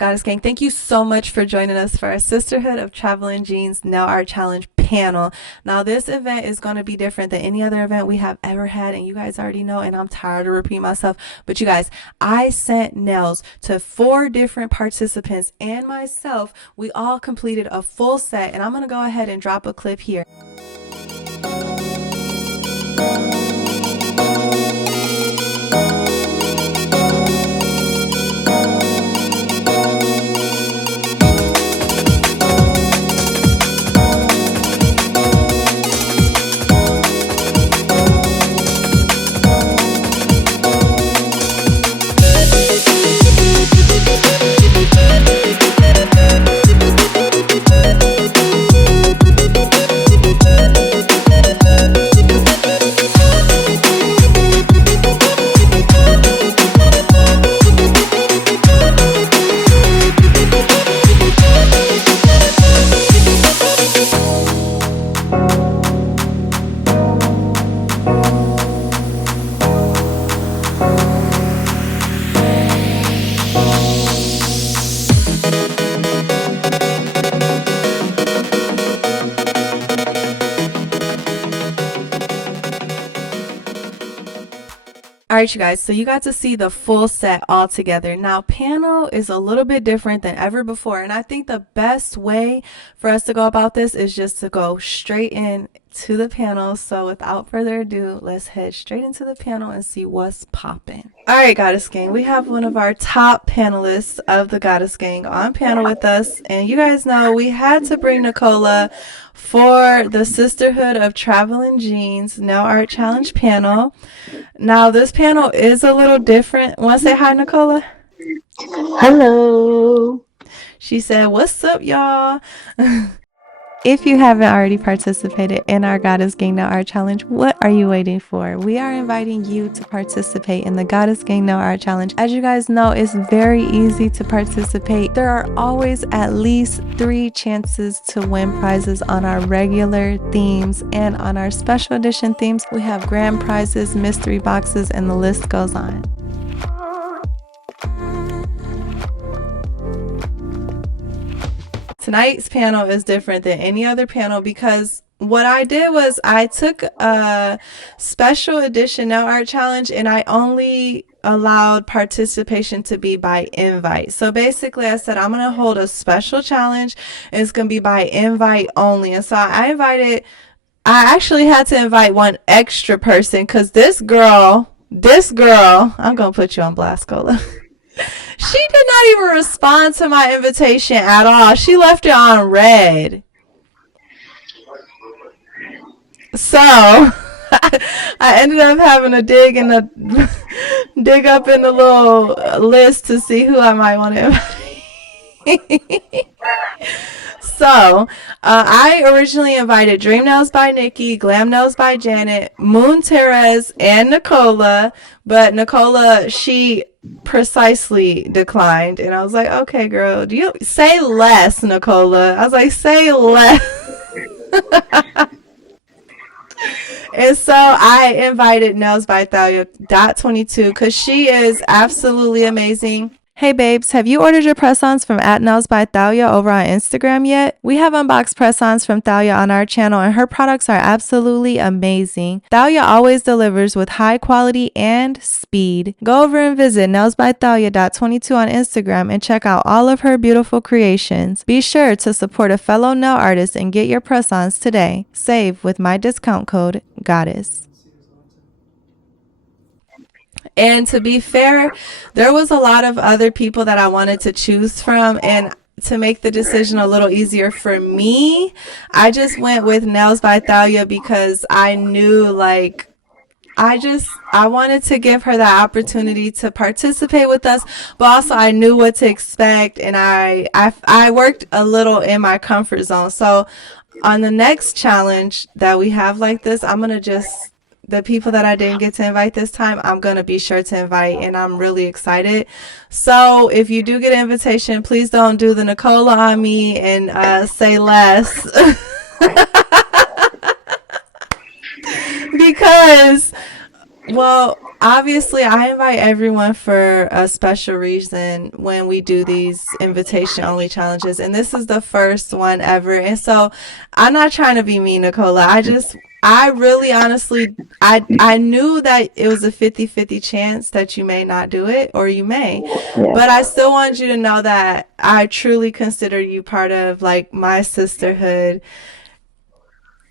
Goddess Gang? Thank you so much for joining us for our Sisterhood of Traveling Jeans Nail Art Challenge panel. Now, this event is going to be different than any other event we have ever had, and you guys already know, and I'm tired of repeating myself, but you guys, I sent nails to 4 different participants and myself. We all completed a full set, and I'm going to go ahead and drop a clip here. All right, you guys, so you got to see the full set all together. Now, panel is a little bit different than ever before, and I think the best way for us to go about this is just to go straight in to the panel. So without further ado, let's head straight into the panel and see what's popping. All right, Goddess Gang, we have one of our top panelists of the Goddess Gang on panel with us, and you guys know we had to bring Nicola for the Sisterhood of Traveling Jeans Nail Art Challenge panel. Now, this panel is a little different. Want to say hi, Nicola? Hello. She said, "What's up, y'all?" If you haven't already participated in our Goddess Gang Nail Art Challenge, what are you waiting for? We are inviting you to participate in the Goddess Gang Nail Art Challenge. As you guys know, it's very easy to participate. There are always at least 3 chances to win prizes on our regular themes, and on our special edition themes, we have grand prizes, mystery boxes, and the list goes on. Tonight's panel is different than any other panel because what I did was I took a special edition nail art challenge and I only allowed participation to be by invite. So basically I said I'm going to hold a special challenge and it's going to be by invite only. And so I actually had to invite one extra person because this girl, I'm going to put you on blast, Cola. She did not even respond to my invitation at all. She left it on red. So I ended up having to dig up in the little list to see who I might want to invite. So, I originally invited Dream Nails by Nikki, Glam Nails by Janet, Moon Terez, and Nicola, but Nicola, she precisely declined, and I was like, okay, girl, do you say less, Nicola? I was like, say less. And so I invited Nails by Thalia .22 because she is absolutely amazing. Hey babes, have you ordered your press-ons from @Nails by Thalia over on Instagram yet? We have unboxed press-ons from Thalia on our channel and her products are absolutely amazing. Thalia always delivers with high quality and speed. Go over and visit nailsbythalia.22 on Instagram and check out all of her beautiful creations. Be sure to support a fellow nail artist and get your press-ons today. Save with my discount code GODDESS. And to be fair, there was a lot of other people that I wanted to choose from, and to make the decision a little easier for me, I just went with Nails by Thalia because I knew I wanted to give her the opportunity to participate with us, but also I knew what to expect, and I worked a little in my comfort zone. So on the next challenge that we have like this, I'm going to just the people that I didn't get to invite this time, I'm going to be sure to invite, and I'm really excited. So if you do get an invitation, please don't do the Nicola on me and say less. Because Well, obviously, I invite everyone for a special reason when we do these invitation only challenges. And this is the first one ever. And so I'm not trying to be mean, Nicola. I really honestly, I knew that it was a 50-50 chance that you may not do it or you may. Yes. But I still want you to know that I truly consider you part of like my sisterhood.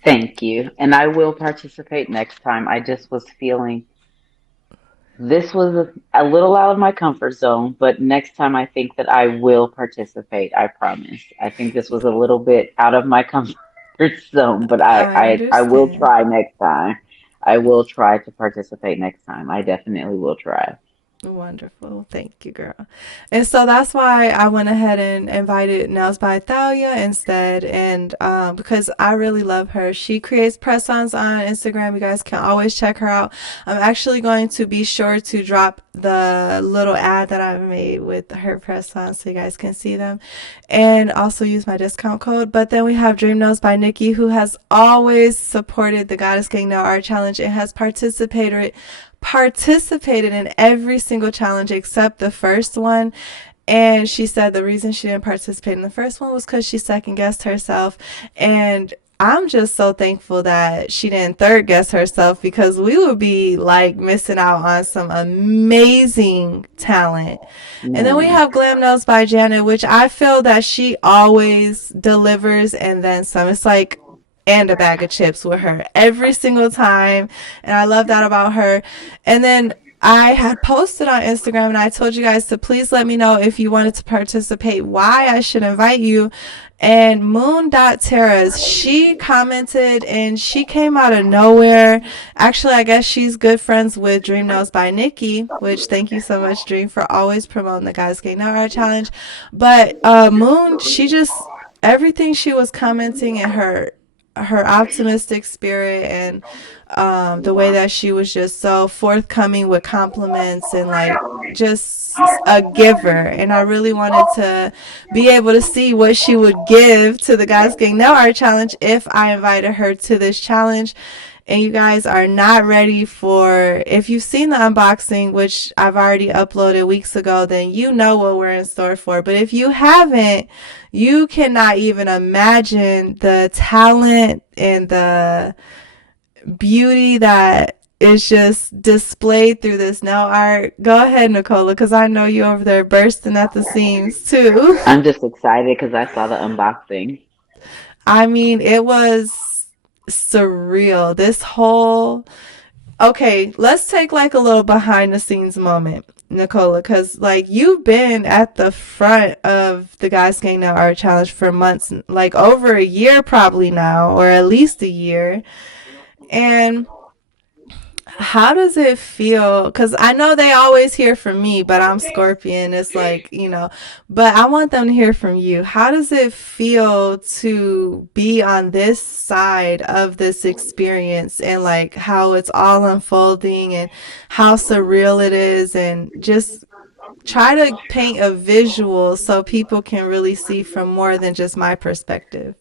Thank you. And I will participate next time. I just was feeling this was a little out of my comfort zone, but next time I think that I will participate. I promise. I think this was a little bit out of my comfort zone, but I I will understand. try next time. I will try to participate next time. I definitely will try. Wonderful. Thank you, girl. And so that's why I went ahead and invited Nails by Thalia instead. And because I really love her. She creates press ons on Instagram. You guys can always check her out. I'm actually going to be sure to drop the little ad that I made with her press ons so you guys can see them and also use my discount code. But then we have Dream Nails by Nikki, who has always supported the Goddess Gang Nail Art Challenge and has participated in every single challenge except the first one. And she said the reason she didn't participate in the first one was because she second guessed herself. And I'm just so thankful that she didn't third guess herself because we would be like missing out on some amazing talent. And then we Man, have Glam Nose by Janet, which I feel that she always delivers and then some. It's like and a bag of chips with her every single time. And I love that about her. And then I had posted on Instagram and I told you guys to please let me know if you wanted to participate, why I should invite you. And Moon.Terras, she commented and she came out of nowhere. Actually, I guess she's good friends with Dream Knows by Nikki, which thank you so much, Dream, for always promoting the Guys Getting Out Art Challenge. But Moon, she just, everything she was commenting and her optimistic spirit and the way that she was just so forthcoming with compliments and like just a giver. And I really wanted to be able to see what she would give to the Guys Gang Now Art Challenge if I invited her to this challenge. And you guys are not ready for, if you've seen the unboxing, which I've already uploaded weeks ago, then you know what we're in store for. But if you haven't, you cannot even imagine the talent and the beauty that is just displayed through this nail art. Go ahead, Nicola, because I know you over there bursting at the seams too. I'm just excited because I saw the unboxing. I mean, it was surreal. This whole. Okay, let's take like a little behind the scenes moment, Nicola, because like you've been at the front of the Guys Gang Now Art Challenge for months, like over a year probably now, or at least a year. And how does it feel? Because I know they always hear from me, but I'm Scorpion. It's like, but I want them to hear from you. How does it feel to be on this side of this experience and like how it's all unfolding and how surreal it is? And just try to paint a visual so people can really see from more than just my perspective.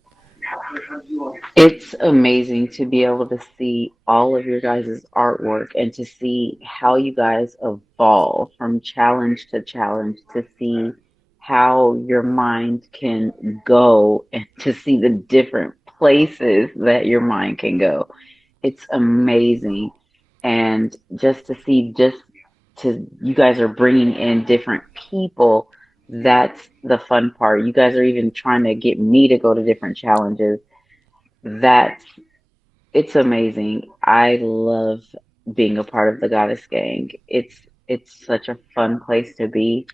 It's amazing to be able to see all of your guys' artwork and to see how you guys evolve from challenge to challenge, to see how your mind can go and to see the different places that your mind can go. It's amazing. And just to see, just to, you guys are bringing in different people. That's the fun part. You guys are even trying to get me to go to different challenges. That's it's amazing. I love being a part of the Goddess Gang. It's such a fun place to be,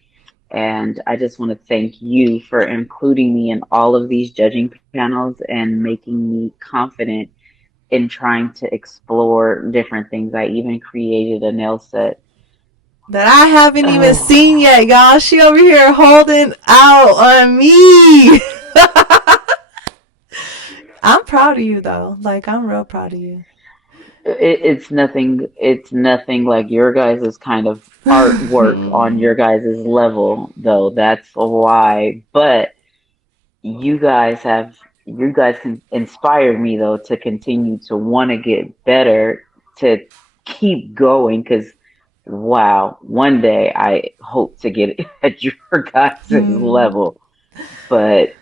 and I just want to thank you for including me in all of these judging panels and making me confident in trying to explore different things. I even created a nail set. That I haven't even Oh, seen yet, y'all. She over here holding out on me. I'm proud of you though. Like I'm real proud of you. it's nothing like your guys' kind of artwork on your guys' level, though. That's why. But you guys can inspire me though to continue to want to get better, to keep going because, wow, one day I hope to get at your guys' Hmm. level, but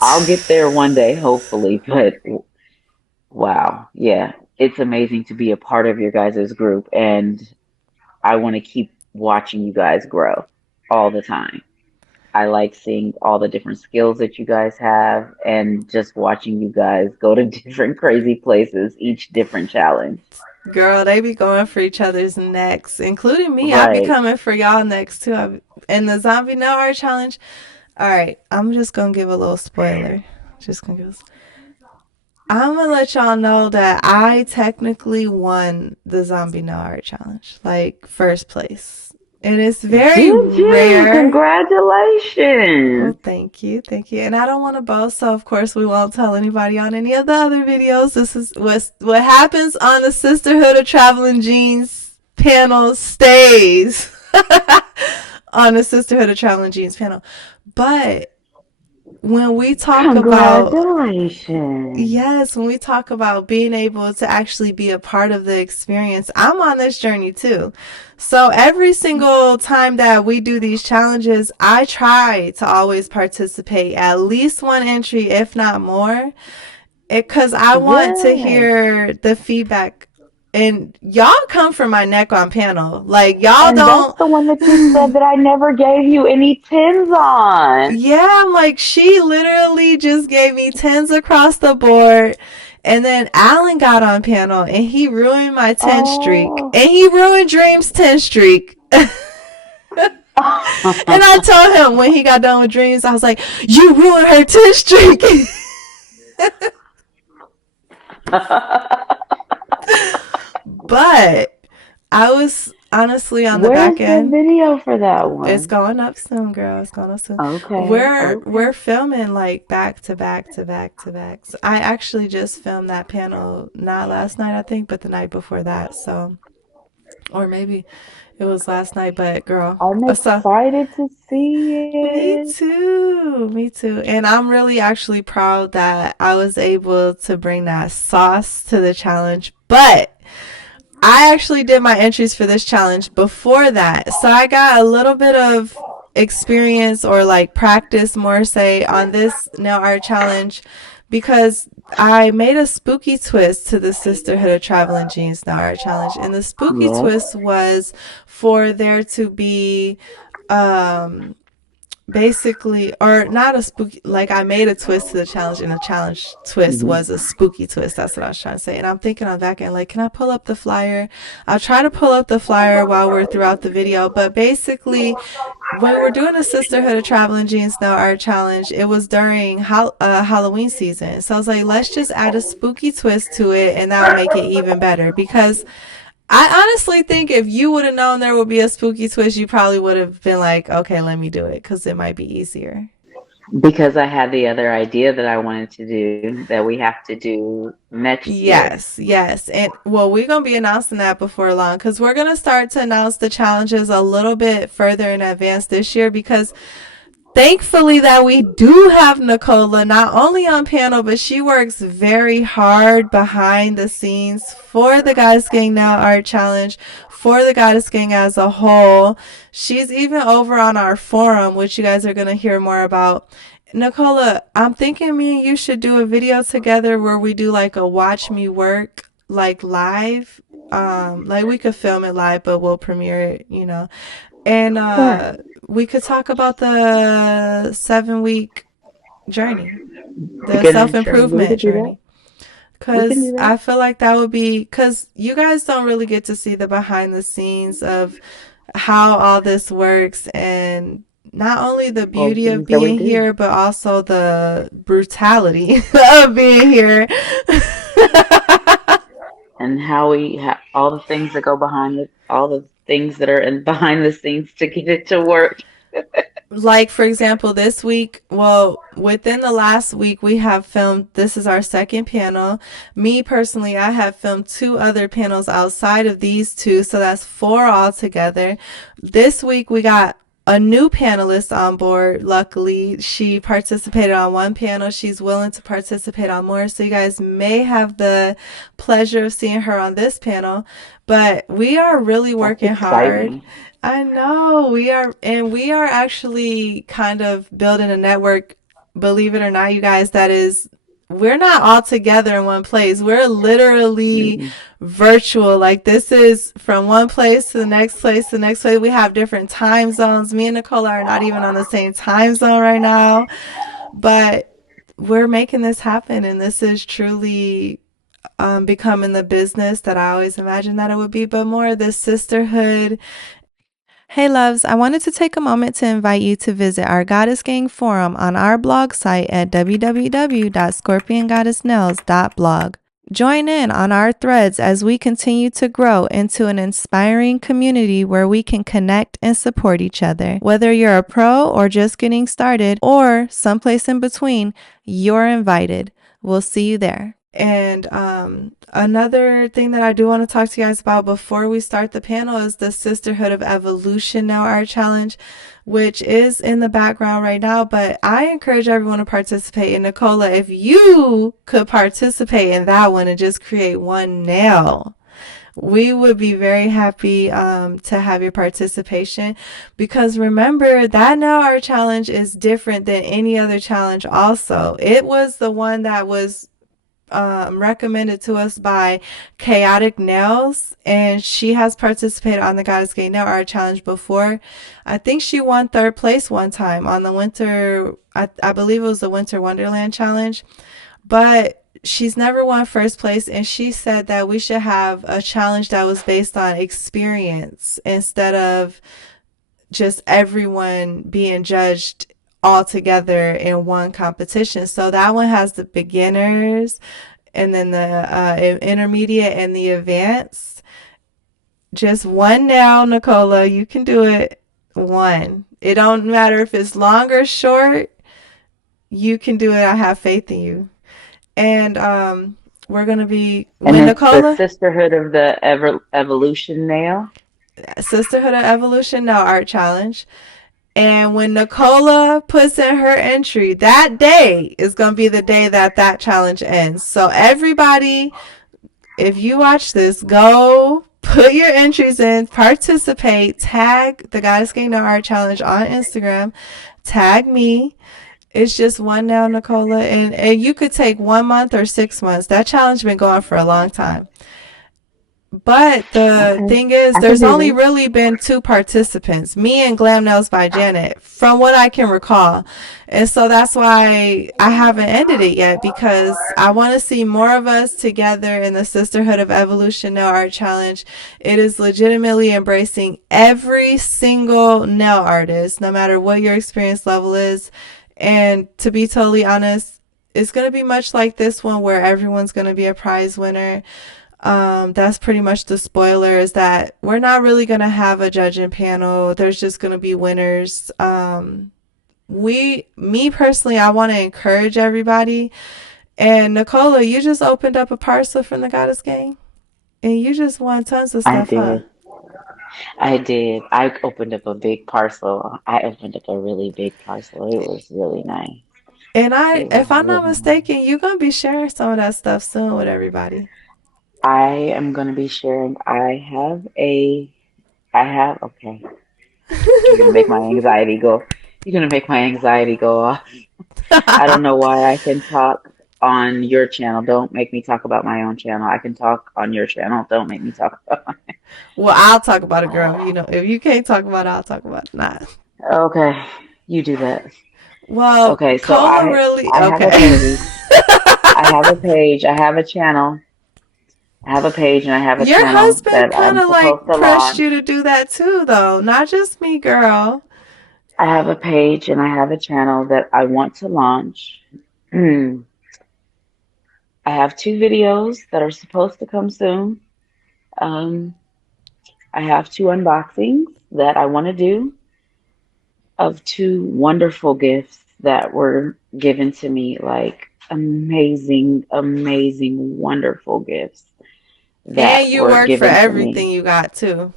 I'll get there one day, hopefully. But wow, yeah, it's amazing to be a part of your guys' group, and I want to keep watching you guys grow all the time. I like seeing all the different skills that you guys have and just watching you guys go to different crazy places, each different challenge. Girl, they be going for each other's necks, including me. I be Right. coming for y'all next too. In the zombie no art challenge. All right, I'm just gonna give a little spoiler. Just gonna give. I'm gonna let y'all know that I technically won the zombie no art challenge, like first place. And it's very Did you? rare. Well, Congratulations. thank you, thank you. And I don't want to boast, so of course we won't tell anybody on any of the other videos. This is what happens on the Sisterhood of Traveling Jeans panel stays on the Sisterhood of Traveling Jeans panel. But when we talk about Congratulations. yes, when we talk about being able to actually be a part of the experience, I'm on this journey too. So every single time that we do these challenges, I try to always participate at least one entry, if not more, because I want to Yes. hear the feedback. And y'all come from my neck on panel. Like, y'all And that's don't. the one that you said that I never gave you any tins on. Yeah, I'm like, she literally just gave me tens across the board. And then Alan got on panel and he ruined my 10 streak. Oh. And he ruined Dream's 10 streak. And I told him when he got done with Dreams, I was like, you ruined her 10 streak. But I was honestly on the Where's back the end. video for that It's one? going up soon, girl. It's going up soon. Okay, We're okay. filming like back to back to back to back. So I actually just filmed that panel not last night, I think, but the night before that. So, or maybe it was last night. But girl, I'm so excited to see me it. too, me too. And I'm really actually proud that I was able to bring that sauce to the challenge. But I actually did my entries for this challenge before that. So I got a little bit of experience or like practice more say on this nail art challenge because I made a spooky twist to the Sisterhood of Traveling Jeans nail art challenge. And the spooky Yes. twist was for there to be um basically, or not a spooky, like I made a twist to the challenge and the challenge twist Hmm. was a spooky twist. That's what I was trying to say. And I'm thinking on that end, like, can I pull up the flyer? I'll try to pull up the flyer while we're throughout the video. But basically, when we were doing the Sisterhood of Traveling Jeans Now Art Challenge, it was during Halloween season. So I was like, let's just add a spooky twist to it and that'll make it even better. Because I honestly think if you would have known there would be a spooky twist, you probably would have been like, okay, let me do it because it might be easier. Because I had the other idea that I wanted to do that we have to do next year. Yes, yes. And well, we're going to be announcing that before long because we're going to start to announce the challenges a little bit further in advance this year because thankfully that we do have Nicola not only on panel, but she works very hard behind the scenes for the Goddess Gang Now Art Challenge, for the Goddess Gang as a whole. She's even over on our forum, which you guys are going to hear more about. Nicola, I'm thinking me and you should do a video together where we do like a watch me work like live. Like we could film it live, but we'll premiere it, and Sure. we could talk about the 7 week journey, the self Beginner's journey. We improvement could do that. journey. We can Because do that. I feel like that would be, because you guys don't really get to see the behind the scenes of how all this works and not only the All the beauty of things that we being do. here, but also the brutality of being here. And how we all the things that go behind it, all the things that are in behind the scenes to get it to work. Like for example this week, well, within the last week we have filmed, this is our second panel. Me personally, I have filmed two other panels outside of these two, so that's four altogether. This week we got a new panelist on board. Luckily, she participated on one panel. She's willing to participate on more. So you guys may have the pleasure of seeing her on this panel. But we are really That's working hard. exciting. I know we are, and we are actually kind of building a network, believe it or not, you guys, that is, we're not all together in one place. We're literally Mm-mm. virtual. Like, this is from one place to the next place to the next place. We have different time zones. Me and Nicola are not even on the same time zone right now, but we're making this happen. And this is truly becoming the business that I always imagined that it would be, but more this sisterhood. Hey loves, I wanted to take a moment to invite you to visit our Goddess Gang forum on our blog site at www.scorpiongoddessnails.blog. Join in on our threads as we continue to grow into an inspiring community where we can connect and support each other. Whether you're a pro or just getting started or someplace in between, you're invited. We'll see you there. And another thing that I do want to talk to you guys about before we start the panel is the Sisterhood of Evolution Now Art Challenge, which is in the background right now. But I encourage everyone to participate. And Nicola, if you could participate in that one and just create one nail, we would be very happy to have your participation, because remember that nail art challenge is different than any other challenge. Also, it was the one that was recommended to us by Chaotic Nails, and she has participated on the Goddess Gate Nail Art Challenge before. I think she won third place one time on the winter, I believe it was the Winter Wonderland Challenge, but she's never won first place. And she said that we should have a challenge that was based on experience instead of just everyone being judged all together in one competition. So that one has the beginners and then the intermediate and the advanced. Just one now, Nicola. You can do it. One. It don't matter if it's long or short. You can do it. I have faith in you. And we're gonna be And when it's the Nicola, Sisterhood of the Evolution Nail. Sisterhood of Evolution No Art Challenge. And when Nicola puts in her entry, that day is going to be the day that that challenge ends. So everybody, if you watch this, go put your entries in, participate, tag the Goddess Gang No Art Challenge on Instagram, tag me. It's just one now, Nicola, and you could take 1 month or 6 months. That challenge been going for a long time. But the Okay, thing is, I can there's do only this. really been two participants, me and Glam Nails by Janet, from what I can recall. And so that's why I haven't ended it yet, because I want to see more of us together in the Sisterhood of Evolution Nail Art Challenge. It is legitimately embracing every single nail artist, no matter what your experience level is. And to be totally honest, it's going to be much like this one where everyone's going to be a prize winner. That's pretty much the spoiler, is that we're not really going to have a judging panel. There's just going to be winners. Me personally, I want to encourage everybody. And Nicola, you just opened up a parcel from the Goddess Gang and you just won tons of I stuff, huh? did. I did. I opened up a big parcel. I opened up a really big parcel. It was really nice. And It was if I'm not really nice. mistaken, you're going to be sharing some of that stuff soon with everybody. I am going to be sharing. Okay. You're going to make my anxiety go. You're going to make my anxiety go off. I don't know why I can talk on your channel. Don't make me talk about my own channel. I can talk on your channel. Don't make me talk about. Well, I'll talk about it, girl. You know, if you can't talk about it, I'll talk about it. Nah. Okay, you do that. Well, Okay, so Cola I really, I have a okay. page. I have a page. I have a channel. I have a page and I have a Your channel husband that kind I'm of like supposed to pressed launch. you to do that too, though. Not just me, girl. I have a page and I have a channel that I want to launch. I have two videos that are supposed to come soon. Um, I have two unboxings that I want to do of two wonderful gifts that were given to me, like amazing, amazing, wonderful gifts And that you were worked for given to everything me. you got too.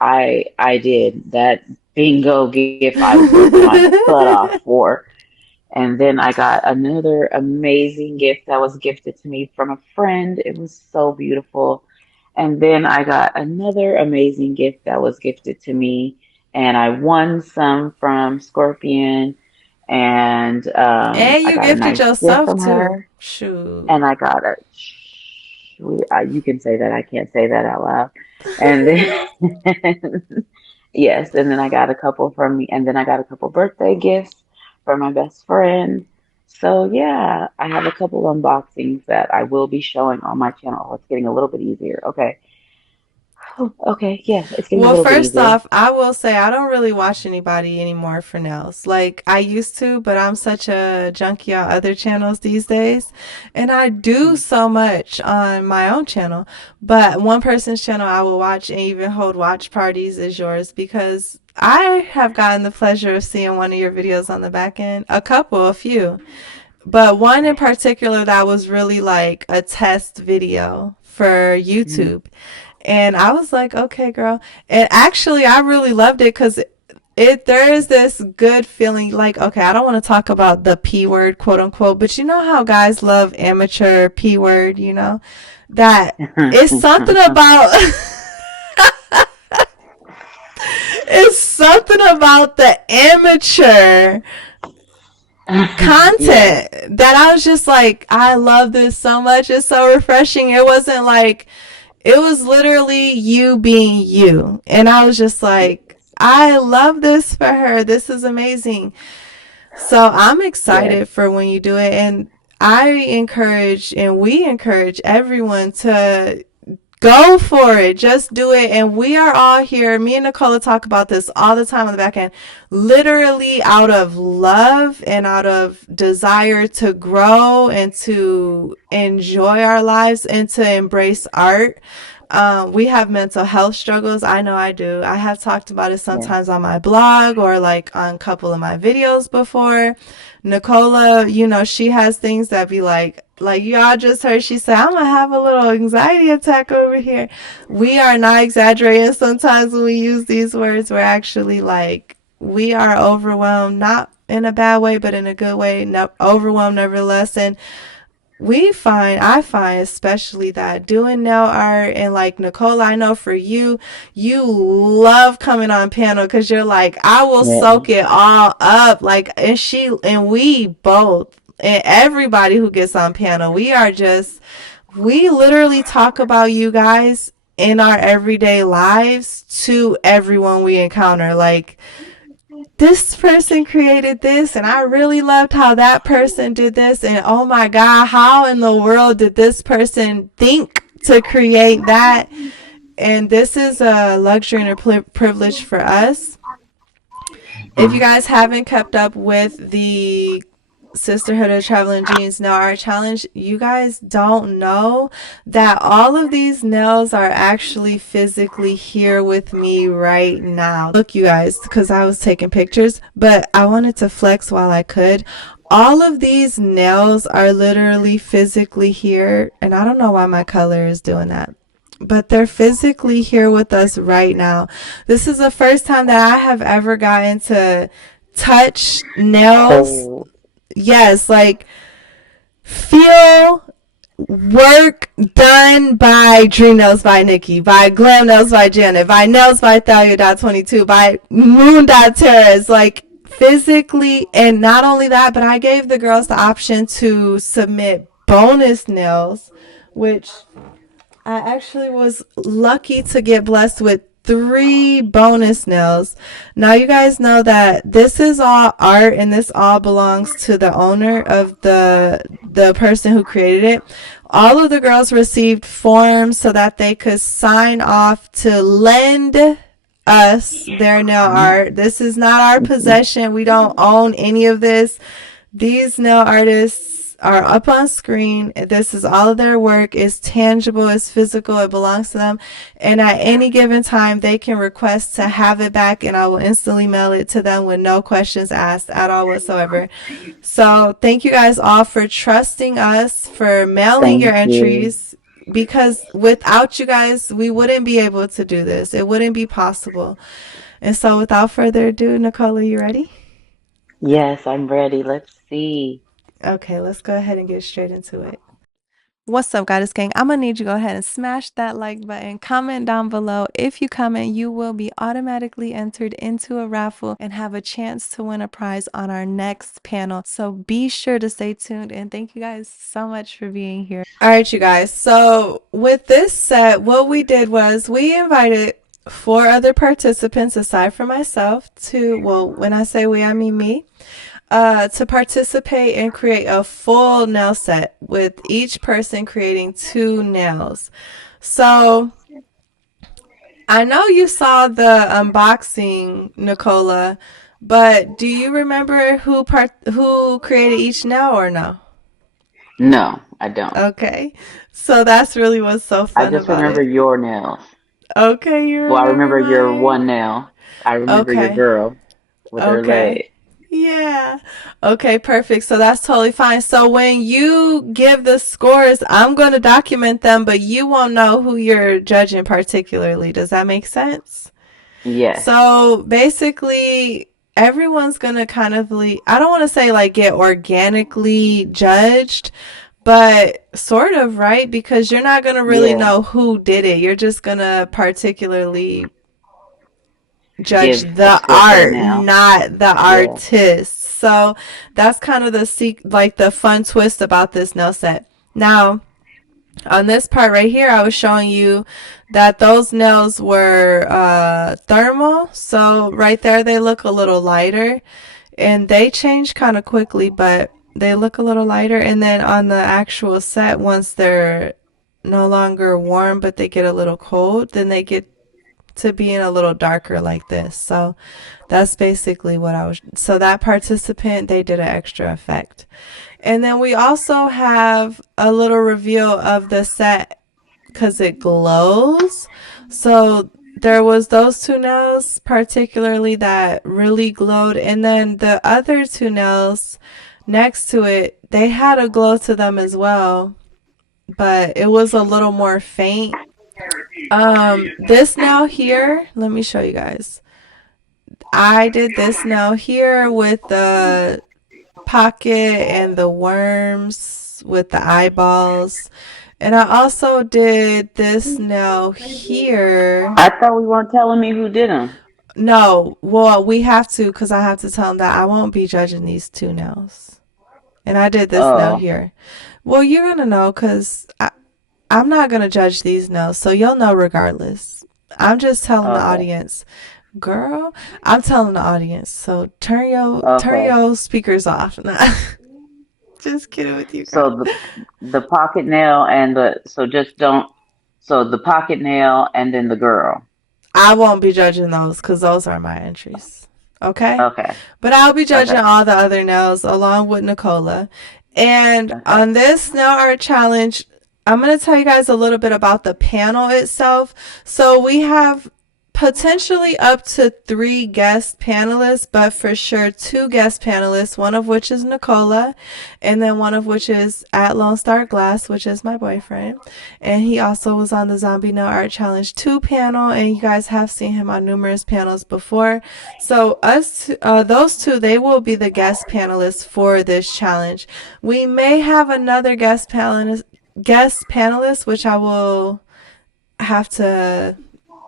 I did that. bingo gift I was working my butt off for. And then I got another amazing gift that was gifted to me from a friend. It was so beautiful. And then I got another amazing gift that was gifted to me. And I won some from Scorpion. And And I you got a gifted nice gift yourself from too. her. Shoot. And I got a, you can say that. I can't say that out loud. And then, yes, and then I got a couple from me, and then I got a couple birthday gifts for my best friend. So yeah, I have a couple unboxings that I will be showing on my channel. Oh, it's getting a little bit easier. Okay. Oh, okay, yeah, it's getting a Well, little bit first easier. off, I will say I don't really watch anybody anymore for nails. Like I used to, but I'm such a junkie on other channels these days. And I do so much on my own channel. But one person's channel I will watch and even hold watch parties is yours because I have gotten the pleasure of seeing one of your videos on the back end. A few. But one in particular that was really like a test video for Mm. YouTube. And I was like, okay, girl. And actually, I really loved it because there is this good feeling like, okay, I don't want to talk about the P word, quote unquote, but you know how guys love amateur P word, that it's something about it's something about the amateur Yes, content that I was just like, I love this so much. It's so refreshing. It wasn't like, it was literally you being you. And I was just like, yes, I love this for her. This is amazing. So I'm yes. excited for when you do it. And I encourage and we encourage everyone to go for it. Just do it. And we are all here. Me and Nicola talk about this all the time on the back end. Literally out of love and out of desire to grow and to enjoy our lives and to embrace art. We have mental health struggles. I know I do. I have talked about it sometimes Yes. on my blog or like on a couple of my videos before. Nicola, she has things that be like y'all just heard she said, I'm gonna have a little anxiety attack over here. We are not exaggerating. Sometimes when we use these words, we're actually like, we are overwhelmed, not in a bad way, but in a good way, no, overwhelmed nevertheless. And I find especially that doing nail art and like Nicole, I know for you, you love coming on panel because you're like, I will soak it Yes. all up. Like, and we both, and everybody who gets on panel, we literally talk about you guys in our everyday lives to everyone we encounter. Like, this person created this and I really loved how that person did this and oh my god, how in the world did this person think to create that? And this is a luxury and a privilege for us. If you guys haven't kept up with the Sisterhood of Traveling Jeans Nail Art Challenge, you guys don't know that all of these nails are actually physically here with me right now. Look, you guys, because I was taking pictures, but I wanted to flex while I could. All of these nails are literally physically here, and I don't know why my color is doing that. But they're physically here with us right now. This is the first time that I have ever gotten to touch nails. Whole. Yes, like feel work done by Dream Nails by Nikki, by Glam Nails by Janet, by Nails by Thalia.22, by Moon.Terrace, like physically. And not only that, but I gave the girls the option to submit bonus nails, which I actually was lucky to get blessed with 3 bonus nails. Now you guys know that this is all art and this all belongs to the owner of the person who created it. All of the girls received forms so that they could sign off to lend us their nail art. This is not our possession. We don't own any of this. These nail artists are up on screen. This is all of their work. It's tangible, it's physical, it belongs to them. And at any given time, they can request to have it back, and I will instantly mail it to them with no questions asked at all whatsoever. So, thank you guys all for trusting us, for mailing your Thank you. entries. Because without you guys, we wouldn't be able to do this. It wouldn't be possible. And so without further ado, Nicola, you ready? Yes, I'm ready. Let's see. Okay, let's go ahead and get straight into it. What's up, Goddess Gang? I'm gonna need you to go ahead and smash that like button. Comment down below. If you comment, you will be automatically entered into a raffle and have a chance to win a prize on our next panel. So be sure to stay tuned and thank you guys so much for being here. All right, you guys. So with this set, what we did was we invited four other participants aside from myself to, well, when I say we, I mean me, to participate and create a full nail set with each person creating two nails. So I know you saw the unboxing, Nicola, but do you remember who created each nail or no? No, I don't. Okay, so that's really what's so I fun just about remember it. your nails. Okay, you Well, I remember remember your one mine. nail. I remember your Okay. girl with her Okay. leg. Yeah. Okay, perfect. So that's totally fine. So when you give the scores, I'm going to document them, but you won't know who you're judging particularly. Does that make sense? Yes. So basically, everyone's going to kind of, I don't want to say like get organically judged, but sort of, right? Because you're not going to really Yeah. know who did it. You're just going to particularly judge Give a the score for the art, nail. not the Yeah. artist. So that's kind of like the fun twist about this nail set. Now, on this part right here, I was showing you that those nails were thermal. So right there, they look a little lighter, and they change kind of quickly, but they look a little lighter. And then on the actual set, once they're no longer warm, but they get a little cold, then they get to being a little darker like this. So that's basically what I was. So that participant, they did an extra effect. And then we also have a little reveal of the set because it glows. So there was those two nails particularly that really glowed. And then the other two nails next to it, they had a glow to them as well, but it was a little more faint. This nail here, let me show you guys. I did this nail here with the pocket and the worms with the eyeballs. And I also did this nail here. I thought we weren't telling me who did them. No, well, we have to because I have to tell them that I won't be judging these two nails. And I did this nail Oh, here. Well, you're going to know because I'm not going to judge these nails, so you'll know regardless. I'm just telling the okay. audience. Girl, I'm telling the audience. So turn Okay. your speakers off. Nah, just kidding with you, girl. So the pocket nail and the so just don't so the pocket nail and then the girl. I won't be judging those because those are my entries. Okay? Okay. But I'll be judging Okay. all the other nails along with Nicola. And Okay. on this nail art challenge, I'm going to tell you guys a little bit about the panel itself. So we have potentially up to 3 guest panelists, but for sure 2 guest panelists, one of which is Nicola, and then one of which is at Lone Star Glass, which is my boyfriend. And he also was on the Zombie No Art Challenge 2 panel, and you guys have seen him on numerous panels before. So those two, they will be the guest panelists for this challenge. We may have another guest panelist, which I will have to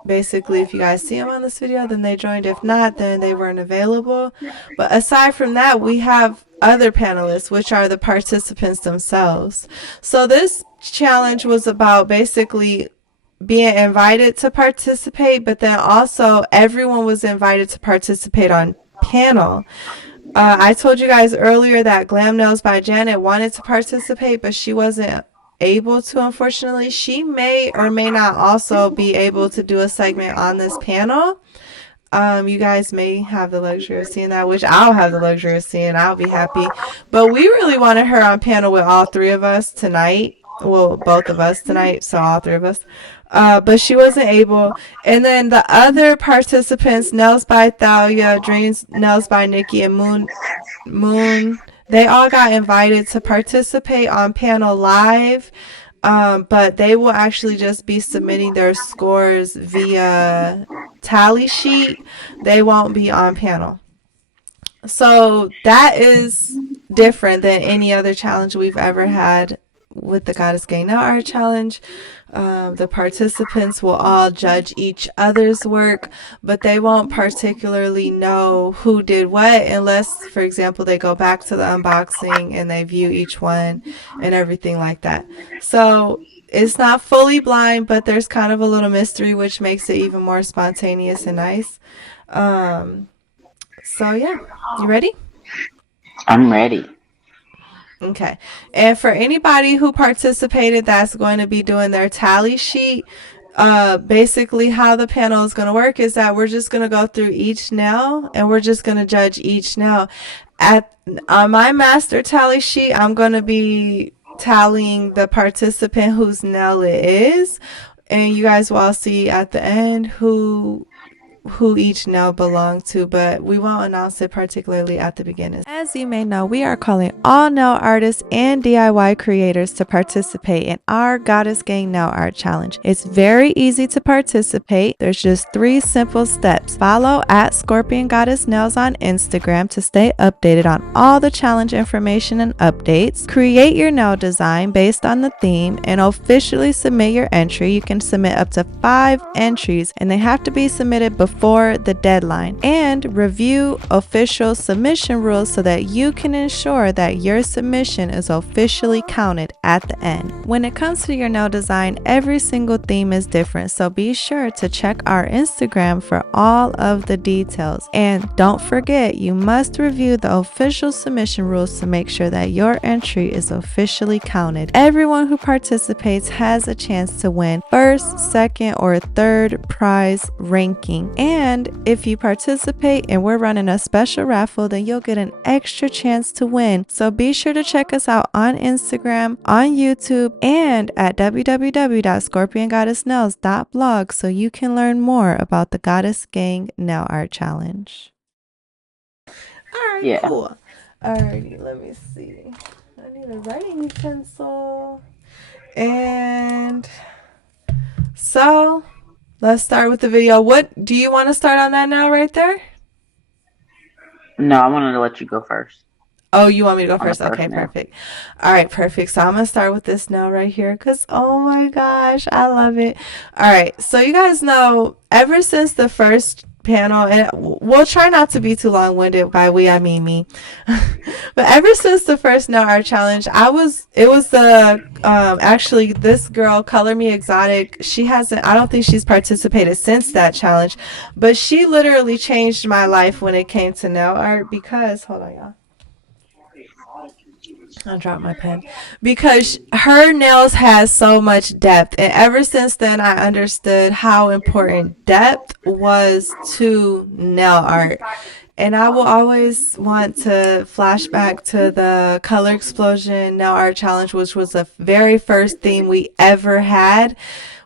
basically, if you guys see them on this video, then they joined. If not, then they weren't available. But aside from that, we have other panelists, which are the participants themselves. So this challenge was about basically being invited to participate, but then also everyone was invited to participate on panel. I told you guys earlier that Glam Nails by Janet wanted to participate, but she wasn't able to, unfortunately. She may or may not also be able to do a segment on this panel. You guys may have the luxury of seeing that, which I'll have the luxury of seeing. I'll be happy. But we really wanted her on panel with all three of us tonight. Well, both of us tonight, so all three of us. But she wasn't able. And then the other participants, Nails by Thalia, Dreams Nails by Nikki, and Moon, they all got invited to participate on panel live. But they will actually just be submitting their scores via tally sheet. They won't be on panel. So that is different than any other challenge we've ever had with the Goddess Gang Now Art Challenge. The participants will all judge each other's work, but they won't particularly know who did what unless, for example, they go back to the unboxing and they view each one and everything like that. So it's not fully blind, but there's kind of a little mystery, which makes it even more spontaneous and nice. Um, so yeah, you ready? I'm ready. Okay. And for anybody who participated that's going to be doing their tally sheet, basically how the panel is going to work is that we're just going to go through each nail and we're just going to judge each nail. At on my master tally sheet, I'm going to be tallying the participant whose nail it is, and you guys will all see at the end who each nail belong to, but we won't announce it particularly at the beginning. As you may know, we are calling all nail artists and DIY creators to participate in our Goddess Gang Nail Art Challenge. It's very easy to participate. There's just 3 simple steps. Follow at Scorpion Goddess Nails on Instagram to stay updated on all the challenge information and updates. Create your nail design based on the theme and officially submit your entry. You can submit up to 5 entries and they have to be submitted before the deadline, and review official submission rules so that you can ensure that your submission is officially counted at the end. When it comes to your nail design, every single theme is different, so be sure to check our Instagram for all of the details. And don't forget, you must review the official submission rules to make sure that your entry is officially counted. Everyone who participates has a chance to win first, second, or third prize ranking. And if you participate and we're running a special raffle, then you'll get an extra chance to win. So be sure to check us out on Instagram, on YouTube, and at www.scorpiongoddessnails.blog so you can learn more about the Goddess Gang Nail Art Challenge. All right, Yeah. cool. Alrighty, let me see. I need a writing utensil. And so let's start with the video. What do you want to start on that now, right there? No, I wanted to let you go first Oh, you want me to go on the first? first Okay, nail. perfect. All right, perfect. So I'm going to start with this now right here because, oh my gosh, I love it. All right, so you guys know, ever since the first panel, and we'll try not to be too long-winded. By we, I mean me. But ever since the first No Art Challenge, it was the, actually, this girl, Color Me Exotic, she hasn't, I don't think she's participated since that challenge, but she literally changed my life when it came to nail art because, hold on, y'all. I dropped my pen because her nails has so much depth, and ever since then I understood how important depth was to nail art. And I will always want to flash back to the Color Explosion Nail Art Challenge, which was the very first theme we ever had,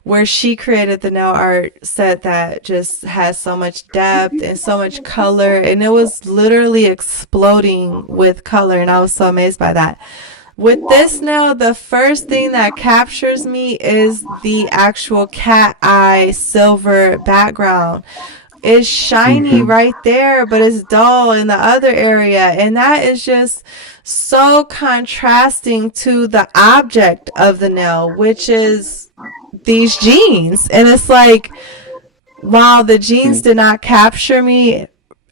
where she created the nail art set that just has so much depth and so much color, and it was literally exploding with color, and I was so amazed by that. With this nail, the first thing that captures me is the actual cat eye silver background. It's shiny Mm-hmm. right there, but it's dull in the other area. And that is just so contrasting to the object of the nail, which is these jeans. And it's like, while the jeans did not capture me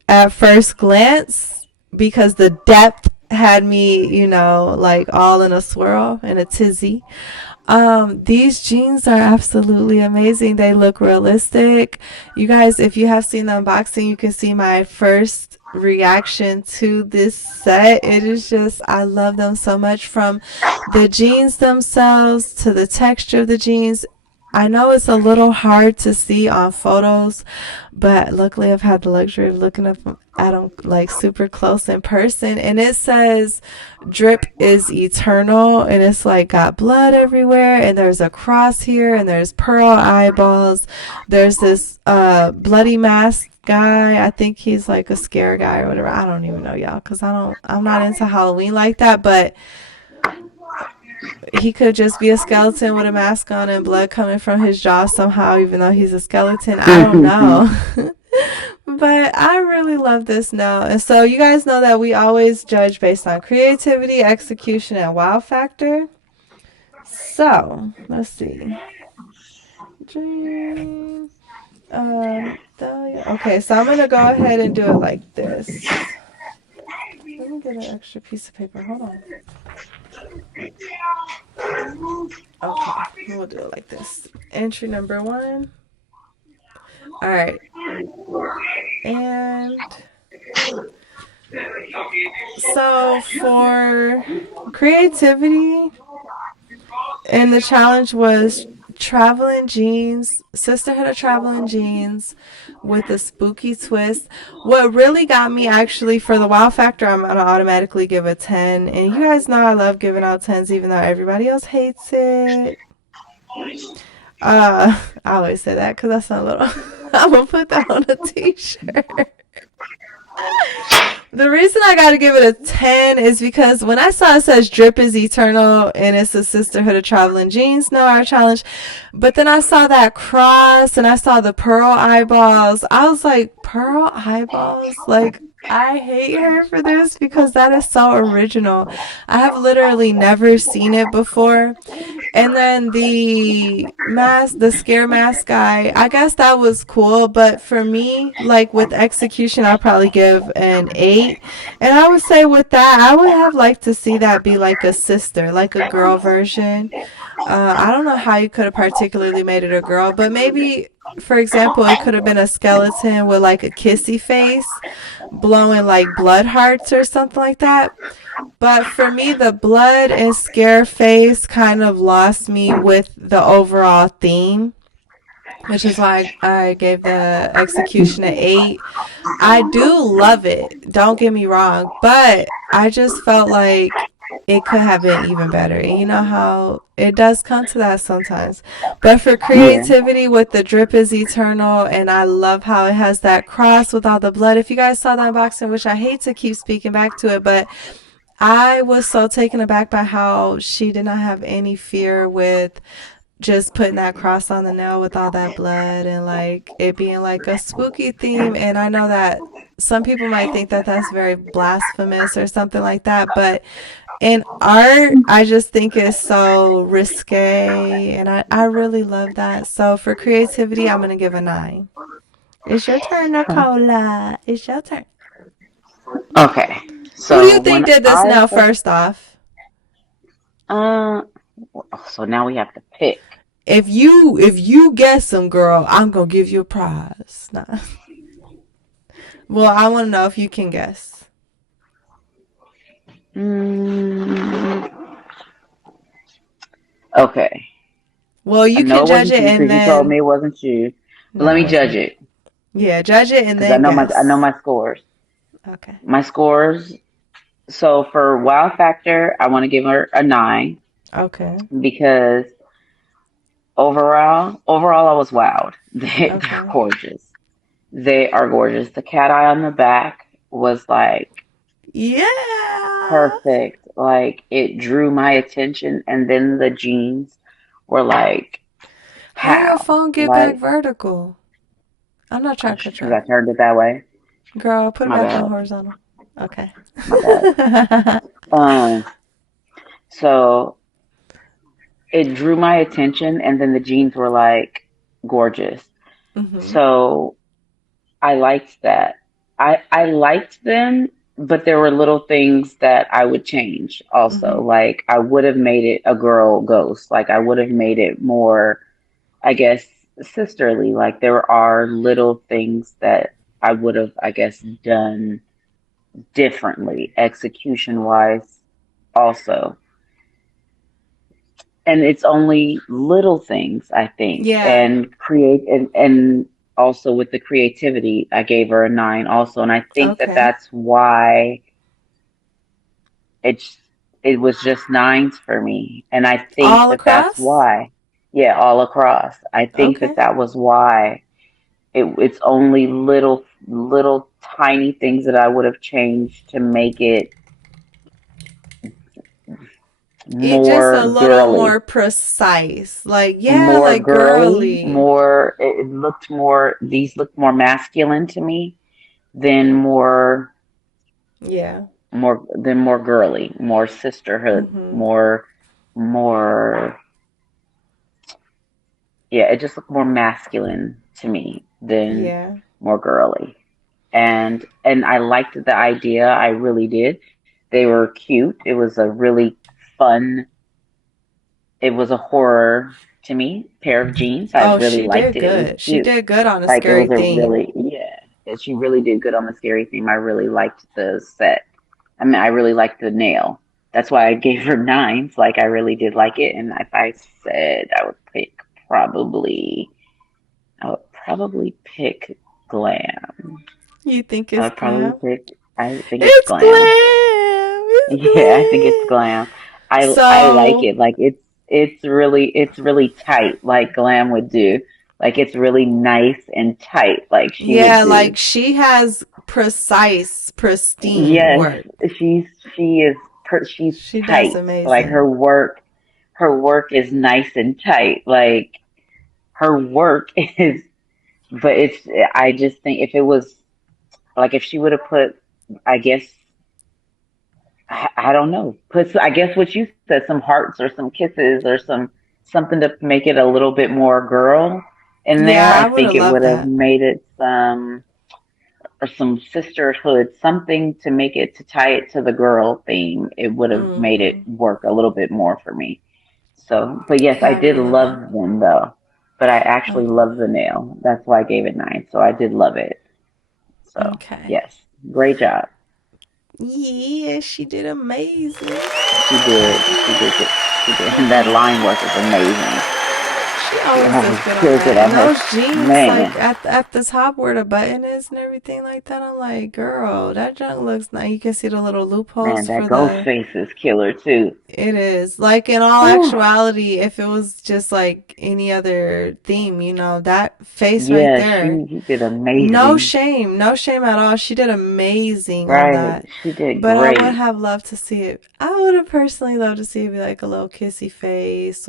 at first glance because the depth had me, like all in a swirl and a tizzy. These jeans are absolutely amazing. They look realistic. You guys, if you have seen the unboxing, you can see my first reaction to this set. It is just, I love them so much, from the jeans themselves to the texture of the jeans. I know it's a little hard to see on photos, but luckily I've had the luxury of looking up at them like super close in person. And it says drip is eternal, and it's like got blood everywhere, and there's a cross here, and there's pearl eyeballs. There's this bloody mask guy. I think he's like a scare guy or whatever. I don't even know, y'all, because I'm not into Halloween like that, but he could just be a skeleton with a mask on and blood coming from his jaw somehow, even though he's a skeleton. I don't know. But I really love this now. And so you guys know that we always judge based on creativity, execution, and wow factor. So let's see. Dream. Dahlia. Okay, so I'm gonna go ahead and do it like this. Let me get an extra piece of paper. Hold on. Okay, we'll do it like this. Entry number one. All right, and so for creativity, and the challenge was traveling jeans, Sisterhood of Traveling Jeans with a spooky twist. What really got me actually for the wow factor, I'm going to automatically give a 10. And you guys know I love giving out 10s even though everybody else hates it. I always say that because that's a little. I'm going to put that on a t shirt. The reason I gotta give it a 10 is because when I saw it says drip is eternal and it's a Sisterhood of Traveling Jeans, no, our challenge. But then I saw that cross and I saw the pearl eyeballs. I was like, pearl eyeballs? Like, I hate her for this because that is so original. I have literally never seen it before. And then the mask, the scare mask guy, I guess that was cool. But for me, like with execution, I'll probably give an 8. And I would say with that, I would have liked to see that be like a sister, like a girl version. I don't know how you could have particularly made it a girl, but maybe, for example, it could have been a skeleton with like a kissy face, blowing like blood hearts or something like that. But for me, the blood and scare face kind of lost me with the overall theme, which is why I gave the execution an 8. I do love it, don't get me wrong, but I just felt like it could have been even better. And you know how it does come to that sometimes. But for Yeah. creativity with the drip is eternal, and I love how it has that cross with all the blood. If you guys saw the unboxing, which I hate to keep speaking back to it, but I was so taken aback by how she did not have any fear with just putting that cross on the nail with all that blood and like it being like a spooky theme. And I know that some people might think that that's very blasphemous or something like that, but in art, I just think it's so risque and I really love that. So for creativity, I'm going to give a 9. It's your turn, Nicola. It's your turn. Okay. Who do you So think when did this I now, first, first off? uh, so now we have to pick. If you guess them, girl, I'm gonna give you a prize. Nah. Well, I want to know if you can guess. Mm, okay. Well, I you know can it judge wasn't it you and because you told me then it wasn't you. But let no, it me judge wasn't. it Yeah, judge it and because then I know guess. my scores. Okay. My scores. So for wow factor, I want to give her a 9 Okay. because overall, I was wowed. They're Okay. gorgeous. They are gorgeous. The cat eye on the back was like Yeah. perfect. Like it drew my attention, and then the jeans were like, How your how? phone get back Like, vertical? I'm not trying to cut you because off. I turned it that way. Girl, put it My back on bad. horizontal. Okay. My bad. Um, so it drew my attention, and then the jeans were like gorgeous. Mhm. So I liked that. I liked them, but there were little things that I would change also. Mhm. Like I would have made it a girl ghost. Like I would have made it more, I guess, sisterly. Like there are little things that I would have, I guess, done differently, execution wise also. And it's only little things, I think. Yeah. And and also with the creativity, I gave her a 9 also. And I think that Okay. that's why it's it was just nines for me. And I think All that that's across? why, yeah, all across. I think that Okay. that was why it's only little tiny things that I would have changed to make it It just a more little more girly, precise. Like, yeah, more like girly, girly. more. It looked more. These looked more masculine to me than Yeah. more girly, more sisterhood, Mhm. more. Yeah, it just looked more masculine to me than Yeah. more girly. And I liked the idea. I really did. They were cute. It was a really fun. It was a horror to me pair of jeans. I Oh, really she liked did it. It was good. She cute. did good on a Like it scary was a theme. really yeah. She really did good on the scary theme. I really liked the set. I mean, I really liked the nail. That's why I gave her nines. Like I really did like it. And if I said I would pick probably, I would probably pick glam. You think I it's would probably glam? pick. I think it's It's glam. glam. It's Yeah, I think it's glam. glam. I like So, it. Like it's really tight, like glam would do. Like it's really nice and tight, like she would yeah, do. like she has precise, pristine Yes, work. she's she is she's She does tight. Like amazing. her work is nice and tight. Like her work is, but it's. I just think if it was like if she would have put, I guess I don't know. Put I guess what you said, some hearts or some kisses or something to make it a little bit more girl in there. Yeah, I I would think have it loved would have that. made it some or some sisterhood, something to make it to tie it to the girl theme. It would have made it Mhm. work a little bit more for me. So, but yes, I Yeah, I would did have loved that. love them though. But I actually Okay. love the nail. That's why I gave it nine. So I did love it. So Okay. yes, great job. Yeah, she did amazing. She did. She did good. She did. And that Okay. line work is amazing. She She always does always good on kills it that. And on her. those jeans, like Man, at the top where the button is and everything like that, I'm like, girl, that junk looks nice. You can see the little man, loopholes that for ghost the. face is killer too. It is. Like in all Whew. actuality, if it was just like any other theme, that face right Yeah, there, she did no amazing. shame, no shame at all. She did amazing on Right. that. She did But I would great. have loved to see it. I would have personally loved to see it be like a little kissy face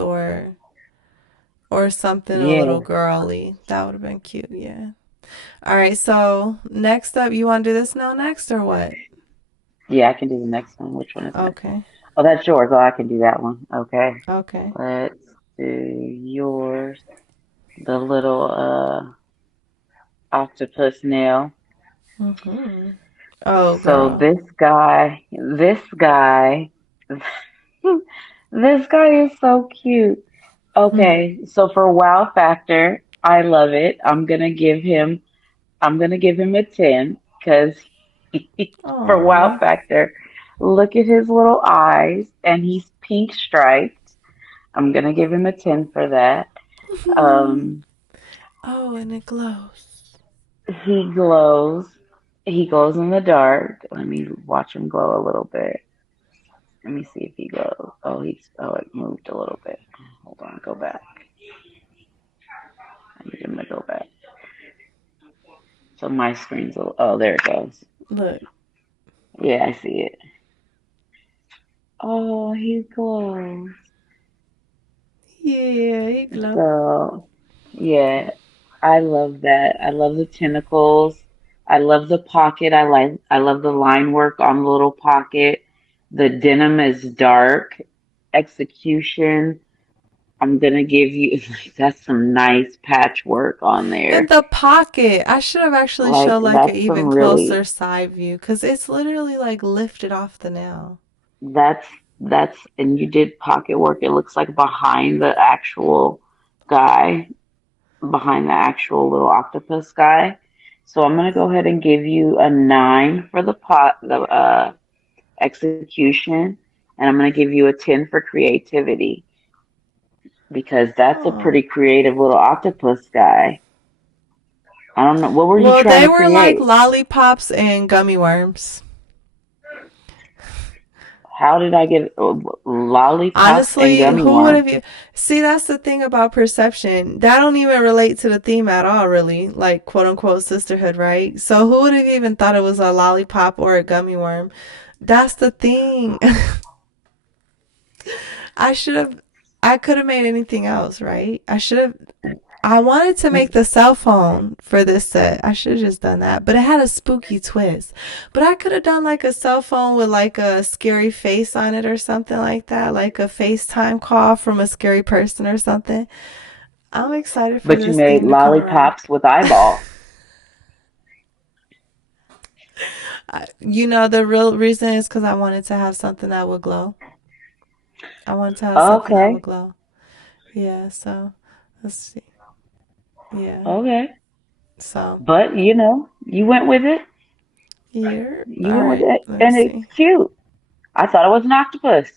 or something a Yeah. little girly. That would have been cute, yeah. All right, so next up, you want to do this now next or what? Yeah, I can do the next one. Which one is next? Okay. Oh, that's yours. Oh, I can do that one. Okay. Okay. Let's do yours. The little octopus nail. Mhm. Oh, So girl. this guy, this guy is so cute. Okay, so for wow factor, I love it. I'm gonna give him a 10 because for wow Oh. factor, look at his little eyes and he's pink striped. I'm gonna give him a 10 for that. Um, Oh, and it glows. he glows. He glows in the dark. Let me watch him glow a little bit. Let me see if he glows. Oh, it moved a little bit. Hold on, go back. I need him to go back. So my screen's oh, there it goes. Look. Yeah, I see it. Oh, he glows. Yeah, he glow. So, yeah, I love that. I love the tentacles. I love the pocket. I love the line work on the little pocket. The denim is dark. Execution. I'm gonna give you that's some nice patchwork on And there. the pocket. I should have actually Like showed like an that's some even really closer side view because it's literally like lifted off the nail. that's that's and you did pocket work. It looks like behind the actual guy, behind the actual little octopus guy. So I'm gonna go ahead and give you a nine for the execution, and I'm gonna give you a 10 for creativity because that's a Oh. pretty creative little octopus guy. I don't know what were you Well, trying they to were like create. lollipops and gummy worms. How did I get lollipops and Honestly, gummy who would worms? have you see? That's the thing about perception. That don't even relate to the theme at all, really. Like quote unquote sisterhood, right? So who would have even thought it was a lollipop or a gummy worm? That's the thing. I should have. I could have made anything else, right? I should have. I wanted to make the cell phone for this set. I should have just done that, but it had a spooky twist. But I could have done like a cell phone with like a scary face on it or something like that, like a FaceTime call from a scary person or something. I'm excited for But you this made theme to come around. lollipops with eyeballs. The real reason is because I wanted to have something that would glow. I wanted to have something that would Okay. glow. Yeah, so let's see. Yeah, Okay. so But you went with it. here. You All went with right, it, let me and it's see. cute. I thought it was an octopus.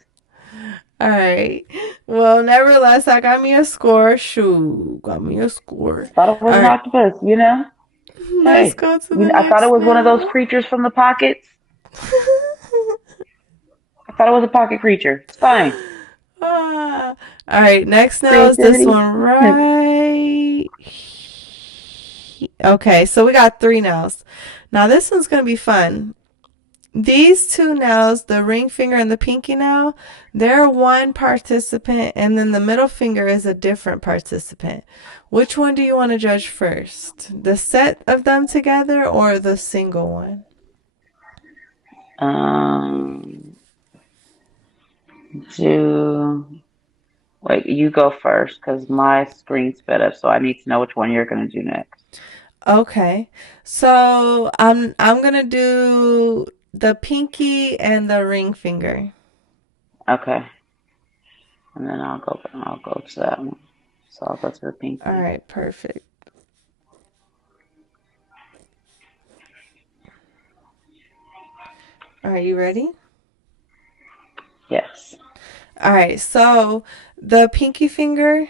All right. Well, nevertheless, I got me a score. Shoo, got me a score. Thought it was All an right, octopus. let's Hey, go to the I thought it next was one of those nail. creatures from the pockets. I thought it was a pocket creature. It's fine. Ah. All right, next nail is this Creativity. one right. Okay, so we got three nails. Now this one's gonna be fun. These two nails, the ring finger and the pinky nail, they're one participant, and then the middle finger is a different participant. Which one do you want to judge first? The set of them together or the single one? um, do wait. You go first because my screen's sped up, so I need to know which one you're gonna do next. Okay. So I'm gonna do the pinky and the ring finger. Okay, and then I'll go to that one. So I'll go to the All pinky. right, perfect. Are you ready? Yes. All right. So the pinky finger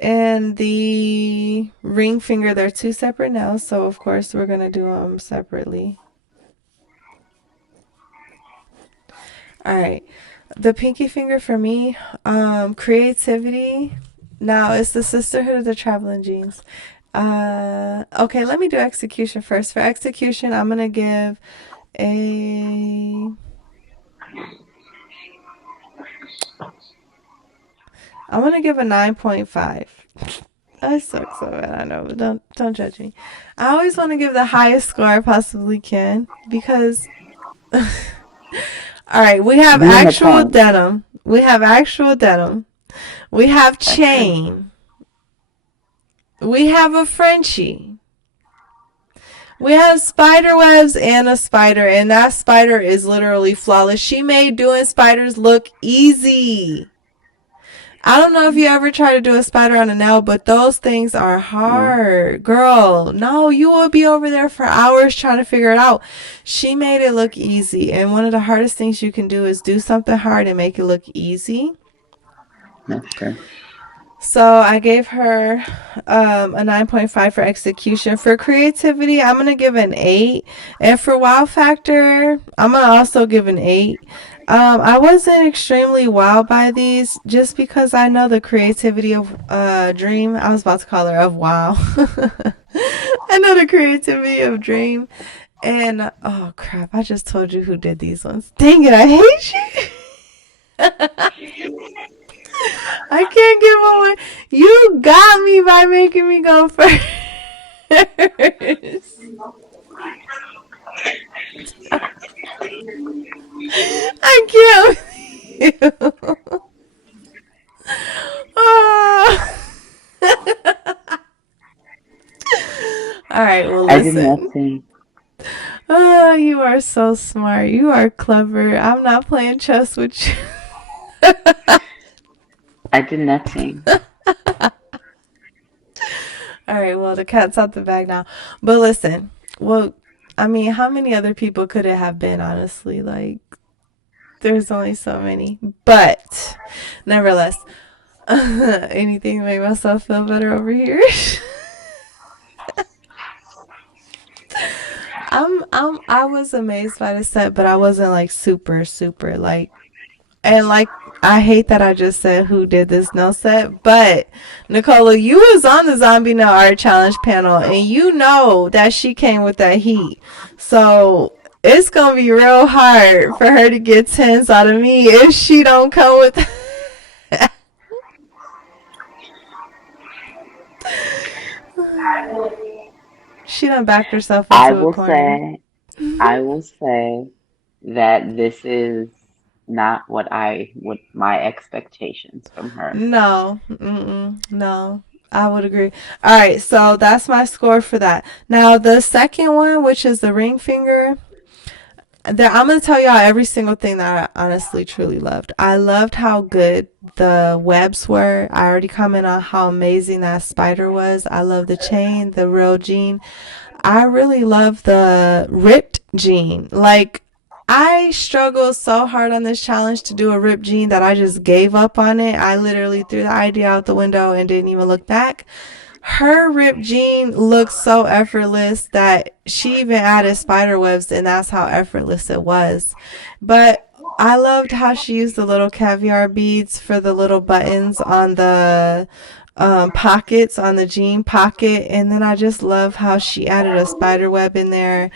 and the ring finger, they're two separate nails. So of course we're gonna do them separately. All right. The pinky finger for me, creativity. Now it's the Sisterhood of the Traveling Jeans. Okay, let me do execution first. For execution, a I'm gonna give a 9.5. I suck so bad, I know, but don't judge me. I always want to give the highest score I possibly can because all right, we have actual Unicorn. denim. We have actual denim. We have That's true. chain. We have a Frenchie. We have spider webs and a spider, and that spider is literally flawless. She made doing spiders look easy. I don't know if you ever try to do a spider on a nail, but those things are No. hard. Girl, no, you will be over there for hours trying to figure it out. She made it look easy, and one of the hardest things you can do is do something hard and make it look easy. That's true. So I gave her a 9.5 for execution. For creativity, I'm going to give an 8. And for wow factor, I'm going to also give an 8. I wasn't extremely wowed by these just because I know the creativity of Dream. I was about to call her of Wow. I know the creativity of Dream. And oh crap, I just told you who did these ones. Dang it, I hate you. I can't give away. You got me by making me go first. I can't with you. Oh. All right, well, I did listen. nothing. Oh, you are so smart. You are clever. I'm not playing chess with you. I did nothing. All right, well, the cat's out the bag now. But listen, well, I mean, how many other people could it have been, honestly? Like, there's only so many. But, nevertheless, anything to make myself feel better over here. I was amazed by the set, but I wasn't like super, super like, and like, I hate that I just said who did this no set, but Nicola, you was on the Zombie No Art Challenge panel, and you know that she came with that heat. So it's gonna be real hard for her to get tens out of me if she don't come with She done backed herself I into a will corner. say, I will say that this is not what my expectations from her. No, no, I would agree. All right, so that's my score for that. Now the second one, which is the ring finger, there, I'm gonna tell y'all every single thing that I honestly truly loved. I loved how good the webs were. I already commented on how amazing that spider was. I love the chain, the real jean. I really love the ripped jean. Like, I struggled so hard on this challenge to do a ripped jean that I just gave up on it. I literally threw the idea out the window and didn't even look back. Her ripped jean looks so effortless that she even added spider webs, and that's how effortless it was. But I loved how she used the little caviar beads for the little buttons on the pockets on the jean pocket, and then I just love how she added a spider web in there.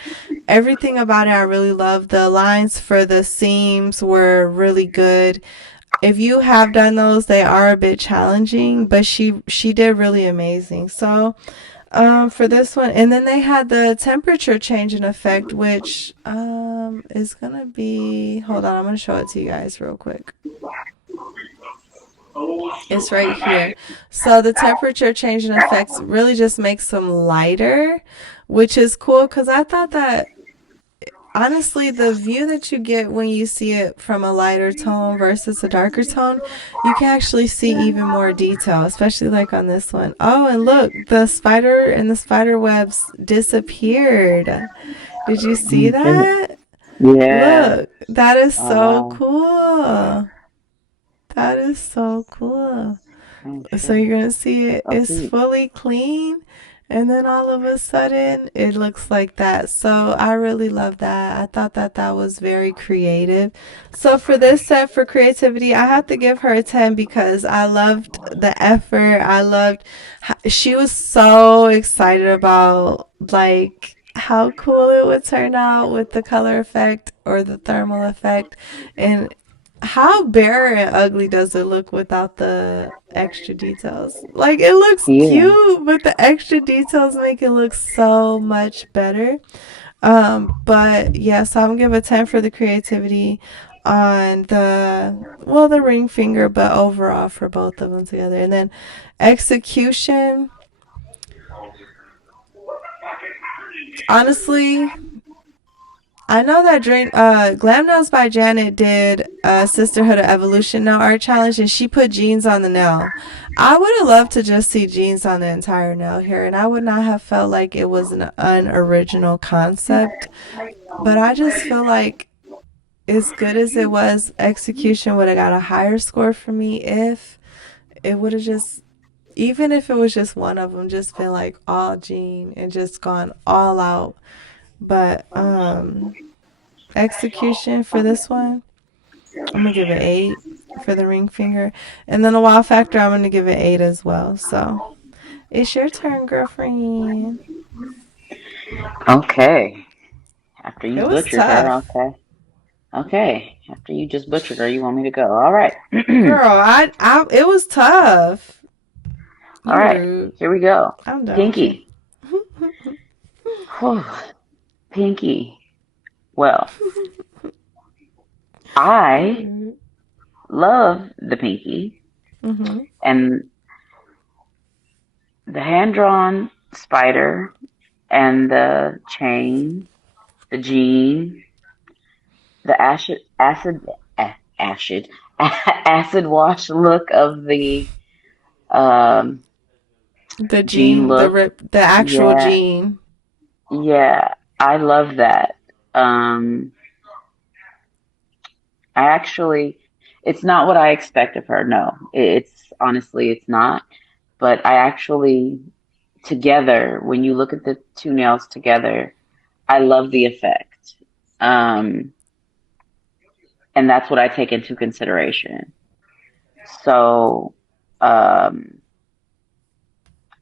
Everything about it I really loved. The lines for the seams were really good. If you have done those, they are a bit challenging, but she did really amazing. So for this one, and then they had the temperature change in effect, which is gonna be, hold on, I'm gonna show it to you guys real quick. It's right here. So the temperature change in effects really just makes them lighter, which is cool because I thought that honestly, the view that you get when you see it from a lighter tone versus a darker tone, you can actually see even more detail, especially like on this one. Oh, and look, the spider and the spider webs disappeared. Did you see Okay. that? Yeah. Look, that is Oh so wow. cool. That is so cool. So Okay. you're gonna see it, So it's sweet. fully clean, and then all of a sudden it looks like that. So I really love that. I thought that that was very creative. So for this set for creativity, I have to give her a 10 because I loved the effort. I loved she was so excited about like how cool it would turn out with the color effect or the thermal effect, and how bare and ugly does it look without the extra details? Like, it looks Yeah. cute, but the extra details make it look so much better. But yeah, so I'm gonna give a 10 for the creativity on the ring finger, but overall for both of them together. And then execution, honestly, I know that Glam Nails by Janet did Sisterhood of Evolution nail art challenge, and she put jeans on the nail. I would have loved to just see jeans on the entire nail here, and I would not have felt like it was an unoriginal concept. But I just feel like as good as it was, execution would have got a higher score for me if it would have just, even if it was just one of them, just been like all jean and just gone all out. But execution for this one, I'm gonna give it 8 for the ring finger, and then the wow factor, I'm gonna give it 8 as well. So it's your turn, girlfriend. Okay. After you It was butchered her, tough, okay. Okay. After you just butchered her, you want me to go. All right. girl. It was tough. All You right. rude. Here we go. I'm done with you. Pinky. Whew. Pinky. Well, You I rude. love the pinky Mhm. and the hand drawn spider and the chain, the jean, the acid acid wash look of the um The jean jean, look. the actual Yeah, jean. yeah, I love that. Um, I actually, it's not what I expect of her. No, it's honestly, it's not. But I actually, together, when you look at the two nails together, I love the effect. Um, and that's what I take into consideration. So, um,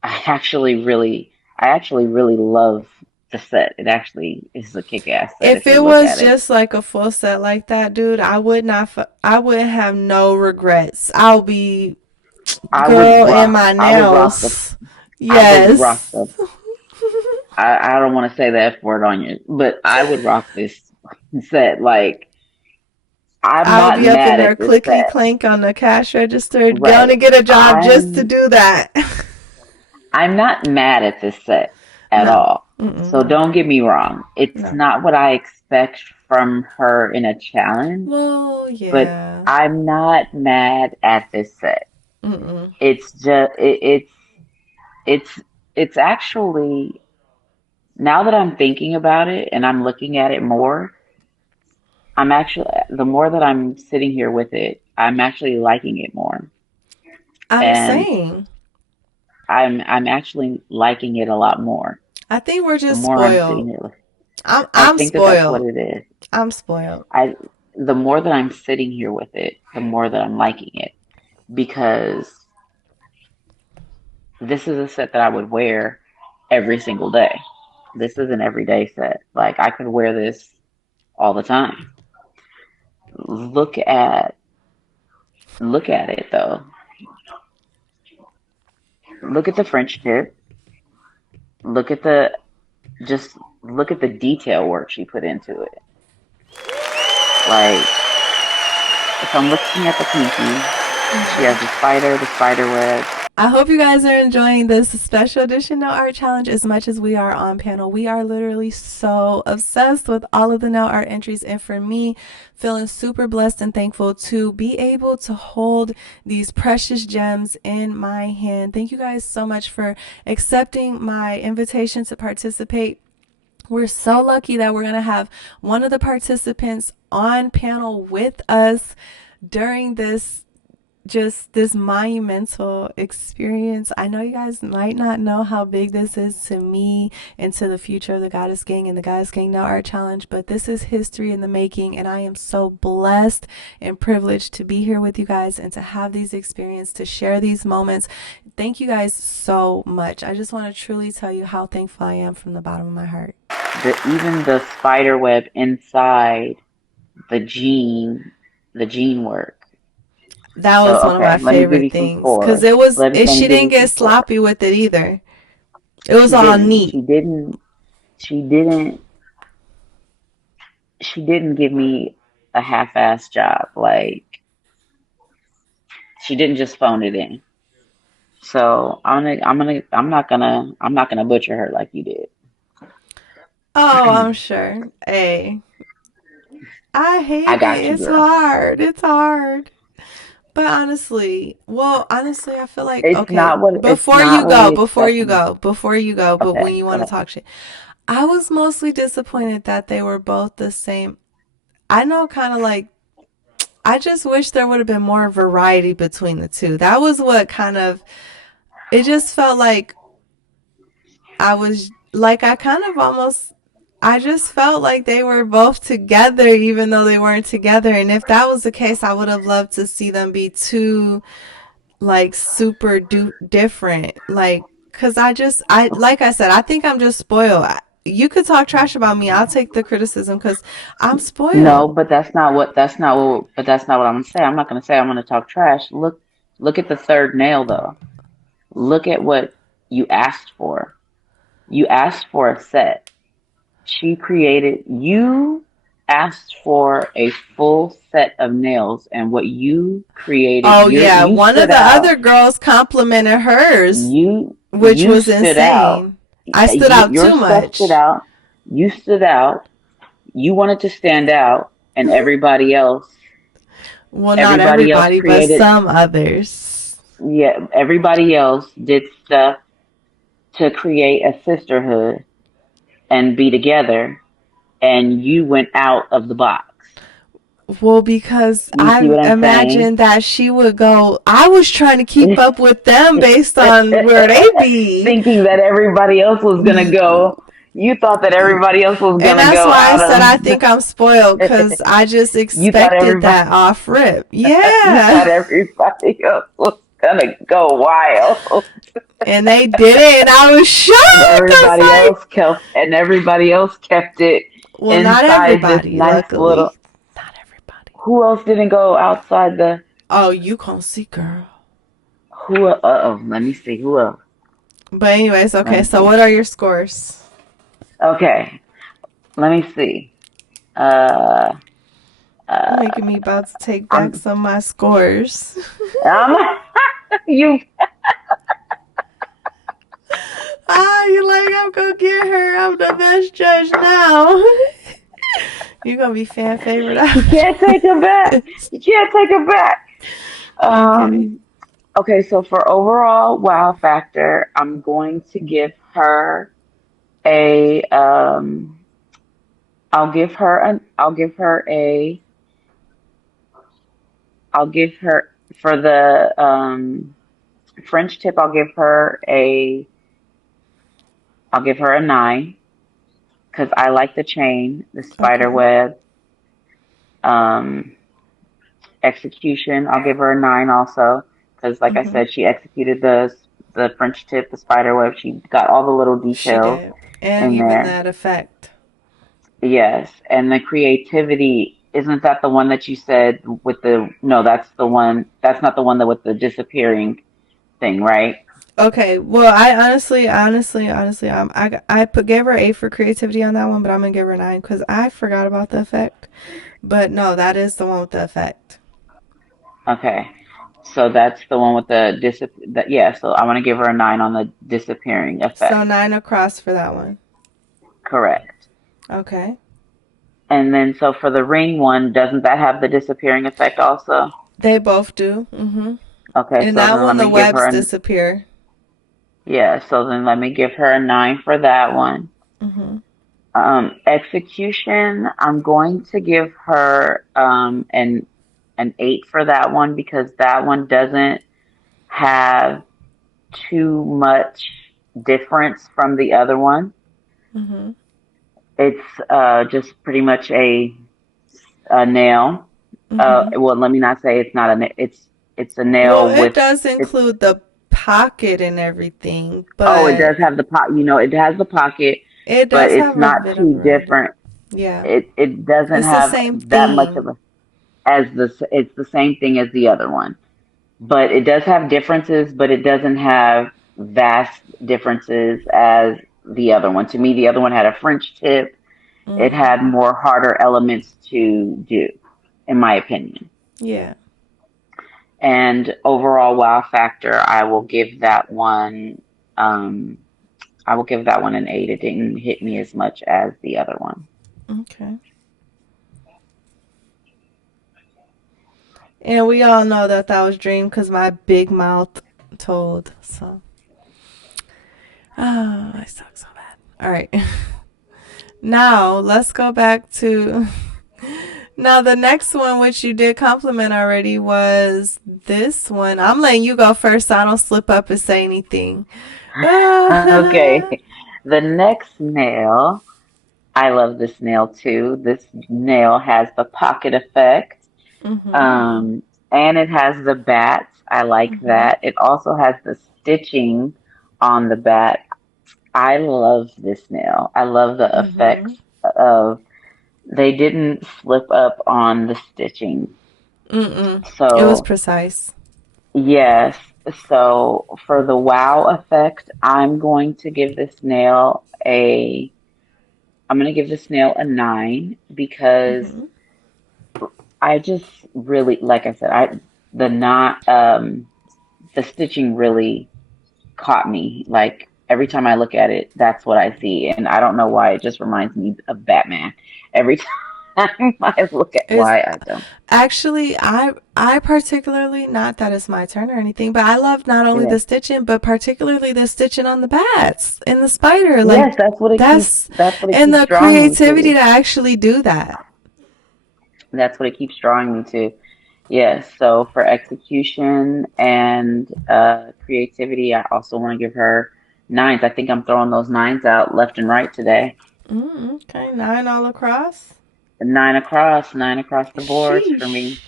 I actually really love the set. It actually is a kick-ass set If if you it look was at it. just like a full set like that, dude, I would have no regrets. I'll be I would girl in rock. my I would rock the. nails. I would rock Yes. the. I don't want to say the F word on you, but I would rock this set. Like, I'm I would not be up in mad there at this clicky set. clank on the cash register, going Right. to get a job just to I'm do that. I'm not mad at this set at No. all. So Mm-mm. don't get me wrong. It's No. not what I expect from her in a challenge, Well, but yeah. I'm not mad at this set. Mm-mm. It's just it's it's actually, now that I'm thinking about it and I'm looking at it more, I'm actually, the more that I'm sitting here with it, I'm actually liking it more. I'm the And same. I'm actually liking it a lot more. I think we're The just more I'm sitting spoiled. here with, I I'm think that that's what spoiled. it is. I'm spoiled. I The more that I'm sitting here with it, the more that I'm liking it, because this is a set that I would wear every single day. This is an everyday set. Like, I could wear this all the time. Look at look at it though. Look at the French tip. Look at the just look at the detail work she put into it. Like, if I'm looking at the pinky, she has the spider web. I hope you guys are enjoying this special edition nail art challenge as much as we are on panel. We are literally so obsessed with all of the nail art entries, and for me, feeling super blessed and thankful to be able to hold these precious gems in my hand. Thank you guys so much for accepting my invitation to participate. We're so lucky that we're going to have one of the participants on panel with us during this monumental experience. I know you guys might not know how big this is to me and to the future of the Goddess Gang and the Goddess Gang No Art Challenge, but this is history in the making, and I am so blessed and privileged to be here with you guys and to have these experiences, to share these moments. Thank you guys so much. I just want to truly tell you how thankful I am from the bottom of my heart. Even the spider web inside the jean, the jean work. That So was one of okay, my let me give favorite you some things because scores. Let me she give didn't you get some scores. sloppy with it either. It was She all didn't. neat. She didn't. She didn't give me a half-ass job. Like, she didn't just phone it in. So I'm not gonna butcher her like you did. Oh, I'm sure. Hey, I I hate it. got you, It's girl. hard. It's hard. But honestly, I feel like okay. It's not what we expected. But when Okay, you go want to ahead. talk shit, I was mostly disappointed that they were both the same. I know, kind of like I just wish there would have been more variety between the two. That was what kind of it just felt like I was like I kind of almost I just felt like they were both together even though they weren't together. And if that was the case, I would have loved to see them be two like super different. Like cuz I like I said, I think I'm just spoiled. You could talk trash about me. I'll take the criticism cuz I'm No, spoiled. but that's not what I'm gonna say. I'm not gonna say I'm gonna talk trash. Look at the third nail though. Look at what you asked for. You asked for a set. You asked for a full set of nails, and what you created, Oh yeah, you one of stood the out. other girls complimented hers, which You was stood out. insane. I stood out Your too stuff stood much. out. You stood out. You wanted to stand out, and Well, not everybody else everybody, but created. some others. Yeah, everybody else did stuff to create a sisterhood and be together, and you went out of the box. Well, because You see I what I'm saying? imagined that she would go, I was trying to keep up with them based on where they be. Thinking that everybody else was gonna go. You thought that everybody else was And gonna that's go why I out said of. I think I'm spoiled because I just You thought expected everybody. that off rip. You Yeah. thought everybody else was gonna go wild, And they did it, and I was shocked. I was like, and everybody else kept it well, not inside this everybody, nice luckily. little. Not everybody. Who else didn't go outside the? Oh, you can't see, girl. Who? Uh oh. Let me see. Who else? But anyways, Let okay. me So see. what are your scores? Okay, let me see. Uh, You're uh, making me about to take back I'm, some of my scores. I'm, you, You like I'm gonna get her. I'm the best judge now. You're gonna be fan favorite you after can't take her back. this. You can't take her back. Okay. Um, okay, so for overall wow factor, I'm going to give her a, I'll give her for the French tip. I'll give her a 9 because I like the chain, the spider Okay. web, um, execution. I'll give her a 9 also because, like I Mhm. said, she executed the French tip, the spider web. She got all the little She details did, and in even there. that effect. Yes, and the creativity, isn't that the one that you said with the, no, that's the one, that's not the one that with the disappearing thing, right? Okay. Well, I honestly, gave her 8 for creativity on that one, but I'm gonna give her 9 because I forgot about the effect. But no, that is the one with the effect. Okay. So that's the one with the yeah, so I want to give her a 9 on the disappearing So effect. 9 across for that one. Correct. Okay. And then so for the ring one, doesn't that have the disappearing effect also? They both do. Mhm. Okay, And so that then let one, the me give webs her a, disappear. yeah, so then let me give her a 9 for that one. Mhm. Execution, I'm going to give her an 8 for that one because that one doesn't have too much difference from the other one. Mhm. It's just pretty much a nail. Mhm. Well, let me not say it's not a it's a Well, nail it with does it's. include the pocket and everything, Oh, it but does have the it has the pocket, it but does it's have a not bit of too around it. different. Yeah. It doesn't It's the have same that much theme. of a as it's the same thing as the other one, but it does have differences, but it doesn't have vast differences as the other one. To me, the other one had a French tip. It Mhm. had more harder elements to do, in my opinion. Yeah. And overall wow factor, um, I will give that one an 8. It didn't hit me as much as the other one. Okay. And we all know that that was Dream because my big mouth told. So, oh, I suck so bad. All right. Now, let's go back to. Now, the next one, which you did compliment already, was this one. I'm letting you go first so I don't slip up and say anything. Okay. The next nail, I love this nail too. This nail has the pocket effect. Mm-hmm. Um, and it has the bats. I like Mm-hmm. that. It also has the stitching on the bat. I love this nail. I love the Mm-hmm. effects of they didn't slip up on the stitching. Mm-mm. It was So, precise. yes. So for the wow effect, I'm going to give this nail a 9 because Mm-hmm. I just really, like I said, the not, the stitching really caught me. Like every time I look at it, that's what I see. And I don't know why. It just reminds me of Batman. Every time I look at It's why I don't. actually I particularly, not that it's my turn or anything, but I love not only Yeah. the stitching, but particularly the stitching on the bats and the spider. Yes, Like that's that's what it and keeps the drawing me creativity to. to actually do that. That's what it keeps drawing me to. Yes. So for execution and creativity, I also want to give her 9s. I think I'm throwing those 9s out left and right today. Okay, 9 all across. 9 across the boards for me. Sheesh.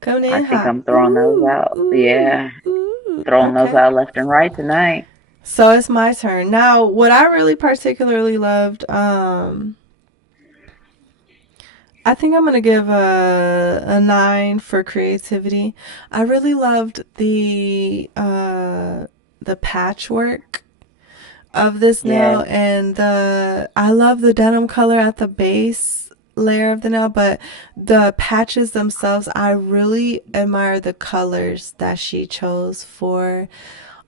Coming I in think hot. I'm throwing those Ooh, out. ooh, Yeah, ooh. throwing those Okay. out left and right tonight. So it's my turn. Now, what I really particularly loved, I think I'm gonna give a 9 for creativity. I really loved the patchwork. of this nail, Yes. and the I love the denim color at the base layer of the nail, but the patches themselves, I really admire the colors that she chose for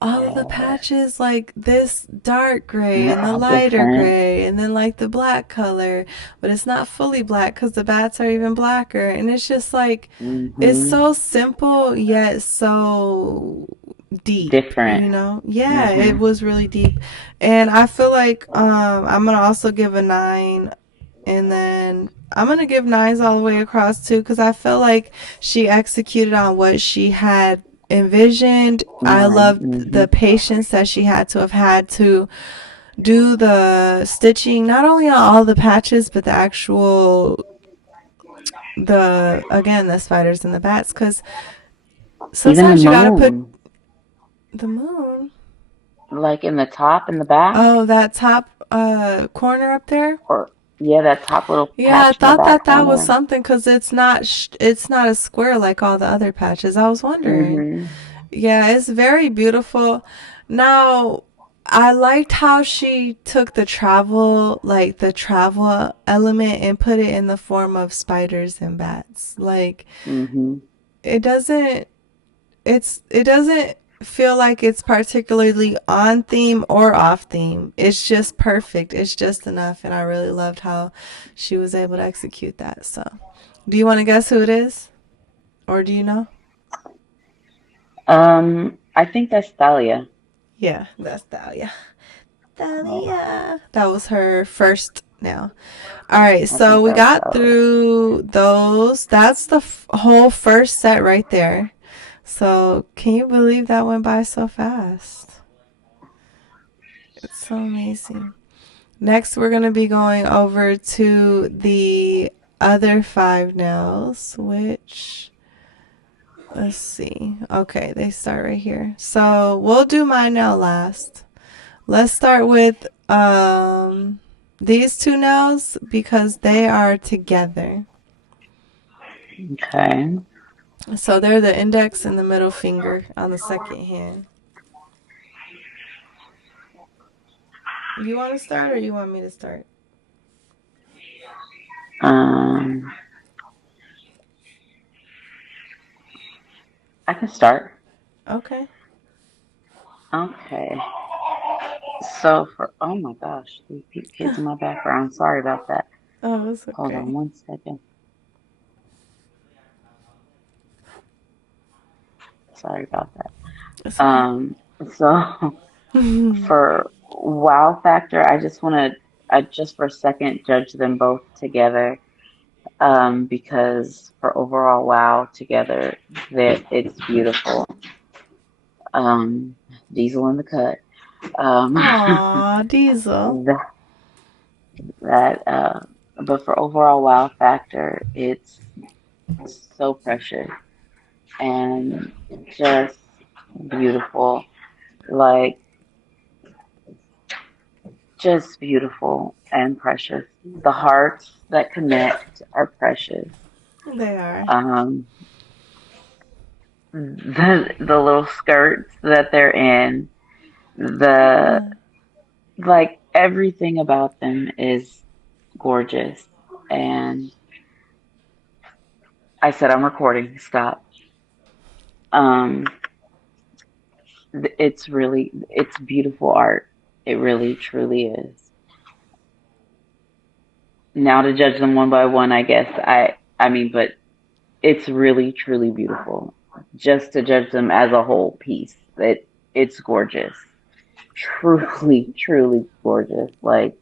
all of the Yes. patches, like this dark And gray they're and the all lighter different. gray, and then like the black color, but it's not fully black because the bats are even blacker. And it's just like, it's Hmm. so simple yet so deep, Different. you know? Yeah, it Hmm. was really deep. And I feel like I'm gonna also give a nine, and then I'm gonna give nines all the way across too, because I feel like she executed on what she had envisioned. I Right. loved Hmm. the patience that she had to have had to do the stitching, not only on all the patches, but the actual, the again, the spiders and the bats, because Even the sometimes you gotta put moon, the moon. like in the top and the back, Oh, that top corner up there. or yeah, that top little Yeah, I patch in the thought back that that was corner. something because it's not a square like all the other patches. I was wondering. Hmm. Yeah, it's very beautiful. Now, I liked how she took the travel element and put it in the form of spiders and bats. Like Hmm. it doesn't it doesn't feel like it's particularly on theme or off theme. It's just perfect. It's just enough, and I really loved how she was able to execute that. So, do you want to guess who it is, or do you know? I think that's Thalia. Yeah, that's Thalia. Oh, Thalia. That was her first now. All right, I so think we that was got Thalia. through those. That's the whole first set right there. So, can you believe that went by so fast? It's so amazing. Next, we're going to be going over to the other five nails, which, let's see. Okay, they start right here. So we'll do my nail last. Let's start with these two nails because they are together. Okay. So they're the index and the middle finger on the second hand. You want to start or you want me to start? Um, I can start. Okay. Okay. So for oh my gosh, these kids in my background. Sorry about that. Oh, it's Hold on okay. 1 second. Sorry about that. It's okay. Um, so for wow factor, I just for a second judge them both together. Because for overall wow together, that it's beautiful. Um, Diesel in the cut. Um, Aw, Diesel. that, that, but for overall wow factor, it's so precious and just beautiful. Like, just beautiful and precious. The hearts that connect are precious. They are. Um, the little skirts that they're in, the Yeah. like everything about them is gorgeous. And I said I'm recording. Stop. Um, it's beautiful art. It really truly is. Now to judge them one by one, I guess I mean, but it's really truly beautiful. Just to judge them as a whole piece, it's gorgeous. Truly, truly gorgeous. Like,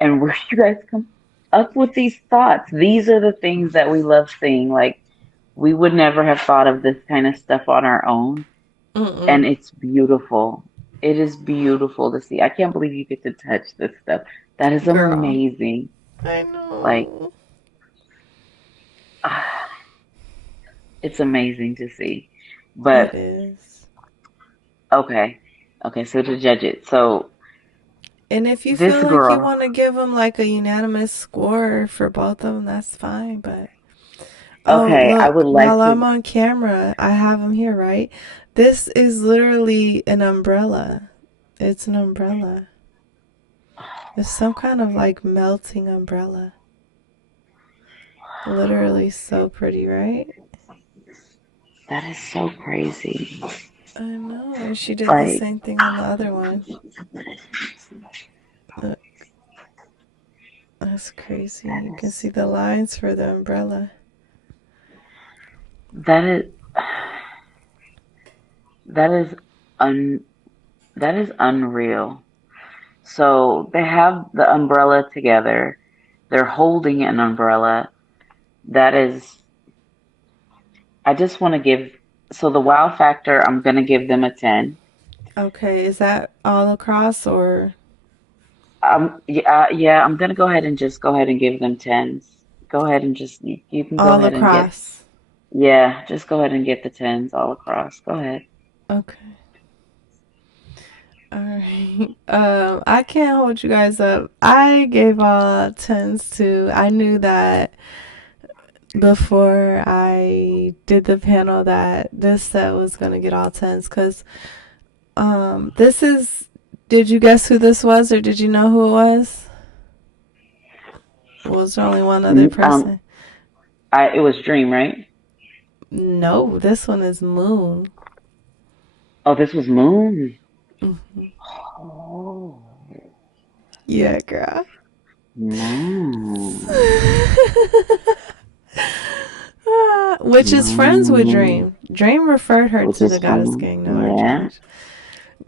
and where do you guys come up with these thoughts? These are the things that we love seeing. Like, we would never have thought of this kind of stuff on our own, and Mm-mm. it's beautiful. It is beautiful to see. I can't believe you get to touch this stuff. That is Girl. amazing. I Like, know. ah, it's amazing to see. It But is. okay, okay. So to judge it, so And if you this feel like you girl. want to give them like a unanimous score for both of them, that's fine. But oh, Okay, I look, would while like I'm to. on camera, I have them here, right? This is literally an umbrella. It's an umbrella. It's some kind of like melting umbrella. Literally so pretty, right? That is so crazy. I know. And she did the Like same thing on the other one. Look, that's crazy. that You can is see the lines for the umbrella. that is that is un that is unreal. So they have the umbrella together. They're holding an umbrella. That is, I just want to give, so the wow factor, I'm going to give them a 10. Okay, is that all across or Yeah, I'm going to go ahead and just go ahead and give them 10s. Go ahead and just, you can go all ahead and get, across? yeah, just go ahead and get the 10s all across. Go ahead. Okay. All right. I can't hold you guys up. I gave all tens to. I knew that before I did the panel that this set was gonna get all tens because this is. Did you guess who this was or did you know who it was? Was there only one other Mm, person? it was Dream, right? No, this one is Moon. Oh, this was Moon. Mhm. Oh, Yeah, girl. Moon. Which is friends with Moon. Dream. Dream referred her Which to is the Goddess fun. Gang No Art Yeah. Challenge.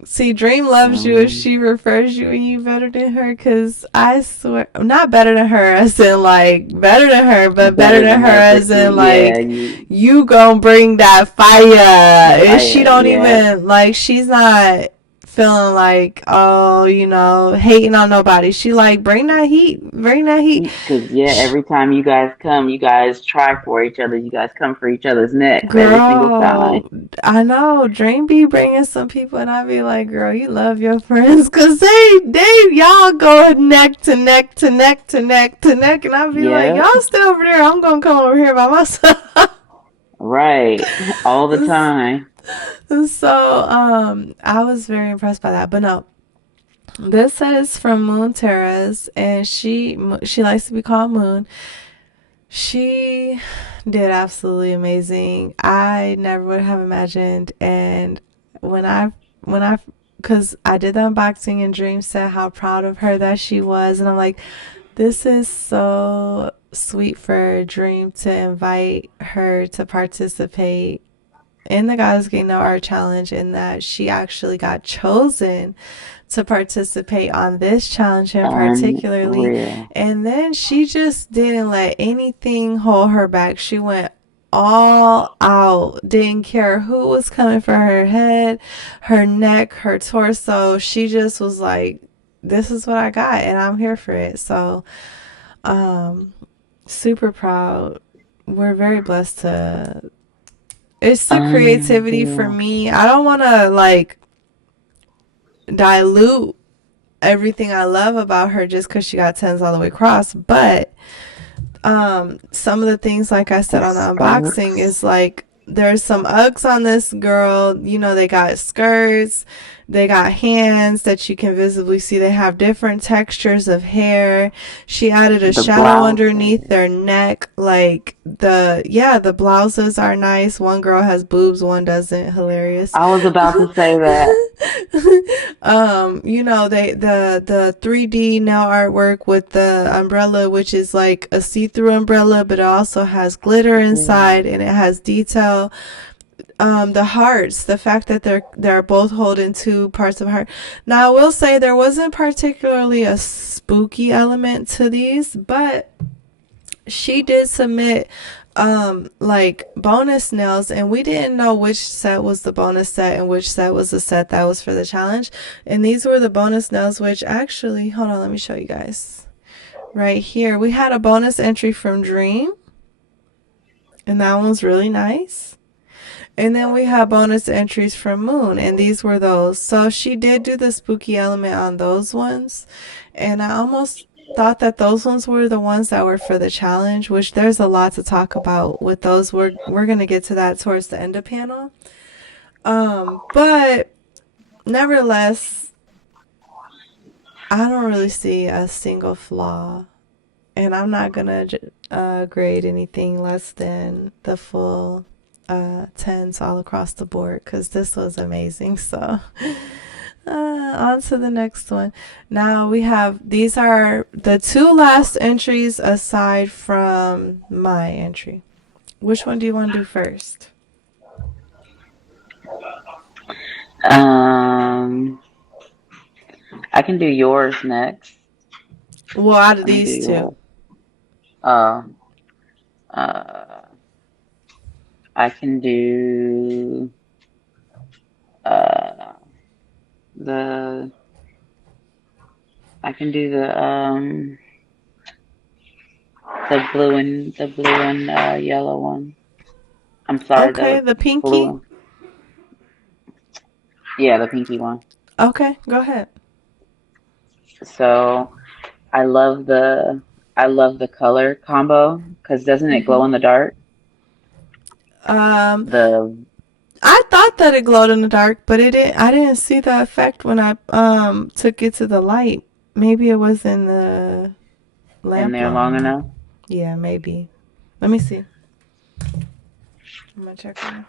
See, Dream loves you if Um, she refers you and you better than her. Cause I swear, not better than her as in like better than her, but better better than than her her, as but in yeah, like you gon' bring that fire. And she fire. don't Yeah. even like she's not feeling like oh hating on nobody. She like bring that heat. Because yeah, every time you guys come, you guys try for each other. You guys come for each other's necks every single time. Girl, I know Dream be bringing some people, and I be like, girl, you love your friends, cause y'all go neck to neck to neck to neck to neck, and I be like, Yep. y'all stay over there, I'm gonna come over here by myself. Right. All the time. So, I was very impressed by that, but no, this set is from Moon Terrace, and she likes to be called Moon. She did absolutely amazing. I never would have imagined. And when I, because I did the unboxing and Dream said how proud of her that she was. And I'm like, this is so sweet for Dream to invite her to participate in the Goddess Getting No Art Challenge and that she actually got chosen to participate on this challenge in particularly. Unreal. And then she just didn't let anything hold her back. She went all out, didn't care who was coming for her head, her neck, her torso. She just was like, this is what I got and I'm here for it. So, um, super proud. We're very blessed to. It's the creativity for Unreal. me. I don't want to like dilute everything I love about her just because she got tens all the way across. But some of the things, like I said The on the unboxing, is skirts. like there's some Uggs on this girl. You know, they got skirts, they got hands that you can visibly see. They have different textures of hair. She added a The shadow underneath blouses. their neck. Like the blouses are nice. One girl has boobs, one doesn't. Hilarious. I was about to say that. The 3D nail artwork with the umbrella, which is like a see-through umbrella, but it also has glitter inside Yeah. and it has detail. The hearts, the fact that they're both holding two parts of heart. Now, I will say there wasn't particularly a spooky element to these, but she did submit like bonus nails, and we didn't know which set was the bonus set and which set was the set that was for the challenge. And these were the bonus nails, which actually, hold on, let me show you guys. Right here we had a bonus entry from Dream, and that one's really nice. And then we have bonus entries from Moon, and these were those. So she did do the spooky element on those ones. And I almost thought that those ones were the ones that were for the challenge, which there's a lot to talk about with those. We're gonna get to that towards the end of panel. But nevertheless, I don't really see a single flaw, and I'm not gonna grade anything less than the full tens all across the board because this was amazing. So, on to the next one. Now we have these are the two last entries aside from my entry. Which one do you want to do first? Um, I can do yours next. Well, out of Let me do these two. yours. Uh, uh, I can do uh the I can do the blue and yellow one. I'm sorry, Okay, the the pinky. blue. Yeah, the pinky one. Okay, go ahead. So I love the color combo because doesn't it glow Mhm. in the dark? Um, The I thought that it glowed in the dark, but it didn't. I didn't see the effect when I took it to the light. Maybe it was in the in lamp there long long enough. enough. Yeah, maybe. Let me see. I'm gonna check right now.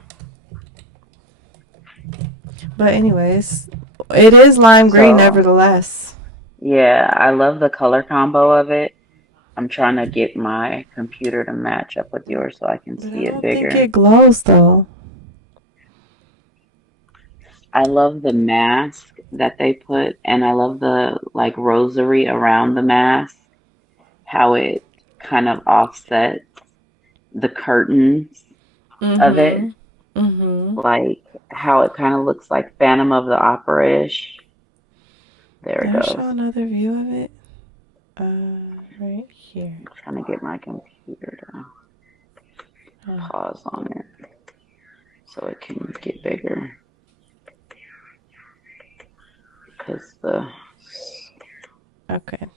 But anyways, it is lime green So nevertheless. yeah, I love the color combo of it. I'm trying to get my computer to match up with yours so I can But I see it don't think bigger. it glows though. I love the mask that they put, and I love the like rosary around the mask, how it kind of offsets the curtains of it, Mhm. Mhm. like how it kind of looks like Phantom of the Opera-ish. There it Can I show goes. another view of it? Right here. I'm trying to get my computer to Oh, pause on it so it can get bigger because the okay.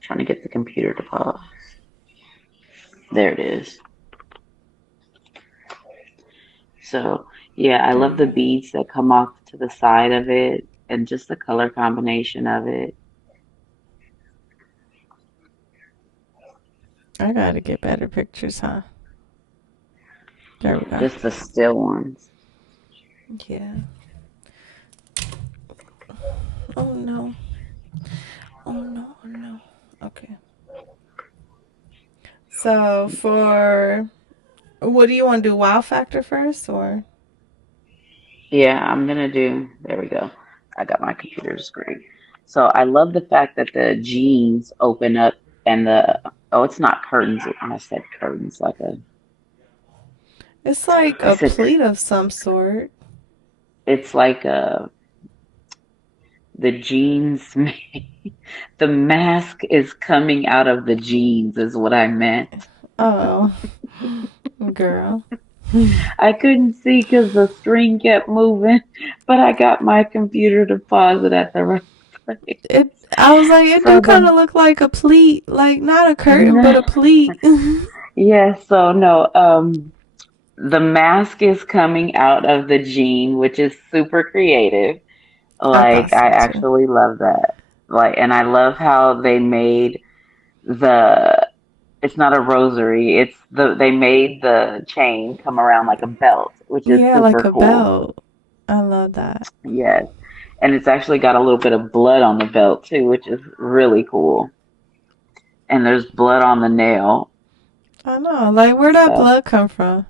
trying to get the computer to pause. There it is. So yeah, I There love you the go. beads that come off to the side of it and just the color combination of it. I gotta get better pictures, huh? There we go. Just the still ones. Yeah. Oh no. Oh no. Oh no. Okay. So for what do you want to do? Wow factor first, or Yeah, I'm gonna do. There we go. I got my computer screen. So I love the fact that the jeans open up and the oh, it's not curtains. I said curtains like a. it's like I a said pleat of some sort. it's like the jeans. The mask is coming out of the jeans is what I meant. Oh, girl. I couldn't see because the screen kept moving, but I got my computer to pause it at the right place. It. I was like, it do So kind the of look like a pleat, like not a curtain, but a pleat. yeah, so no, the mask is coming out of the jean, which is super creative. I thought Like I so too. actually love that. Like, and I love how they made the it's not a rosary, it's they made the chain come around like a belt, which is Yeah, like super a cool. belt. I love that. Yes. And it's actually got a little bit of blood on the belt too, which is really cool. And there's blood on the nail. I know. Like, where'd that So blood come from?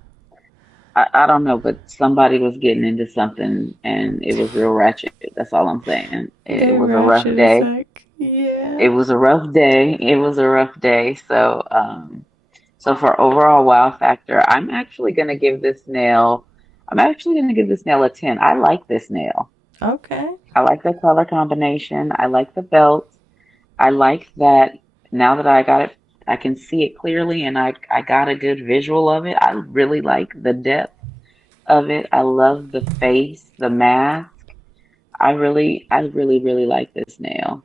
I don't know, but somebody was getting into something and it was real ratchet. That's all I'm saying. It They was a rough ratchet as day. heck. It Yeah. was a rough day. It was a rough day. So for overall wow factor, I'm actually gonna give this nail a 10. I like this nail. Okay. I like the color combination. I like the belt. I like that now that I got it, I can see it clearly and I got a good visual of it. I really like the depth of it. I love the face, the mask. I really like this nail.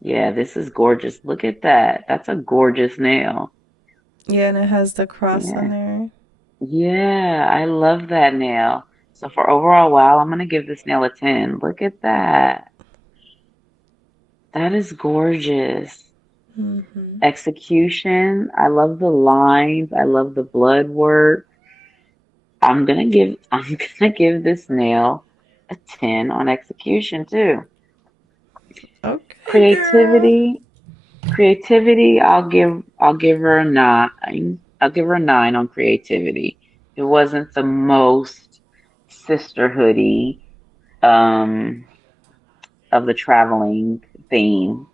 Yeah, this is gorgeous. Look at that. That's a gorgeous nail. Yeah, and it has the cross on Yeah. there. Yeah, I love that nail. So for overall wow, I'm gonna give this nail a 10. Look at that. That is gorgeous. Hmm. Execution. I love the lines. I love the blood work. I'm gonna give this nail a 10 on execution too. Okay, girl. Creativity. Creativity, I'll give her a 9. I'll give her a 9 on creativity. It wasn't the most sisterhoody um of the traveling theme.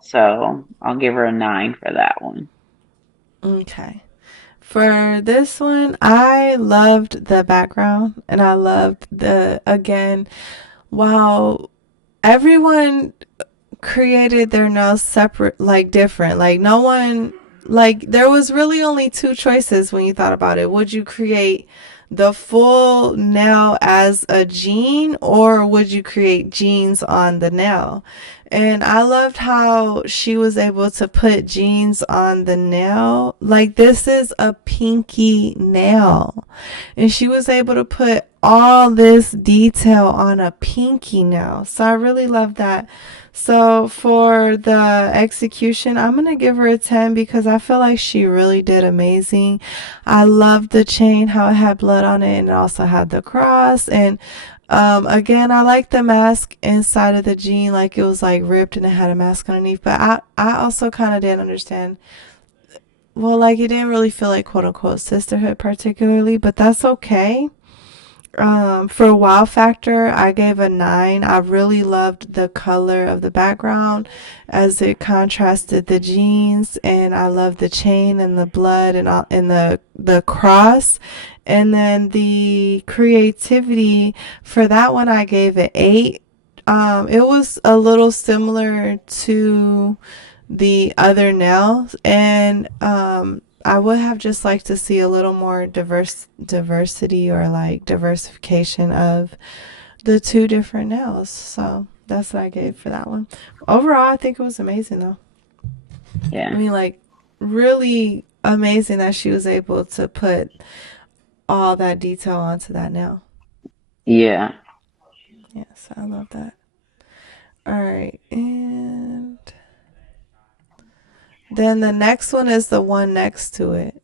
So I'll give her a 9 for that one. Okay. For this one, I loved the background and I loved again, wow, everyone created their nails separate, like different. Like no one, like there was really only two choices when you thought about it. Would you create the full nail as a jean or would you create jeans on the nail? And I loved how she was able to put jeans on the nail. Like this is a pinky nail. And she was able to put all this detail on a pinky nail. So I really love that. So for the execution, I'm going to give her a 10 because I feel like she really did amazing. I loved the chain, how it had blood on it, and it also had the cross. And again, I like the mask inside of the jean, like it was like ripped and it had a mask underneath. But I also kind of didn't understand. Well, like it didn't really feel like quote unquote sisterhood particularly, but that's okay. For wow factor, I gave a 9. I really loved the color of the background as it contrasted the jeans, and I loved the chain and the blood and all, and the cross. And then the creativity for that one, I gave it 8. It was a little similar to the other nails, and I would have just liked to see a little more diversity or like diversification of the two different nails. So that's what I gave for that one. Overall, I think it was amazing though. I Yeah. mean, like really amazing that she was able to put all that detail onto that nail. Yeah. Yes, I love that. All right, and then the next one is the one next to it.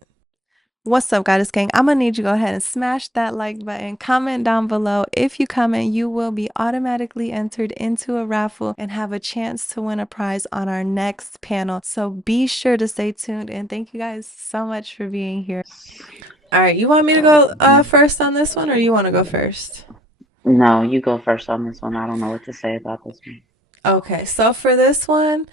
What's up, Goddess Gang? I'm gonna need you to go ahead and smash that like button. Comment down below. If you comment, you will be automatically entered into a raffle and have a chance to win a prize on our next panel. So be sure to stay tuned and thank you guys so much for being here. All right, you want me to go first on this one or you want to go first? No, you go first on this one. I don't know what to say about this one. Okay, so for this one,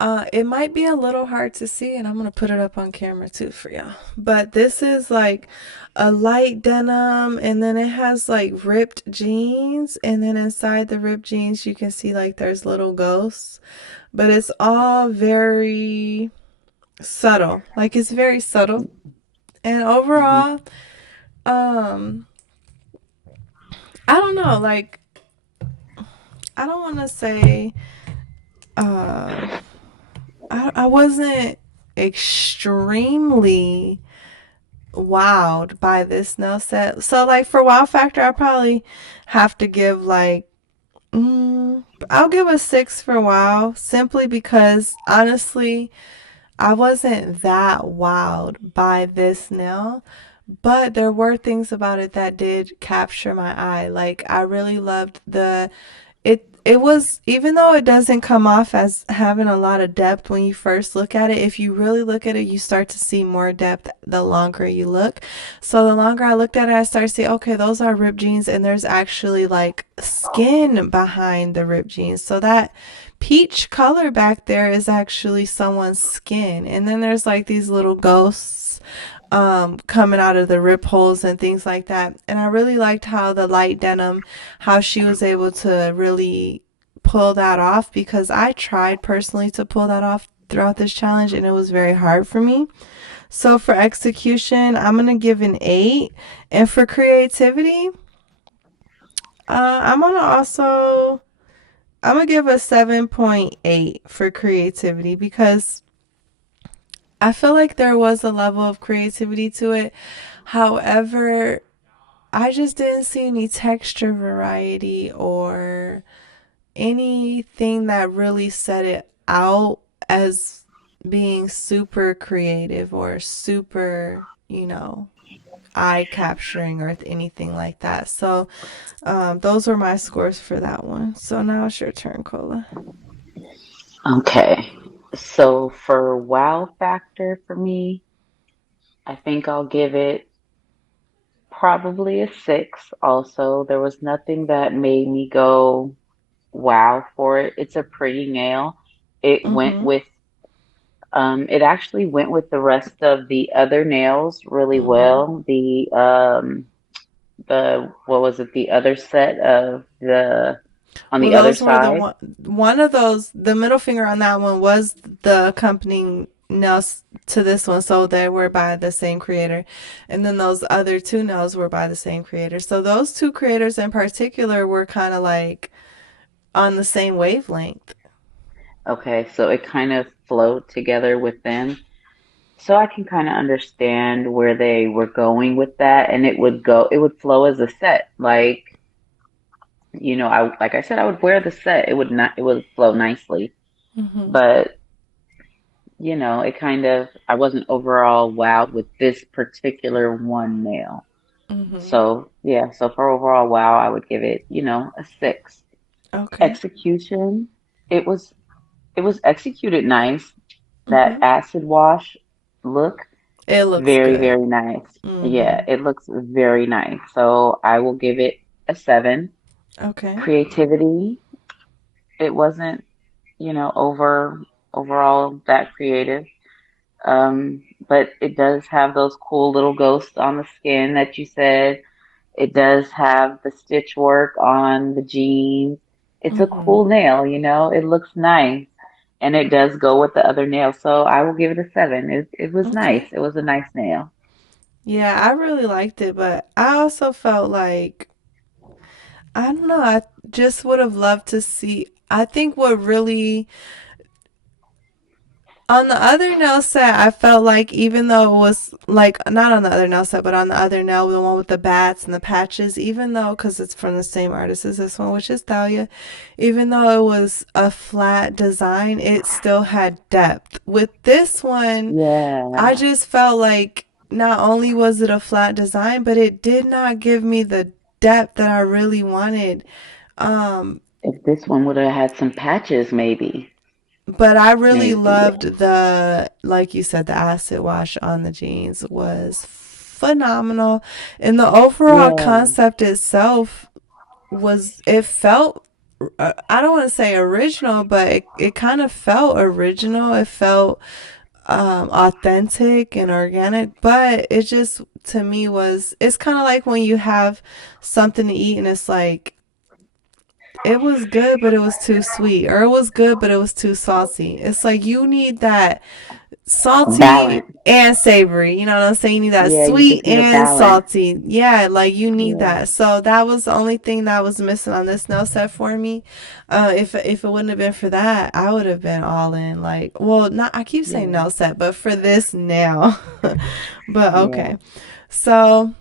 it might be a little hard to see, and I'm gonna put it up on camera too for y'all. But this is like a light denim, and then it has like ripped jeans, and then inside the ripped jeans, you can see like there's little ghosts, but it's all very subtle. Like it's very subtle, and Hmm. overall, um, I don't know. Like I don't want to say, um, I wasn't extremely wowed by this nail set. So like for wow factor, I probably have to give like I'll give a 6 for wow simply because honestly I wasn't that wowed by this nail, but there were things about it that did capture my eye. Like I really loved it was, even though it doesn't come off as having a lot of depth when you first look at it, if you really look at it, you start to see more depth the longer you look. So the longer I looked at it, I started to see, okay, those are ripped jeans and there's actually like skin behind the ripped jeans. So that peach color back there is actually someone's skin. And then there's like these little ghosts coming out of the rip holes and things like that. And I really liked how the light denim, how she was able to really pull that off because I tried personally to pull that off throughout this challenge and it was very hard for me. So for execution, I'm gonna give an 8, and for creativity, I'm gonna also I'm gonna give a 7.8 for creativity because I feel like there was a level of creativity to it. However, I just didn't see any texture variety or anything that really set it out as being super creative or super, eye capturing or anything like that. So, those were my scores for that one. So now it's your turn, Cola. Okay. So for wow factor for me, I think I'll give it probably a 6 also. There was nothing that made me go wow for it. It's a pretty nail. It went Mm-hmm. with it actually went with the rest of the other nails really Mm-hmm. well. The what was it? The other set of the on Well, the other those were the side. one of those. The middle finger on that one was the accompanying nails to this one, so they were by the same creator, and then those other two nails were by the same creator. So those two creators in particular were kind of like on the same wavelength. Okay, so it kind of flowed together with them. So I can kind of understand where they were going with that, and it would flow as a set. Like I said, I would wear the set. It would flow nicely. Mhm. But, I wasn't overall wowed with this particular one nail. Mhm. So yeah, so for overall wow, I would give it, a 6. Okay. Execution, it was, it was executed nice. That Mhm. acid wash look, It looks very, good. very nice. Yeah, Mhm. it looks very nice. So I will give it a 7. Okay. Creativity, it wasn't, overall that creative. But it does have those cool little ghosts on the skin that you said. It does have the stitch work on the jeans. It's a Mhm. cool nail, it looks nice. And it does go with the other nail. So I will give it a 7. It was nice. Okay. It was a nice nail. Yeah, I really liked it, but I also felt like I don't know, I just would have loved to see. I think what really on the other nail set, I felt like even though it was like not on the other nail set, but on the other nail, the one with the bats and the patches, even though because it's from the same artist as this one, which is Thalia, even though it was a flat design, it still had depth. With this one, I Yeah. just felt like not only was it a flat design, but it did not give me the depth that I really wanted. Um, If this one would have had some patches, maybe. but I really Maybe. loved the, like you said, the acid wash on the jeans was phenomenal. And the overall Yeah. concept itself it felt, I don't want to say original, but it kind of felt original. It felt authentic and organic, but it just to me it's kind of like when you have something to eat and it's like it was good but it was too sweet, or it was good but it was too salty. It's like you need that salty Balance. and savory, you know what I'm saying? You need that Yeah, you sweet just need a and balance. salty. Yeah, like you need Yeah. that. So that was the only thing that was missing on this nail set for me. If it wouldn't have been for that, I would have been all in. Like, well, not I keep saying Yeah. nail set, but for this nail. But Yeah. okay. So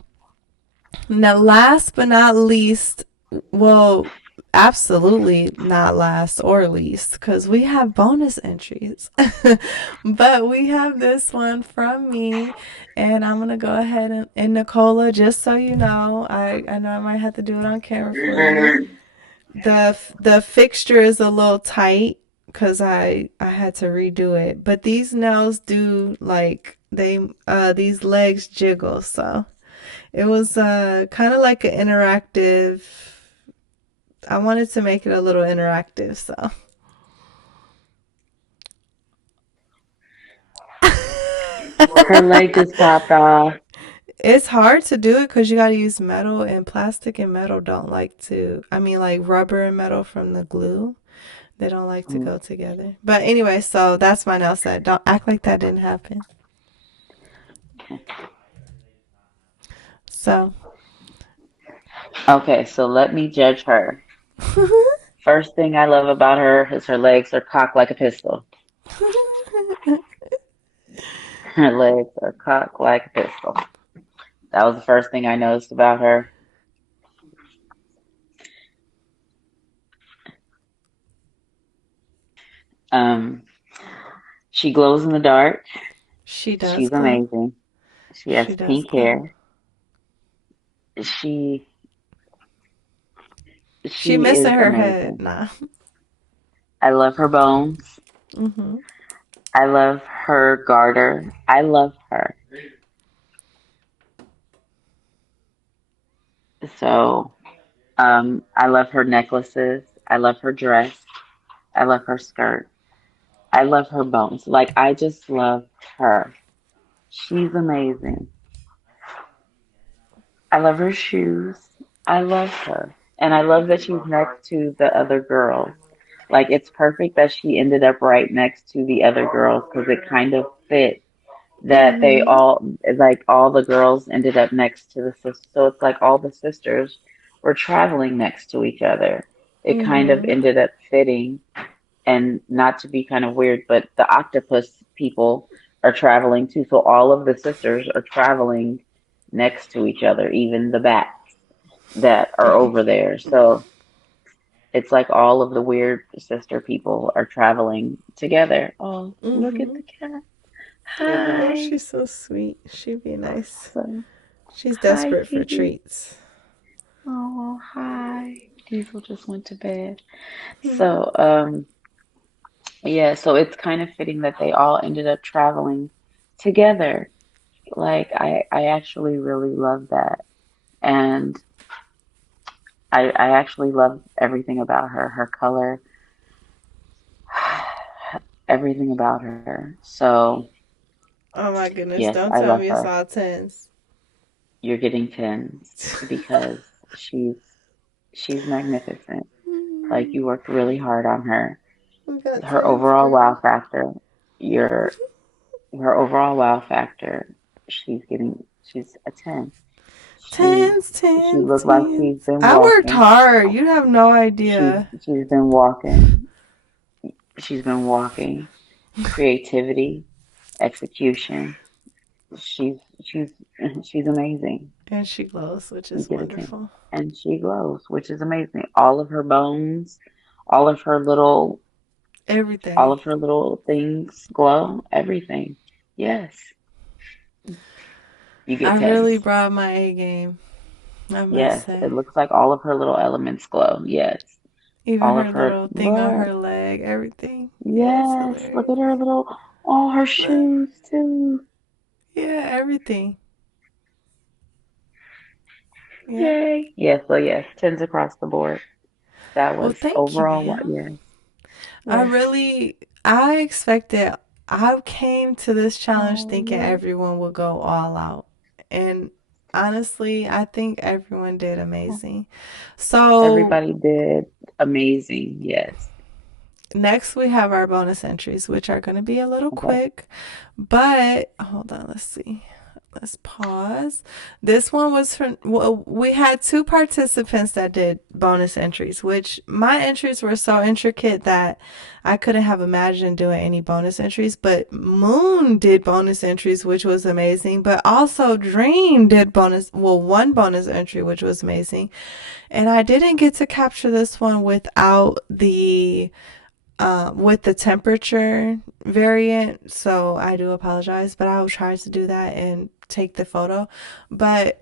now, last but not least, well, absolutely not last or least, because we have bonus entries. But we have this one from me, and I'm gonna go ahead and Nicola, just so you know, I know I might have to do it on camera for you. The fixture is a little tight because I had to redo it, but these nails do like these legs jiggle, so. It was kind of like an interactive. I wanted to make it a little interactive, so. Her leg just popped off. It's hard to do it because you got to use metal, and plastic and metal don't like to. I mean, like rubber and metal from the glue, they don't like to Mm. go together. But anyway, so that's my nail set. Don't act like that didn't happen. So. Okay, so let me judge her. First thing I love about her is her legs are cocked like a pistol. Her legs are cocked like a pistol. That was the first thing I noticed about her. Um, she glows in the dark. She does She's glow. amazing. She has She does pink glow. hair. She She she missing is her head. amazing. Nah. I love her bones. Mm-hmm. I love her garter. I love her. So, I love her necklaces. I love her dress. I love her skirt. I love her bones. Like, I just love her. She's amazing. I love her shoes. I love her. And I love that she's next to the other girls. Like, it's perfect that she ended up right next to the other girls because it kind of fit that they Mm-hmm. all, like, all the girls ended up next to the sisters. So it's like all the sisters were traveling next to each other. It kind of Mm-hmm. ended up fitting, and not to be kind of weird, but the octopus people are traveling too. So all of the sisters are traveling next to each other, even the bats that are over there. So it's like all of the weird sister people are traveling together. Oh, look at Mm-hmm. the cat. Oh, Hi. she's so sweet. She'd be nice. So, She's hi, desperate for Kiki. treats. Oh, hi. Diesel just went to bed. Mm-hmm. So, yeah, so it's kind of fitting that they all ended up traveling together. Like, I actually really love that. And I actually love everything about her, her color, everything about her. So, Oh my goodness, yes, don't I tell love me it's her. all tens. You're getting tens because she's she's magnificent. Like, you worked really hard on her. We got Her tens, overall wow girl. factor, your her overall wow factor, she's a 10. She Tens, she tens, looked like she's tens. been I worked walking. hard. You have no She's idea. she's been walking. She's been walking. Creativity, execution. She's she's amazing. And she glows, which You is get a 10. wonderful. And she glows, which is amazing. All of her bones, all of her little all Everything. of her little things glow, everything. Yes. You I get really tens. brought my A game, I must Yes. It say. looks like all of her little elements glow. Yes. Even All of her her little thing on look. her leg, everything. Yeah, it's Yes. Look at hilarious. her little all her Look. shoes too. Yeah, everything. Yep. Yay. Yes, so yes, tens across the board. That Well, was thank you, overall ma'am. yes. I Yes. really, I expected, I came to this challenge Oh thinking look. everyone would go all out. And honestly, I think everyone did amazing. So Everybody did amazing. Yes. next we have our bonus entries, which are going to be a little Okay. quick, but hold on, let's see. Let's pause. This one was from, well, we had two participants that did bonus entries, which my entries were so intricate that I couldn't have imagined doing any bonus entries. But Moon did bonus entries, which was amazing. But also Dream did one bonus entry, which was amazing. And I didn't get to capture this one without the with the temperature variant, so I do apologize, but I will try to do that and take the photo. But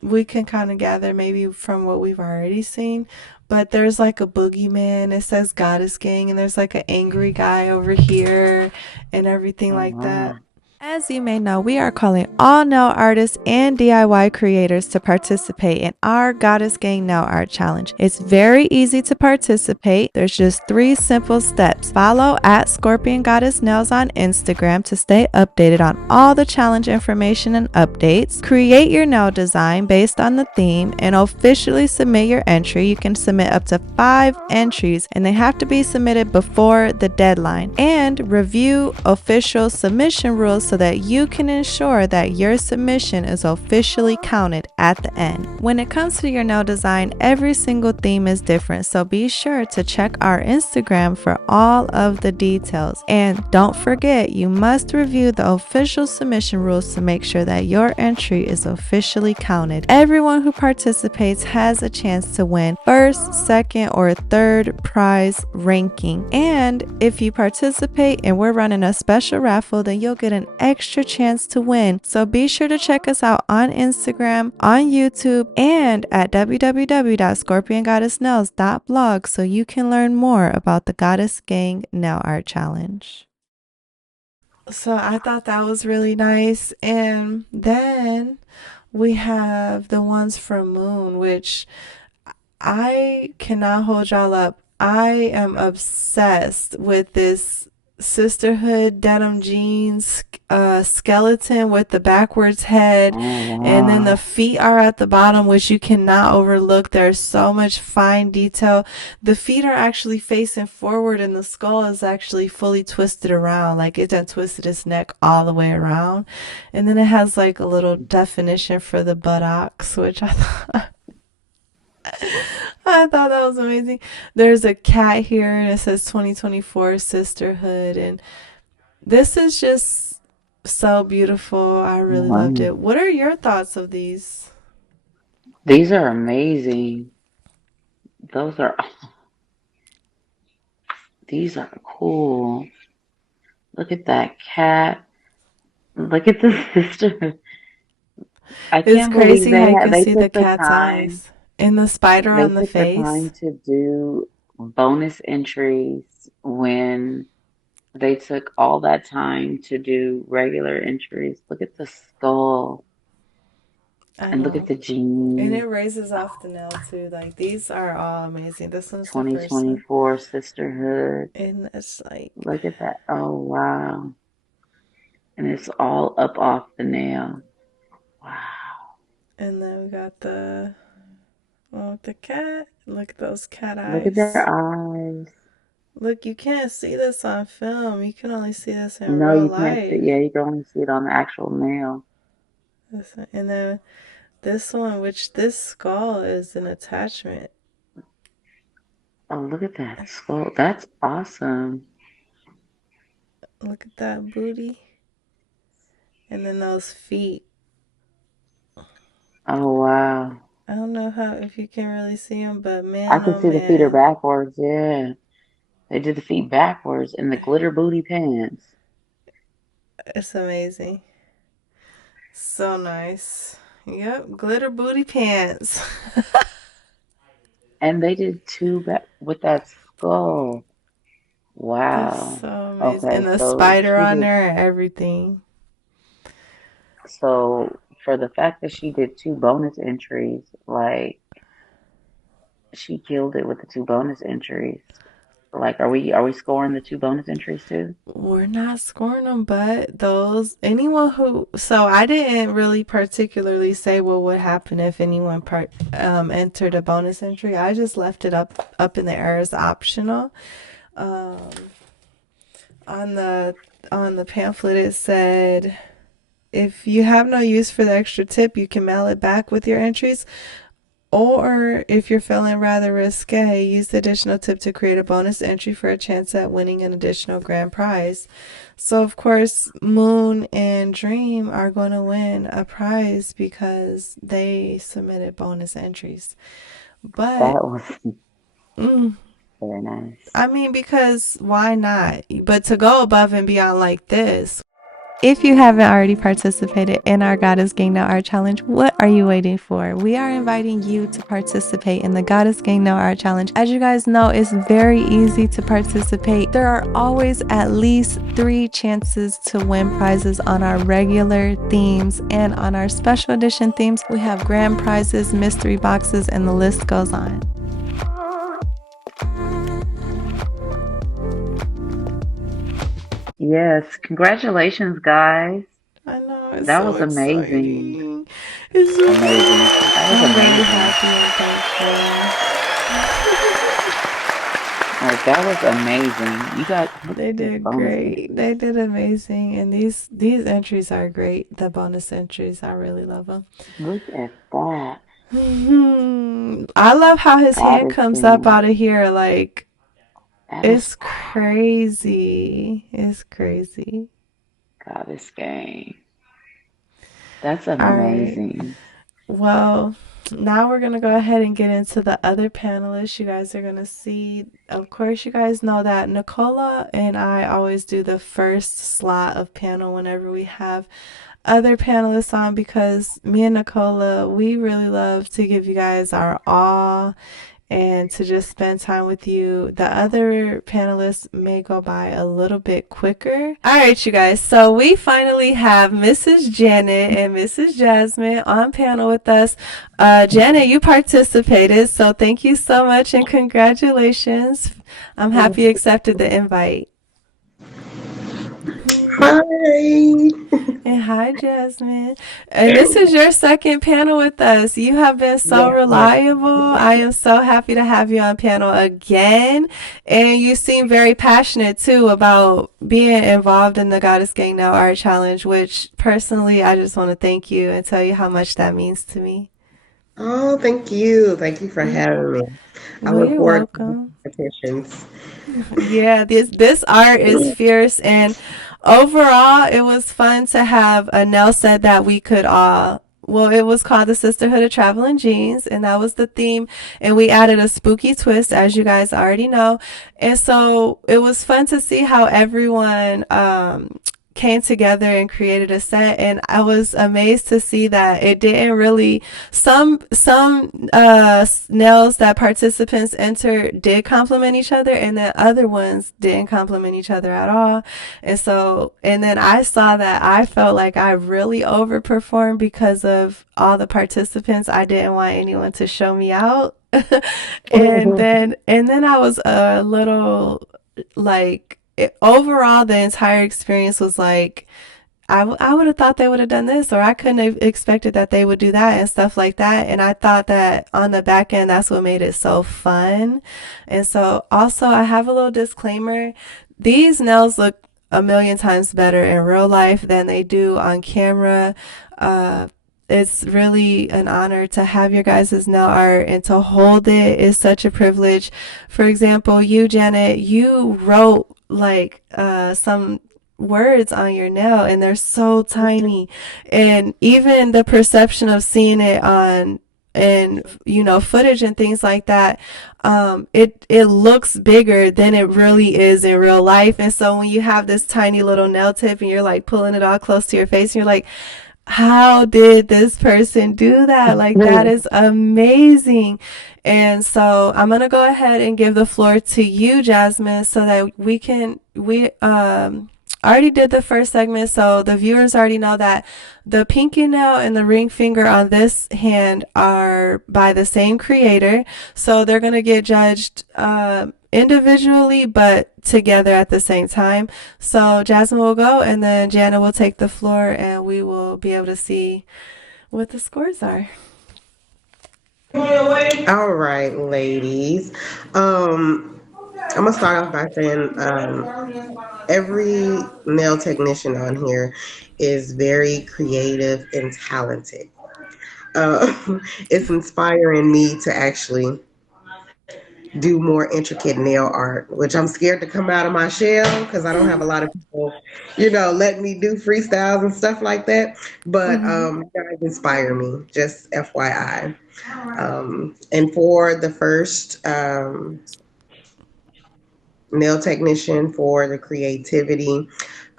we can kind of gather maybe from what we've already seen. But there's like a boogeyman, it says Goddess Gang, and there's like an angry guy over here and everything Oh like that. wow. As you may know, we are calling all nail artists and DIY creators to participate in our Goddess Gang Nail Art Challenge. It's very easy to participate. There's just 3 simple steps. Follow at Scorpion Goddess Nails on Instagram to stay updated on all the challenge information and updates. Create your nail design based on the theme and officially submit your entry. You can submit up to 5 entries and they have to be submitted before the deadline. And review official submission rules so that you can ensure that your submission is officially counted at the end. When it comes to your nail design, every single theme is different, so be sure to check our Instagram for all of the details. And don't forget, you must review the official submission rules to make sure that your entry is officially counted. Everyone who participates has a chance to win first, second, or third prize ranking. And if you participate and we're running a special raffle, then you'll get an extra chance to win. So be sure to check us out on Instagram, on YouTube, and at www.scorpiongoddessnails.blog so you can learn more about the Goddess Gang Nail Art Challenge. So I thought that was really nice. And then we have the ones from Moon, which I cannot hold y'all up. I am obsessed with this Sisterhood denim jeans skeleton with the backwards head, Oh, and then the wow. feet are at the bottom, which you cannot overlook. There's so much fine detail. The feet are actually facing forward, and the skull is actually fully twisted around, like it done twisted its neck all the way around. And then it has like a little definition for the buttocks, which I thought I thought that was amazing. There's a cat here and it says 2024 Sisterhood. And this is just so beautiful. I really loved Wow. it. What are your thoughts of these? These are amazing. Those are, these are cool. Look at that cat. Look at the sister. I It's can't believe crazy how you can they see the took the cat's time. eyes and the spider They on the took the time face. to do bonus entries when they took all that time to do regular entries. Look at the skull I and look at know. the And it jeans. raises off the nail too. Like these are all amazing. This one's the first one. 2024 Sisterhood. And it's like, Look at that. Oh, wow. And it's all up off the nail. Wow. and then we got the one with the cat. Look at those cat Look at their eyes. eyes. Look, you can't see this on film. You can only see this in No, real you can't see. life. Yeah, you can only see it on the actual nail. And then this one, which this skull is an attachment. Oh, look at that skull. That's awesome. Look at that booty. And then those feet. Oh, wow. I don't know how if you can really see them, but I man, can oh see the feet are man, backwards. Yeah. They did the feet backwards in the glitter booty pants. it's amazing. So nice. Yep, glitter booty pants. And they did two back with that skull. That's Wow. so amazing. Okay, And the so spider she on did. there and everything. So for the fact that she did two bonus entries, like she killed it with the two bonus entries. Like, are we scoring the two bonus entries too? We're not scoring them, but those anyone who so I didn't really particularly say what would happen if anyone entered a bonus entry. I just left it up in the air as optional. Um, on the pamphlet it said if you have no use for the extra tip, you can mail it back with your entries. Or if you're feeling rather risque, use the additional tip to create a bonus entry for a chance at winning an additional grand prize. So, of course, Moon and Dream are going to win a prize because they submitted bonus entries. But, That was mm, very nice. I mean, because why not? But to go above and beyond like this, if you haven't already participated in our Goddess Gang No Art Challenge, what are you waiting for? We are inviting you to participate in the Goddess Gang No Art Challenge. As you guys know, it's very easy to participate. There are always at least 3 chances to win prizes on our regular themes, and on our special edition themes, we have grand prizes, mystery boxes, and the list goes on. Yes, congratulations, guys. I know, it's That so was amazing. exciting. It's so Amazing. That was I'm really amazing. happy and thankful. Like that was amazing. You got look They at these did bonus great. entries. They did amazing, and these entries are great. The bonus entries, I really love them. Look at that. I love how his hand Goddess comes up game. out of here. Like That is it's crazy. It's crazy. goddess game. That's All right. amazing. Well, now we're going to go ahead and get into the other panelists. You guys are going to see, of course, you guys know that Nicola and I always do the first slot of panel whenever we have other panelists on because me and Nicola, we really love to give you guys our all and to just spend time with you. The other panelists may go by a little bit quicker. All right, you guys. So we finally have Mrs. Janet and Mrs. Jasmine on panel with us. Janet, you participated, so thank you so much and congratulations. I'm happy you accepted the invite. Hi. And hi, Jasmine. And this is your second panel with us. You have been so Yes. reliable. I am so happy to have you on panel again. And you seem very passionate too about being involved in the Goddess Gang Now Art Challenge, which personally, I just want to thank you and tell you how much that means to me. Oh, thank you. Thank you for Mm, having me. I well, look you're forward to the welcome. competitions. Yeah, this art is fierce, and overall, it was fun to have a nail set that we could all. Well, it was called the Sisterhood of Traveling Jeans, and that was the theme. And we added a spooky twist, as you guys already know. And so it was fun to see how everyone came together and created a set. And I was amazed to see that it didn't really some nails that participants entered did complement each other, and then other ones didn't complement each other at all. And so, and then I saw that I felt like I really overperformed because of all the participants. I didn't want anyone to show me out. And then I was a little like overall the entire experience was like I would have thought they would have done this, or I couldn't have expected that they would do that and stuff like that. And I thought that on the back end, that's what made it so fun. And so, also, I have a little disclaimer: these nails look a million times better in real life than they do on camera. Uh, it's really an honor to have your guys' nail art, and to hold it is such a privilege. For example, you, Janet, you wrote like some words on your nail, and they're so tiny, and even the perception of seeing it on and footage and things like that, it looks bigger than it really is in real life. And so when you have this tiny little nail tip and you're like pulling it all close to your face, and you're like, how did this person do that? Like, that is amazing. And so I'm gonna go ahead and give the floor to you, Jasmine, so that we already did the first segment, so the viewers already know that the pinky nail and the ring finger on this hand are by the same creator. So they're going to get judged individually, but together at the same time. So Jasmine will go, and then Jana will take the floor, and we will be able to see what the scores are. All right, ladies. I'm gonna start off by saying every nail technician on here is very creative and talented. Uh, it's inspiring me to actually do more intricate nail art, which I'm scared to come out of my shell because I don't have a lot of people, let me do freestyles and stuff like that. But Mm-hmm. you guys inspire me, just FYI. And for the first nail technician for the creativity,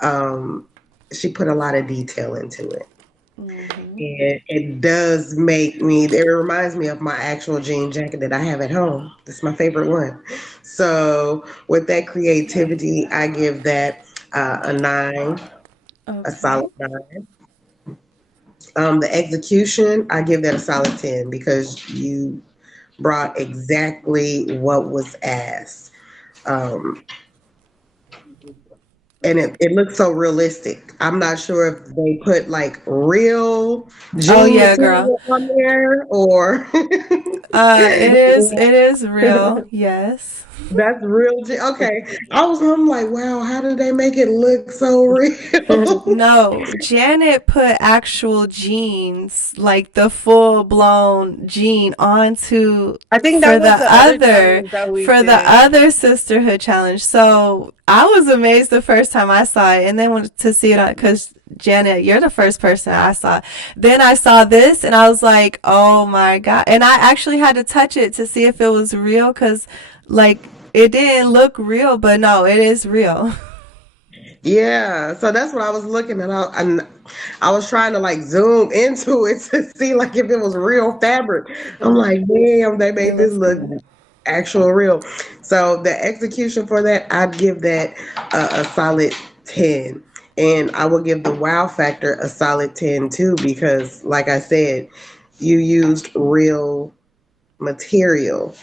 um, she put a lot of detail into it. Mm-hmm. It does make me, it reminds me of my actual jean jacket that I have at home. It's my favorite one. So, with that creativity, I give that a nine, a solid Okay. nine. The execution, I give that a solid 10 because you brought exactly what was asked. Um, and it looks so realistic. I'm not sure if they put like real Oh jean yeah, girl. material on there or It is real. Yes. That's real. Okay, I'm like, wow, how did they make it look so real? No, Janet put actual jeans, like the full blown jean onto I think that was the other challenge that we for the did. other sisterhood challenge. So I was amazed the first time I saw it, and then to see it on, because Janet, you're the first person I saw. Then I saw this, and I was like, oh my god! And I actually had to touch it to see if it was real, because like it didn't look real, but no, it is real. Yeah, so that's what I was looking at. I was trying to like zoom into it to see like if it was real fabric. I'm like, damn, they It made this looks look good. actual real. So the execution for that, I'd give that a solid 10. And I will give the wow factor a solid 10 too, because like I said, you used real material.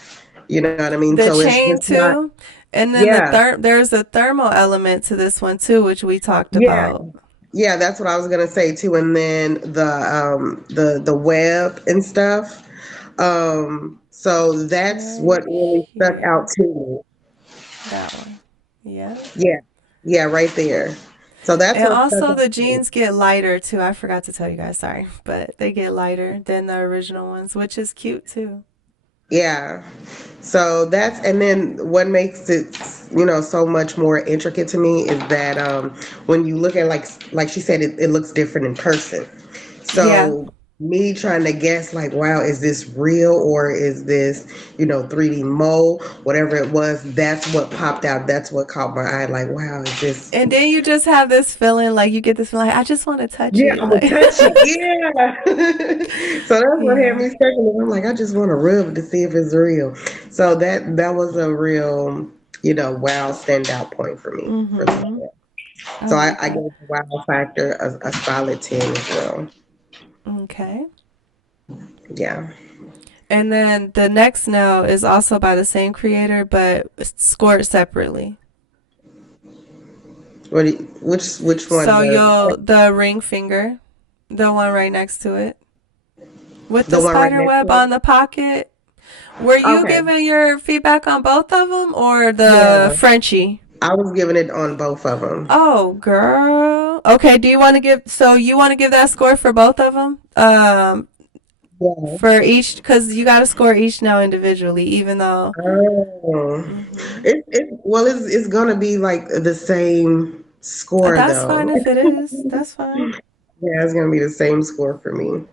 You know what I mean? The So it's chain just not, too, and then yeah, there's a thermal element to this one too, which we talked yeah. about. Yeah, that's what I was gonna say too. And then the web and stuff. So that's Right what really stuck here, out to me. that one. Yeah. Yeah, yeah, right there. So that's And what stuck also out the to me. jeans get lighter too. I forgot to tell you guys, sorry, but they get lighter than the original ones, which is cute too. Yeah. So that's and then what makes it so much more intricate to me is that when you look at like she said it looks different in person. Yeah. So me trying to guess like, wow, is this real or is this, 3D mold, whatever it was, that's what popped out. That's what caught my eye. Like, wow, is this, And then you just have this feeling, like you get this feeling like I just want to touch yeah, it. I'm gonna Like touch it. Yeah. So that's what had yeah. me circling. I'm like, I just want to rub to see if it's real. So that was a real, wow standout point for me for Mhm. that. I So like I give that. the wow factor a solid 10 as well. Okay. Yeah. And then the next nail is also by the same creator, but scored separately. Which one? So you'll the ring finger, the one right next to it, with the The one right spider next web to on the pocket. Were it? you Okay. giving your feedback on both of them or the Yeah. Frenchie? I was giving it on both of them. Oh, girl. Okay, do you want to give so you want to give that score for both of them? Yeah. For each, because you got to score each now individually, even though. Oh. Hmm. It's gonna be like the same score That's fine though. if it is. That's fine. Yeah, it's gonna be the same score for me.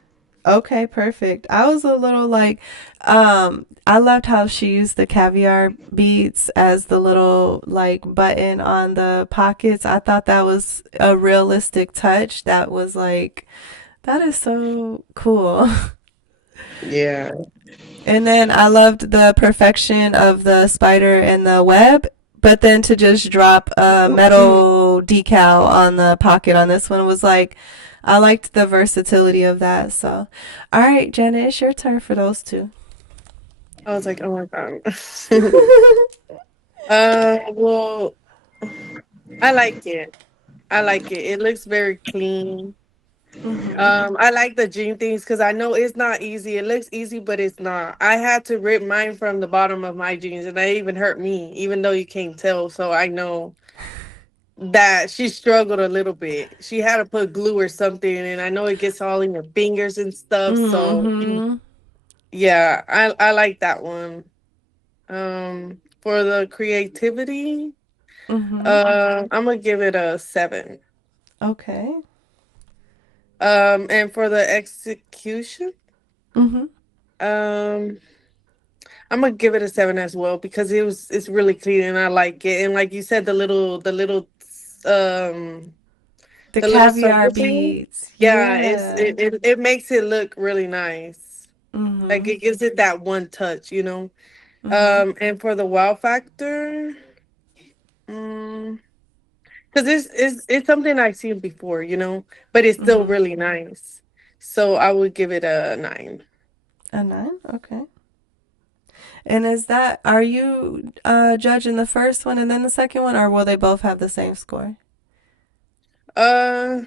Okay, perfect. I was a little like, I loved how she used the caviar beads as the little like button on the pockets. I thought that was a realistic touch. That was like, that is so cool. Yeah. And then I loved the perfection of the spider and the web, but then to just drop a metal decal on the pocket on this one was like, I liked the versatility of that. So, all right, Janet, it's your turn for those two. I was like, oh my god. Well, I like it. I like it. It looks very clean. Mhm. I like the jean things because I know it's not easy. It looks easy, but it's not. I had to rip mine from the bottom of my jeans, and that even hurt me, even though you can't tell. So I know that she struggled a little bit. She had to put glue or something, and I know it gets all in your fingers and stuff. So Mhm. yeah, I like that one. For the creativity, Mhm. I'm gonna give it a 7. Okay. And for the execution, Mhm. um, I'm gonna give it a 7 as well because it's really clean and I like it. And like you said, um The the little caviar circle thing, beads. yeah, Yeah. it makes it look really nice. Like Mhm. it gives it that one touch, you know. Mhm. And for the wow factor, mm, because it's something I've seen before, you know, but it's still Mhm. really nice. So I would give it a 9. A 9. Okay. And are you judging the first one and then the second one, or will they both have the same score? Uh,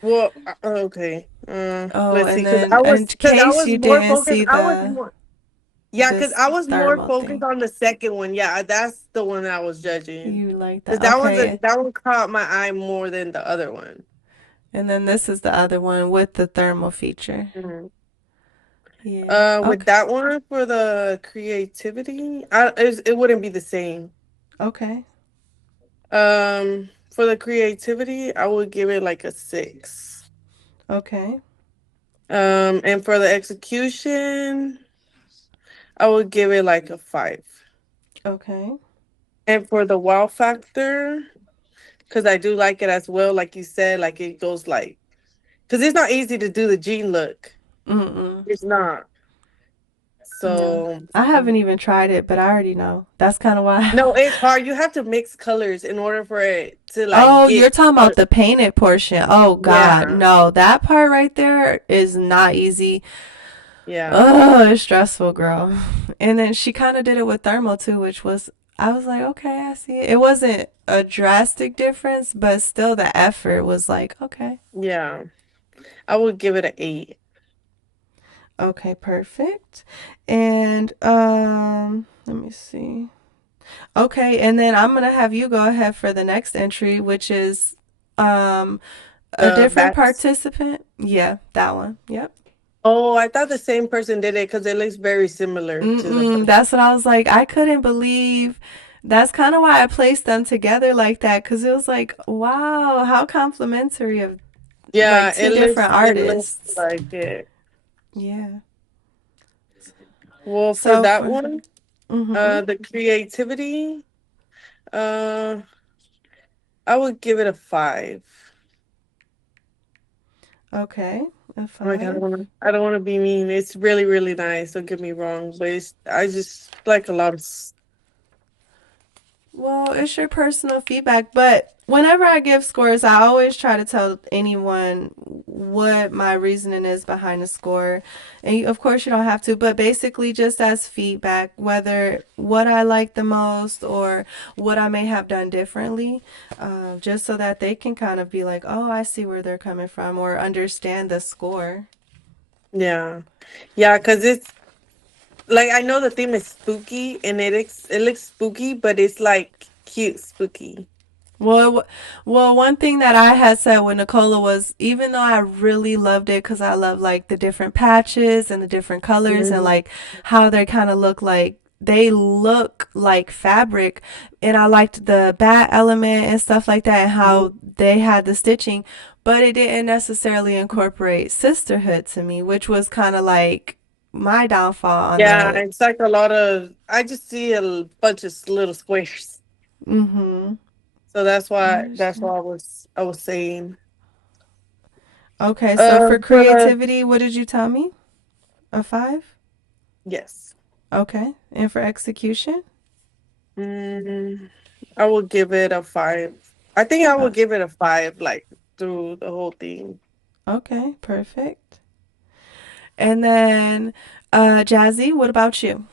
well, okay. Oh, Let's and see, because then in I case was you more didn't focused. see I was more, yeah, because this I was more thermal focused thing. on the second one. Yeah, that's the one I was judging. You like Because that? Okay. that one caught my eye more than the other one. And then this is the other one with the thermal feature. Mhm. Yeah. With Okay. that one for the creativity, it wouldn't be the same. Okay. For the creativity, I would give it like a 6. Okay. And for the execution, I would give it like a 5. Okay. And for the wow factor, because I do like it as well, like you said, like it goes like, because it's not easy to do the jean look. Mm-mm. It's not. No. So I haven't even tried it, but I already know. That's kind of why. no, it's hard. You have to mix colors in order for it to like Oh, you're get. talking about the painted portion. Oh God, Yeah, no, that part right there is not easy. yeah, Oh, it's stressful, girl. And then she kind of did it with thermal too, which was I was like, okay, I see it. It wasn't a drastic difference, but still the effort was like, okay, yeah. I would give it an 8. okay, perfect. And let me see. Okay, and then I'm gonna have you go ahead for the next entry, which is um a The different bats. participant. Yeah, that one. Yep. Oh, I thought the same person did it because it looks very similar to the Mm-mm, first. that's what I was like. I couldn't believe. That's kind of why I placed them together like that, because it was like, wow, how complimentary of like Yeah, two different it looks artists. like it. Yeah. Well, for So that for, one, mm-hmm. the creativity, uh, I would give it a 5. Okay, a Like five. I don't wanna be mean. It's really, really nice. Don't get me wrong, but I just like a lot of. Well, it's your personal feedback, but whenever I give scores, I always try to tell anyone what my reasoning is behind the score. And of course, you don't have to, but basically, just as feedback, whether what I like the most or what I may have done differently, just so that they can kind of be like, oh, I see where they're coming from or understand the score. Yeah, yeah, because it's like I know the theme is spooky and it looks spooky, but it's like cute spooky. Well, well, one thing that I had said with Nicola was even though I really loved it because I love like the different patches and the different colors and Mhm. like how they kind of look like they look like fabric, and I liked the bat element and stuff like that and how they had the stitching, but it didn't necessarily incorporate sisterhood to me, which was kind of like my downfall on Yeah, the. it's like a lot of. I just see bunch of little squares, Mhm. so I that's understand. why I was saying. Okay, so for For the creativity, what did you tell me? A five? yes, Okay. And for execution? mm, I will give it a 5. I think I Uh, will give it a 5, like through the whole thing. okay, perfect. And then, Jazzy, what about you?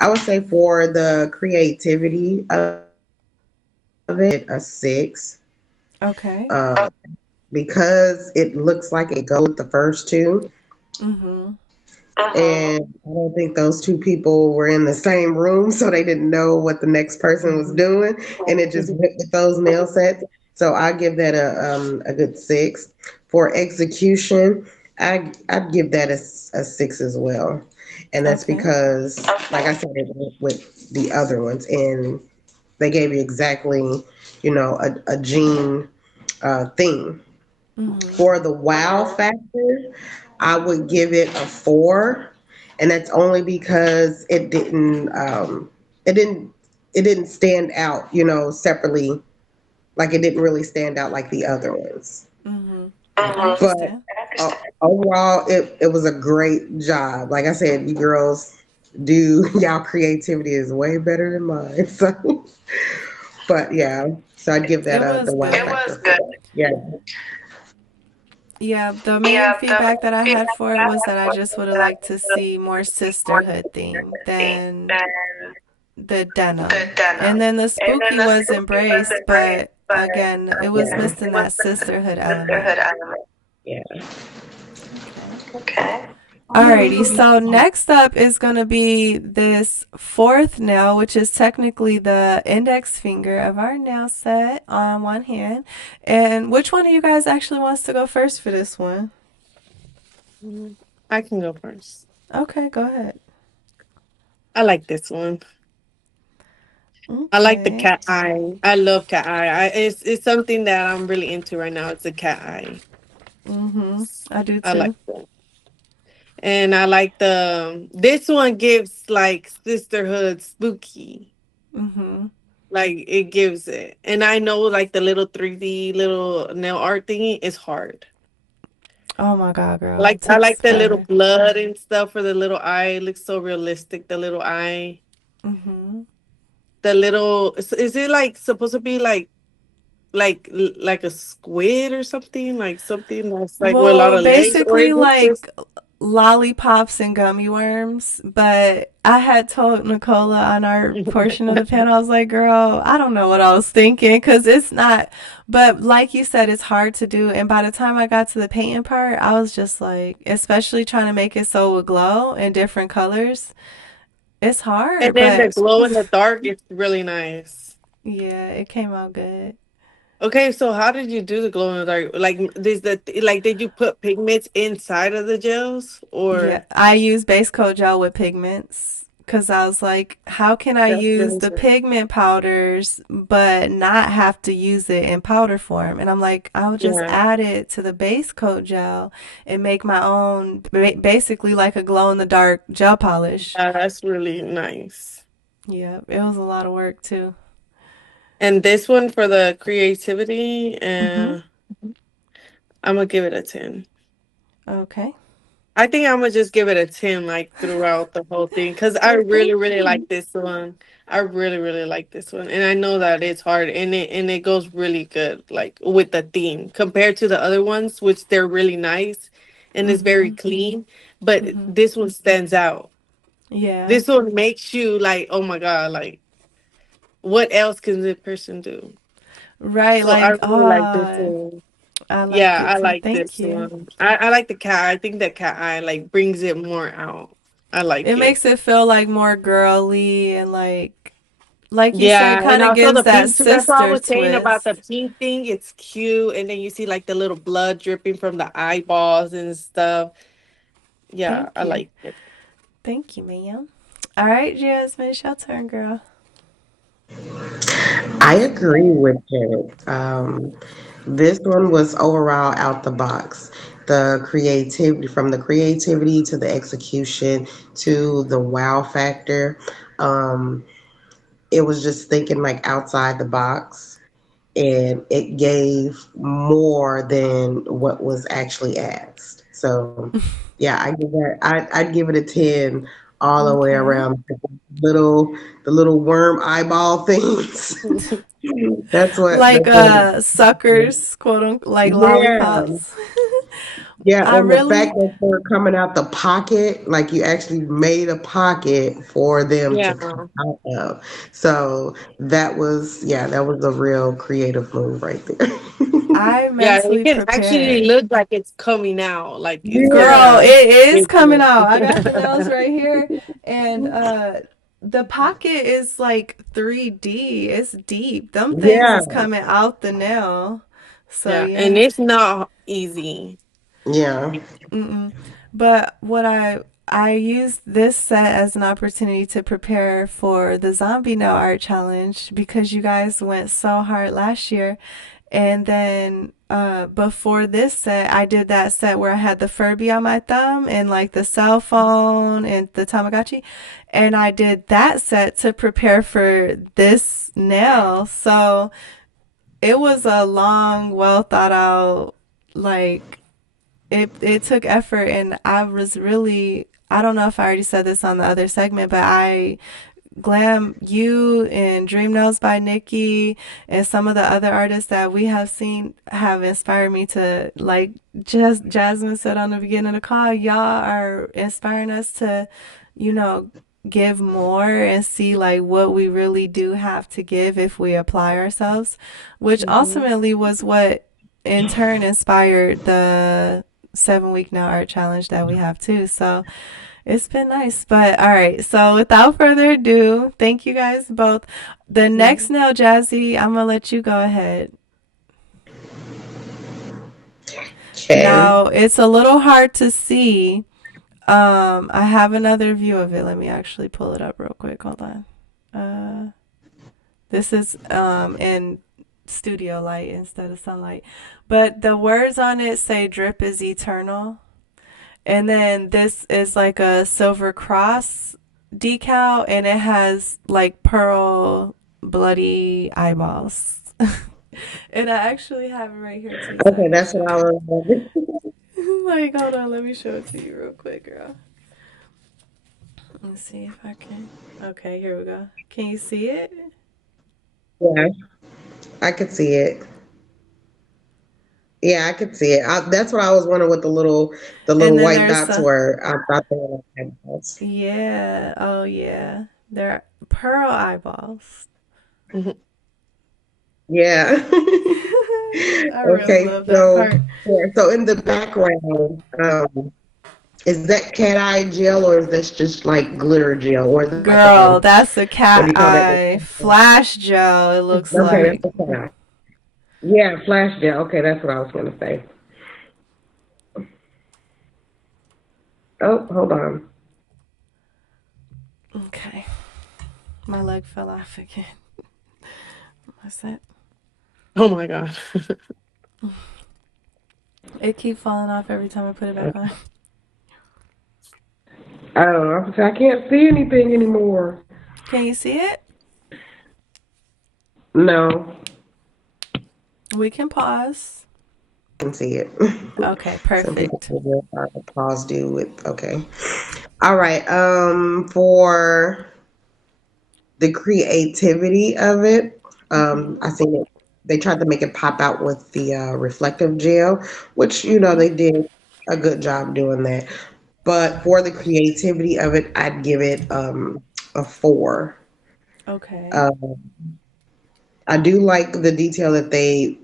I would say for the creativity of it, a 6. Okay. Because it looks like it goes with the first two. Mm-hmm. And I don't think those two people were in the same room, so they didn't know what the next person was doing, and it just went with those nail sets. So I give that a good 6. For execution, I'd give that a 6 as well, and that's Okay. because, like I said, it went with the other ones, and they gave you exactly, a gene theme. Mm-hmm. For the wow factor, I would give it a 4, and that's only because it didn't it didn't stand out, separately. Like it didn't really stand out like the other ones. Mm-hmm. I But understand. overall, it was a great job. Like I said, you girls do y'all creativity is way better than mine. So, but yeah, so I'd give that It the was wow good. factor. Yeah. Yeah, the main feedback that I had for it was that I just would have liked to see more sisterhood theme than the the denim. And denim. then the And then spooky the was spooky was embraced, embraced, but but again, it was again, missing it was that the sisterhood element. sisterhood element. Yeah. Okay. Okay. Alrighty, so next up is going to be this fourth nail, which is technically the index finger of our nail set on one hand. And which one of you guys actually wants to go first for this one? Mhm. I can go first. Okay, go ahead. I like this one. I like the Okay. cat eye. I love cat eye. It's something that I'm really into right now. It's a cat eye. Mm-hmm. I do I like too. that. And I like the this one gives like sisterhood spooky. Mm-hmm. Like it gives it. And I know like the little 3D little nail art thingy is hard. Oh my God, girl. Like It I took like the little forever. blood and stuff for the little eye. It looks so realistic, the little eye. Mm-hmm. The little is it like supposed to be like a squid or something? Like something that's like with a lot Well, of legs, or basically is it just like lollipops and gummy worms. But I had told Nicola on our portion of the panel, I was like, girl, I don't know what I was thinking because it's not. But like you said, it's hard to do. And by the time I got to the painting part, I was just like, especially trying to make it so it would glow in different colors. It's and hard, then the but glow in the dark is really nice. yeah, it came out good. Okay, so how did you do the glow in the dark? Like, did you put pigments inside of the gels, Yeah, or I use base coat gel with pigments because I was like, how can I that's use really the good. pigment powders but not have to use it in powder form? And I'm like, I'll just Yeah, add it to the base coat gel and make my own, basically like a glow in the dark gel polish. that's really nice. Yeah, it was a lot of work too. And this one for the creativity, Mm-hmm. I'm gonna give it a 10. Okay. I think I'm gonna just give it a 10, like throughout the whole thing, because I Well, really, thank really you. like this one. I really, really like this one, and I know that it's hard, and it goes really good, like with the theme compared to the other ones, which they're really nice, and it's very Mm-hmm. clean. But Mm-hmm. this one stands out. Yeah. This one makes you like, oh my god, like what else can this person do? Right. So I Like, really like this ah, one. I like Yeah, it I too. like Thank this you. one. I like the cat. I think that cat eye like brings it more out. I like It it. makes it feel like more girly and like you said, Yeah, and kind of also the gives that pink too. That's what I sister was saying about the twist. pink thing. It's cute, and then you see like the little blood dripping from the eyeballs and stuff. Yeah, Thank I you. like it. Thank you, ma'am. All right, Jasmine, it's your turn, girl. I agree with it. This one was overall out the box. The creativity, from the creativity to the execution to the wow factor. Um, it was just thinking like outside the box, and it gave more than what was actually asked. So, yeah, I'd give it a 10 all the way Okay. around. Little the little worm eyeball things. Like That's what. suckers, quote unquote, like Yeah, lollipops. yeah, I and the fact really that they're coming out the pocket, like you actually made a pocket for them to Yeah, come out of. So that was a real creative move right there. I yeah. It mentally can actually prepared. look like it's coming out. Like it's Girl, Yeah, gonna. it is It's coming out. I got the nails good. right here. And the pocket is like 3D. It's deep. Them things yeah, is coming out the nail. So Yeah, and yeah. it's not easy. yeah. Mm-mm. But what I used this set as an opportunity to prepare for the zombie nail art challenge because you guys went so hard last year. And then before this set, I did that set where I had the Furby on my thumb and like the cell phone and the Tamagotchi. And I did that set to prepare for this nail. So it was a long, well thought out, like it took effort and I was really I don't know if I already said this on the other segment, but I Glam, you and Dream Knows by Nikki and some of the other artists that we have seen have inspired me to, like just Jasmine said on the beginning of the call, y'all are inspiring us to, you know, give more and see like what we really do have to give if we apply ourselves, which Hmm. ultimately was what in turn inspired the 7 week nail art challenge that we have too. So it's been nice. But all right, so without further ado, thank you guys both. The next nail, Jazzy, I'm gonna let you go ahead. Okay. Now it's a little hard to see. I have another view of it. Let me actually pull it up real quick. Hold on. Uh, this is in studio light instead of sunlight. But the words on it say drip is eternal. And then this is like a silver cross decal and it has like pearl bloody eyeballs. And I actually have it right here too, so I Okay, can that's show what I you. was. Like, hold on, let me show it to you real quick, girl. Let's see if I can. Okay, here we go. Can you see it? Yeah, I could see it. Yeah, I could see it. That's what I was wondering what the And little then white there's dots a, were. I thought they were like eyeballs. yeah, oh yeah. They're pearl eyeballs. Hmm. Yeah. I really Okay, love that so part. yeah, so in the background, is that cat eye gel or is this just like glitter gel or is it like Girl, that's a what do cat you call that? eye flash gel, it looks Okay, like. that's the cat eye. Yeah, flash gel. Okay, that's what I was gonna say. Oh, hold on. Okay, my leg fell off again. What's that? Oh my god. It keep falling off every time I put it back on. I don't know. I can't see anything anymore. Can you see it? No, We can pause. I can see it. Okay, Some people perfect. will applause do with okay. All right. For the creativity of it, Hmm. I think they tried to make it pop out with the reflective gel, which Hmm. they did a good job doing that. But for the creativity of it, I'd give it a 4. Okay. Um, I do like the detail that they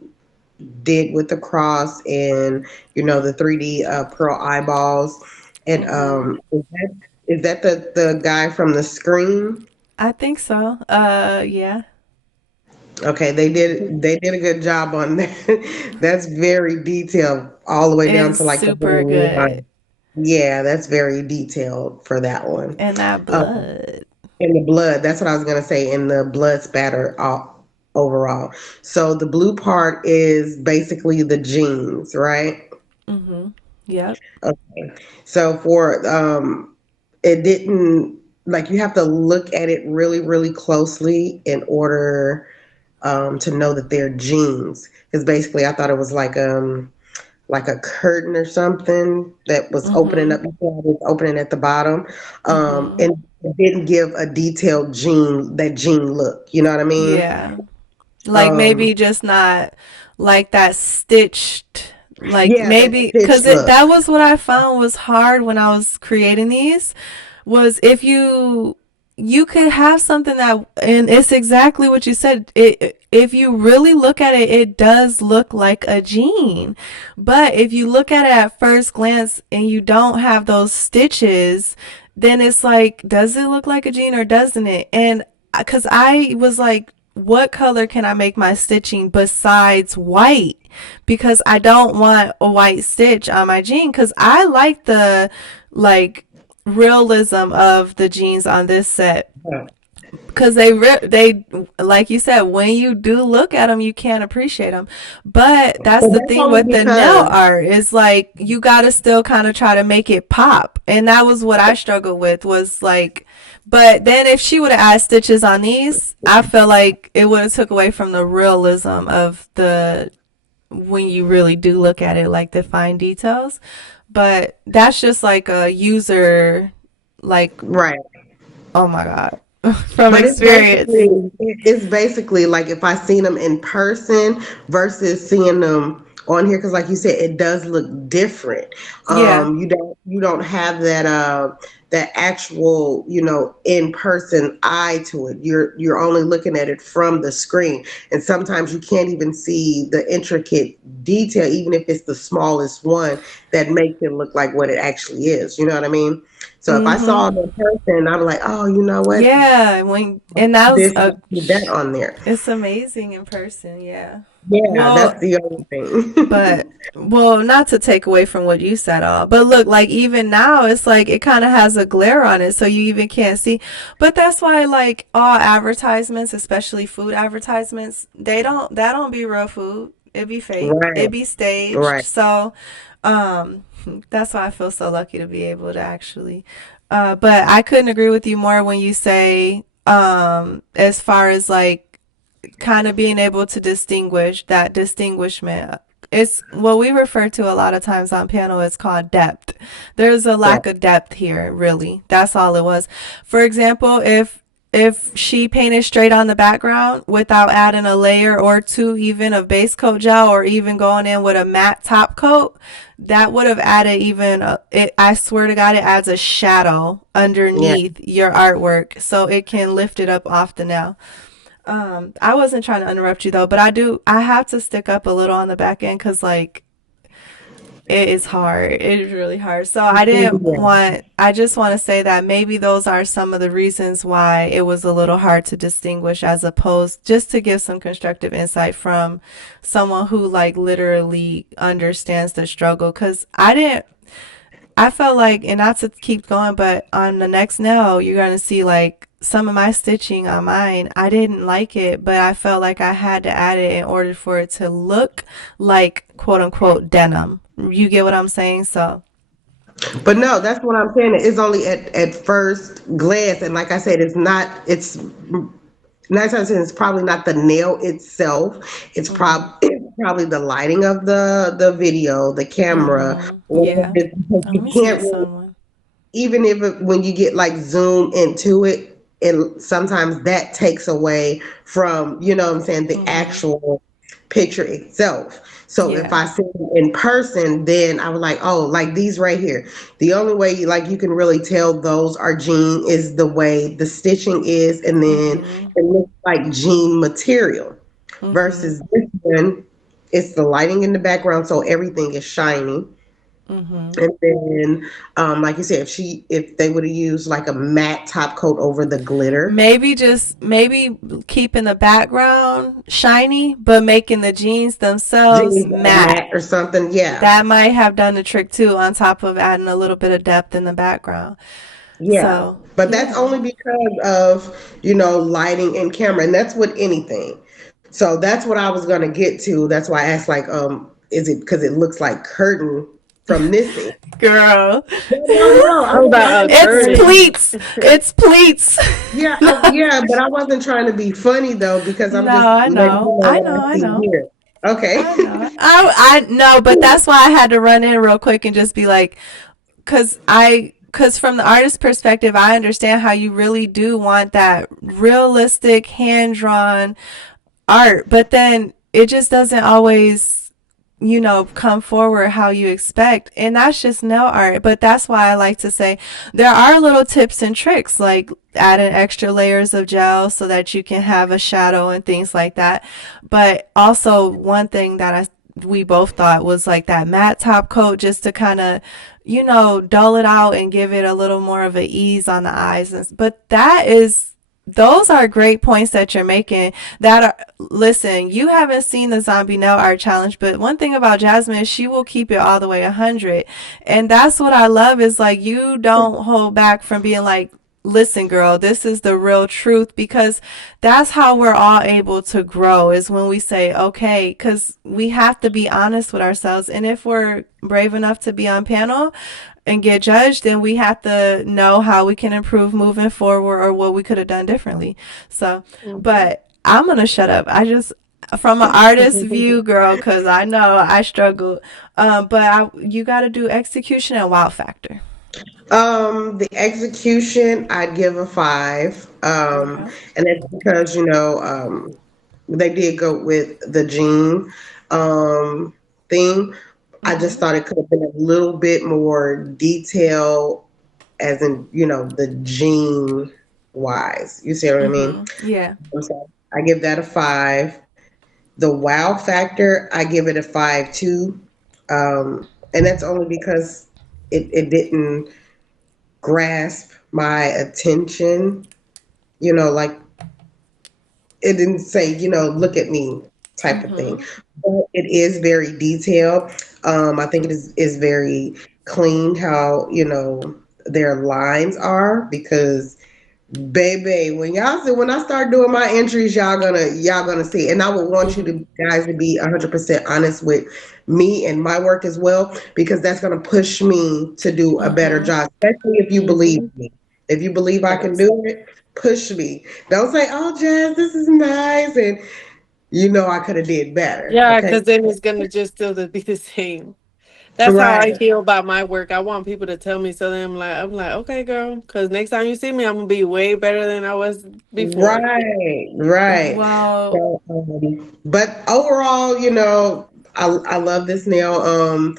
did with the cross and the 3D pearl eyeballs. And Hmm. is that the guy from the Scream? I think so. Yeah. Okay, they did a good job on that. That's very detailed, all the way down It's to like the super little good. line. Yeah, that's very detailed for that one. And that Um, blood. and the blood, that's what I was gonna say, and the blood spatter overall. So the blue part is basically the jeans, right? Hmm. Yep. Okay. So for it didn't like you have to look at it really, really closely in order to know that they're jeans. Because basically, I thought it was like a curtain or something that was opening Hmm. up. It was opening at the bottom, Hmm. and it didn't give a detailed jean look. You know what I mean? Yeah. Like Um, maybe just not like that stitched, like yeah, that maybe because stitch it look. that was what I found was hard when I was creating these was if you could have something that and it's exactly what you said it if you really look at it it does look like a jean, but if you look at it at first glance and you don't have those stitches then it's like does it look like a jean or doesn't it? And because I was like what color can I make my stitching besides white because I don't want a white stitch on my jean because I like the like realism of the jeans on this set Yeah. because they like you said when you do look at them you can't appreciate them, but that's But the that's thing only with the nail because art is like you gotta still kind of try to make it pop and that was what I struggled with was like but then if she would have added stitches on these I feel like it would have took away from the realism of the when you really do look at it like the fine details, but that's just like a user like right. oh my god. from But it's experience. basically like if I seen them in person versus seeing them on here, because like you said, it does look different. Yeah. You don't have that actual in person eye to it. You're only looking at it from the screen, and sometimes you can't even see the intricate detail, even if it's the smallest one that makes it look like what it actually is. You know what I mean? So if I saw it Mhm. in person, I'm like, oh, you know what? Yeah, when and that was This a put that on there. it's amazing in person, yeah. Yeah, Well, that's the only thing. but well, not to take away from what you said all, but look, like even now it's like it kind of has a glare on it so you even can't see. But that's why like all advertisements, especially food advertisements, that don't be real food. It be fake. Right, It be staged. right. So, um that's why I feel so lucky to be able to actually but I couldn't agree with you more when you say as far as like kind of being able to distinguish that distinguishment. It's what we refer to a lot of times on panel is called depth. There's a Yeah, lack of depth here, really. That's all it was. For example, if she painted straight on the background without adding a layer or two even of base coat gel or even going in with a matte top coat, that would have added even I swear to God, it adds a shadow yeah. underneath your artwork so it can lift it up off the nail. I wasn't trying to interrupt you though, but I have to stick up a little on the back end because like it is hard. It is really hard. So Yeah. I just want to say that maybe those are some of the reasons why it was a little hard to distinguish as opposed just to give some constructive insight from someone who like literally understands the struggle. Cause I felt like, and not to keep going, but on the next nail, you're going to see like some of my stitching on mine. I didn't like it, but I felt like I had to add it in order for it to look like quote unquote denim. You get what I'm saying? So, But no, that's what I'm saying. It's only at first glance, and like I said, it's not. It's 9 times out of 10, it's probably not the nail itself. mhm, It's probably the lighting of the video, the camera, mhm, whatever yeah. it is, because Let you me see can't this really, on one. even if when you get like zoom into it, and sometimes that takes away from, what I'm saying, the Mhm, actual picture itself. So if yeah. I see it in person, then I was like, oh, like these right here. The only way like you can really tell those are jean is the way the stitching is, and then Mhm, it looks like jean material. mhm, Versus this one, it's the lighting in the background, so everything is shiny. mhm. And then, like you said, if they would have used like a matte top coat over the glitter, Maybe keeping the background shiny, but making the jeans themselves jeans are matte. matte or something, yeah. That might have done the trick too, on top of adding a little bit of depth in the background. Yeah, So, but that's yeah. only because of, lighting and camera, and that's with anything. So that's what I was gonna get to. That's why I asked, like, is it because it looks like curtain from this end? Girl. No, no, no. How I about a wasn't It's trying to curtain? be. pleats. It's pleats. Yeah, No, yeah, but I wasn't trying to be funny though, because I'm just I letting know. you know I what know. I I see know. here. Okay. I know. I know, but that's why I had to run in real quick and just be like, because from the artist's perspective, I understand how you really do want that realistic hand drawn art, but then it just doesn't always come forward how you expect. And that's just nail art. But that's why I like to say there are little tips and tricks like adding extra layers of gel so that you can have a shadow and things like that. But also, one thing that we both thought was like that matte top coat just to kind of dull it out and give it a little more of an ease on the eyes. But those are great points that you're making. That are listen, you haven't seen the zombie nail art challenge, but one thing about Jasmine is she will keep it all the way 100, and that's what I love is like you don't hold back from being like, listen girl, this is the real truth, because that's how we're all able to grow is when we say okay, because we have to be honest with ourselves, and if we're brave enough to be on panel and get judged, then we have to know how we can improve moving forward or what we could have done differently. So, Mhm. but I'm gonna shut up. I just from an artist view, girl, because I know I struggled. But you got to do execution and wow factor. The execution, I'd give a five. Okay. And that's because, they did go with the jean theme. I just Mhm. thought it could have been a little bit more detail, as in, the jean wise. You see what I mean? Mhm. Yeah. So I give that a five. The wow factor, I give it a five too. And that's only because it didn't grasp my attention, like it didn't say, look at me type of thing. Mhm. But it is very detailed. I think it is very clean how, their lines are because baby, when I start doing my entries, y'all gonna see. And I would want you to guys to be 100% honest with me and my work as well, because that's gonna push me to do a better Mhm. job, especially if you believe Hmm. me. If you believe I can Yes. do it, push me. Don't say, "Oh, Jazz, this is nice," and I could have did better. Yeah, Okay, because then it's gonna just still be the same. That's how I right, feel about my work. I want people to tell me so. Then I'm like, okay, girl. Because next time you see me, I'm gonna be way better than I was before. right, right. Well, So, but overall, I love this nail.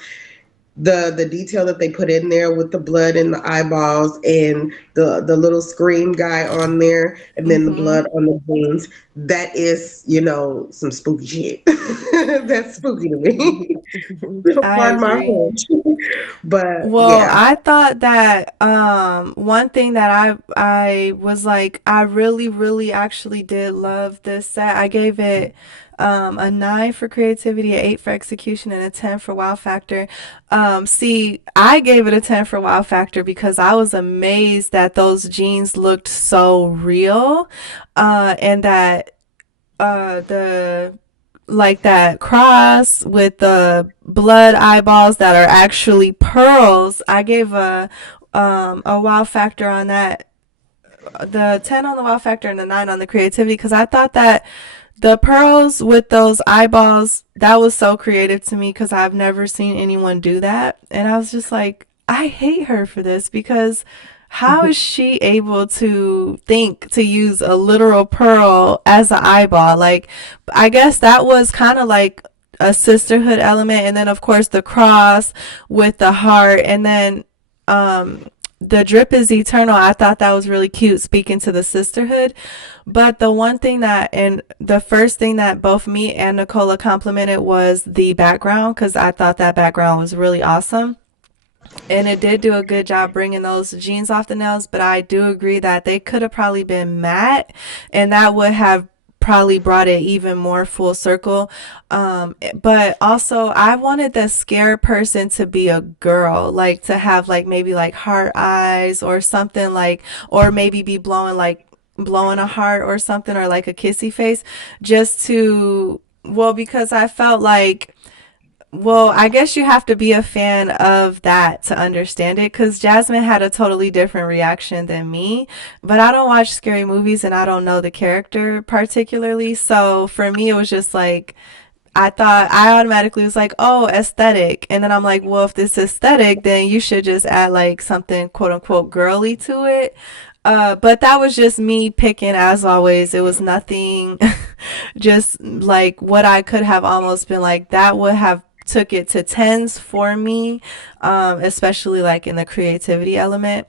The detail that they put in there with the blood and the eyeballs and the little scream guy on there and then the blood mhm. on the jeans, that is some spooky shit. That's spooky to me. I Pardon my agree. French. But Well, yeah. I thought that one thing that I was like I really actually did love this set. I gave it a 9 for creativity, a 8 for execution, and a 10 for wow factor. See, I gave it a 10 for wow factor because I was amazed that those jeans looked so real, and that the like that cross with the blood eyeballs that are actually pearls. I gave a wow factor on that, the 10 on the wow factor and the 9 on the creativity, because I thought that the pearls with those eyeballs, that was so creative to me because I've never seen anyone do that. And I was just like, I hate her for this because how is she able to think to use a literal pearl as an eyeball? Like, I guess that was kind of like a sisterhood element. And then, of course, the cross with the heart. And then, the drip is eternal. I thought that was really cute, speaking to the sisterhood. But the one thing that, and the first thing that both me and Nicola complimented was the background, because I thought that background was really awesome. And it did do a good job bringing those jeans off the nails, but I do agree that they could have probably been matte, and that would have probably brought it even more full circle. But also, I wanted the scared person to be a girl, like to have like maybe like heart eyes or something, like, or maybe be blowing a heart or something, or like a kissy face, just to, well, because I felt like, well, I guess you have to be a fan of that to understand it, because Jasmine had a totally different reaction than me. But I don't watch scary movies and I don't know the character particularly. So for me, it was just like, I thought, I automatically was like, oh, aesthetic. And then I'm like, well, if this is aesthetic, then you should just add like something quote unquote girly to it. But that was just me picking, as always. It was nothing, just like what I could have almost been like, that would have took it to tens for me, especially like in the creativity element.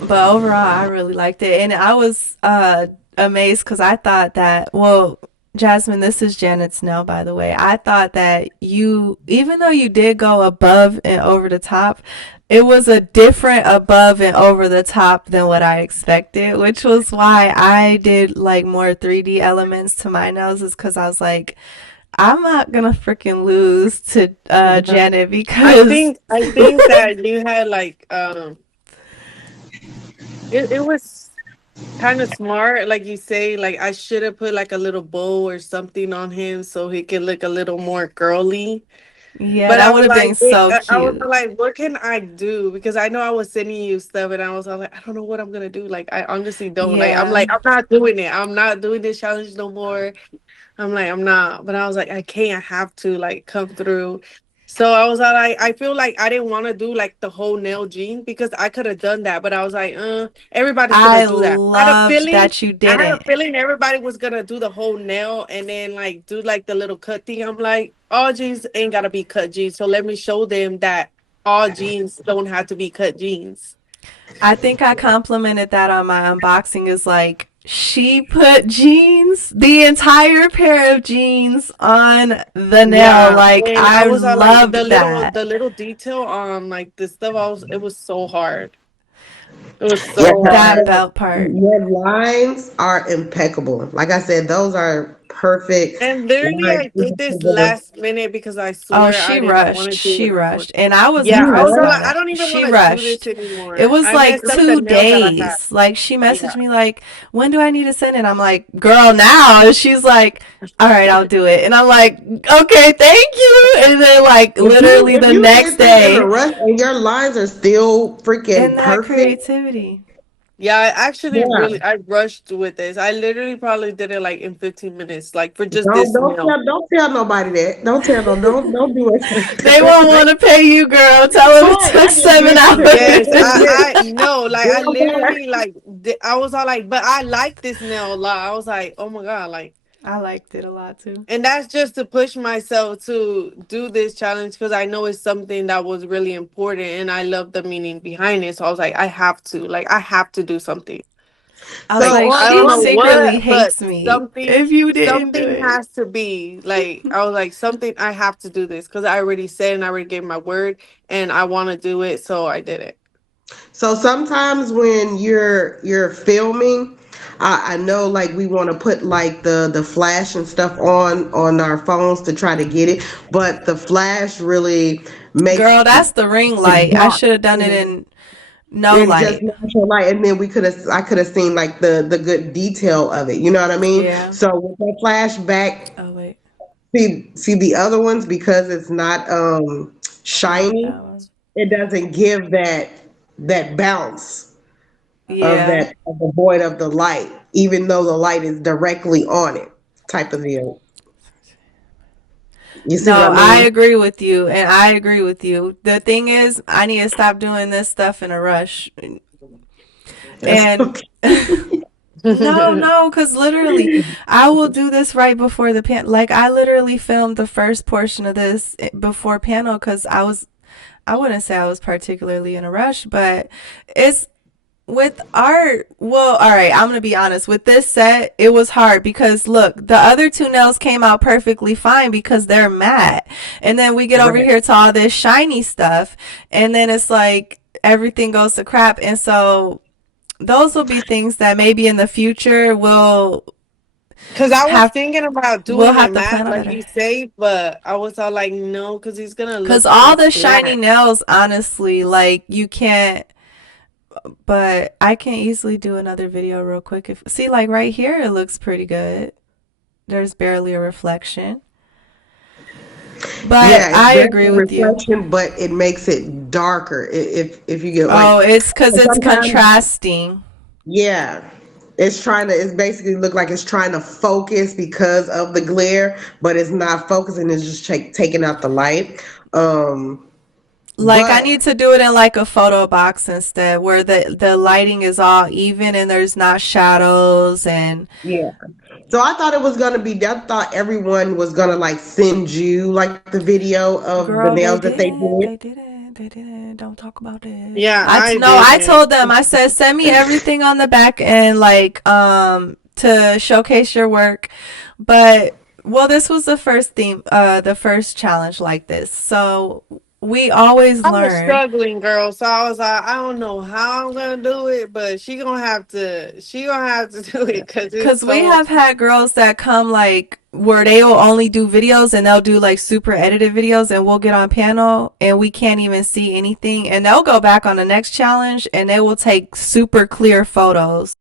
But overall, I really liked it, and I was amazed because I thought that, well, Jasmine, this is Janet Snell, by the way. I thought that you, even though you did go above and over the top, it was a different above and over the top than what I expected, which was why I did like more 3D elements to my noses, because I was like, I'm not gonna freaking lose to Janet I because think I think that you had like it was kind of smart, like you say. Like I should have put like a little bow or something on him so he could look a little more girly. yeah, But that would have been so I was cute. like, what can I do? Because I know I was sending you stuff, and I was like, I don't know what I'm gonna do. Like, I honestly don't. Yeah. I'm not doing it. I'm not doing this challenge no more. I'm like, I'm not. But I was like, I can't. I have to like come through. So I was like, I feel like I didn't want to do like the whole nail jean because I could have done that, but I was like, everybody's gonna I do that. loved that you I had a didn't. feeling everybody was gonna do the whole nail and then like do like the little cut thing. I'm like, all jeans ain't gotta be cut jeans, so let me show them that all jeans don't have to be cut jeans. I think I complimented that on my unboxing is like she put jeans, the entire pair of jeans on the nail. Yeah, Like and I I was like loved that. the little detail on like the stuff. It was so hard. It was Yeah, so 'cause That hard. belt part. your lines are impeccable. Like I said, those are perfect And literally, lines. I did this last minute because I Oh, swear I did not want to do she it anymore. rushed. And I was Yeah, I You was impressed all what? by like, I that. don't even want She to do this rushed. It anymore. was I like messed up the 2 nail that I had. days. Like she Yeah. messaged me like, "When do I need to send it?" I'm like, "Girl, now." And she's like, "All right, I'll do it." And I'm like, "Okay, thank you." And then like literally If the you next did this in a day, rush and your lines are still in freaking that perfect, creativity. Yeah, I actually yeah. I rushed with this. I literally probably did it like in 15 minutes, like for just this nail. Don't tell nobody that. Don't tell them. Don't do They won't it. want to pay you, girl. Tell them it Right, took I just 7 did it Yes, too. I no, like I Girl, bye. literally like I was all like, but I like this nail a lot. I was like, oh my god, like, I liked it a lot too. and that's just to push myself to do this challenge because I know it's something that was really important and I love the meaning behind it. So I was like, I have to do something. I was So like, I she don't know secretly what, but hates me if you didn't do something it. has to be like. I was like, something I have to do this because I already said and I already gave my word and I want to do it, so I did it. so sometimes when you're filming, I know like we want to put like the flash and stuff on our phones to try to get it, but the flash really makes Girl, that's the ring it light. I dark should have done it in no and just light. natural light, and then I could have seen like the good detail of it. You know what I mean? Yeah. So with that flashback, Oh wait, see the other ones because it's not not shiny. that one. It doesn't give that bounce Yeah. of the void of the light, even though the light is directly on it, type of deal. You see what No, I I mean? agree with you, and I agree with you. The thing is, I need to stop doing this stuff in a rush. That's And okay. no, no, because literally, I will do this right before the Like, I literally filmed the first portion of this before panel because I wouldn't say I was particularly in a rush, but it's with art. Well, all right, I'm gonna be honest. With this set, it was hard because look, the other two nails came out perfectly fine because they're matte, and then we get over Right. here to all this shiny stuff, and then it's like everything goes to crap. And so those will be things that maybe in the future Cause I was have thinking about we'll doing the have to math plan on like better. he said, but I was all like, no, cause he's gonna Cause look all too the shiny flat. nails, honestly, like you can't. But I can easily do another video real quick. If see, like right here, it looks pretty good. There's barely a reflection. But Yeah, it's I very agree with you. reflection, but it makes it darker. If you get like Oh, it's because it's sometimes, contrasting. yeah, it's basically look like it's trying to focus because of the glare, but it's not focusing. It's just taking out the light. Um, Like I but need to do it in like a photo box instead, where the lighting is all even and there's not shadows and yeah. So I thought it was gonna be. I thought everyone was gonna like send you like the video of the girl, they nails that they didn't. did. They didn't. They didn't. Don't talk about it. Yeah, I I no. I didn't. told them. I said send me everything on the back end, like to showcase your work. But well, this was the first theme, the first challenge like this. So we always I was learn. struggling, girl. So I was like, I don't know how I'm gonna do it, but she gonna have to do it because it's Cause we so. have had girls that come like where they will only do videos and they'll do like super edited videos and we'll get on panel and we can't even see anything and they'll go back on the next challenge and they will take super clear photos.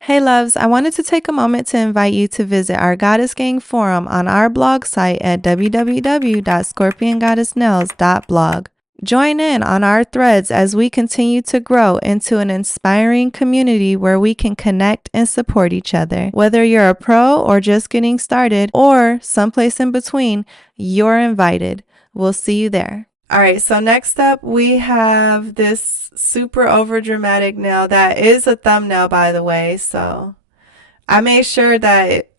Hey loves, I wanted to take a moment to invite you to visit our Goddess Gang forum on our blog site at www.scorpiongoddessnails.blog. Join in on our threads as we continue to grow into an inspiring community where we can connect and support each other. Whether you're a pro or just getting started or someplace in between, you're invited. We'll see you there. All right, so next up we have this super over dramatic nail that is a thumbnail, by the way. So I made sure that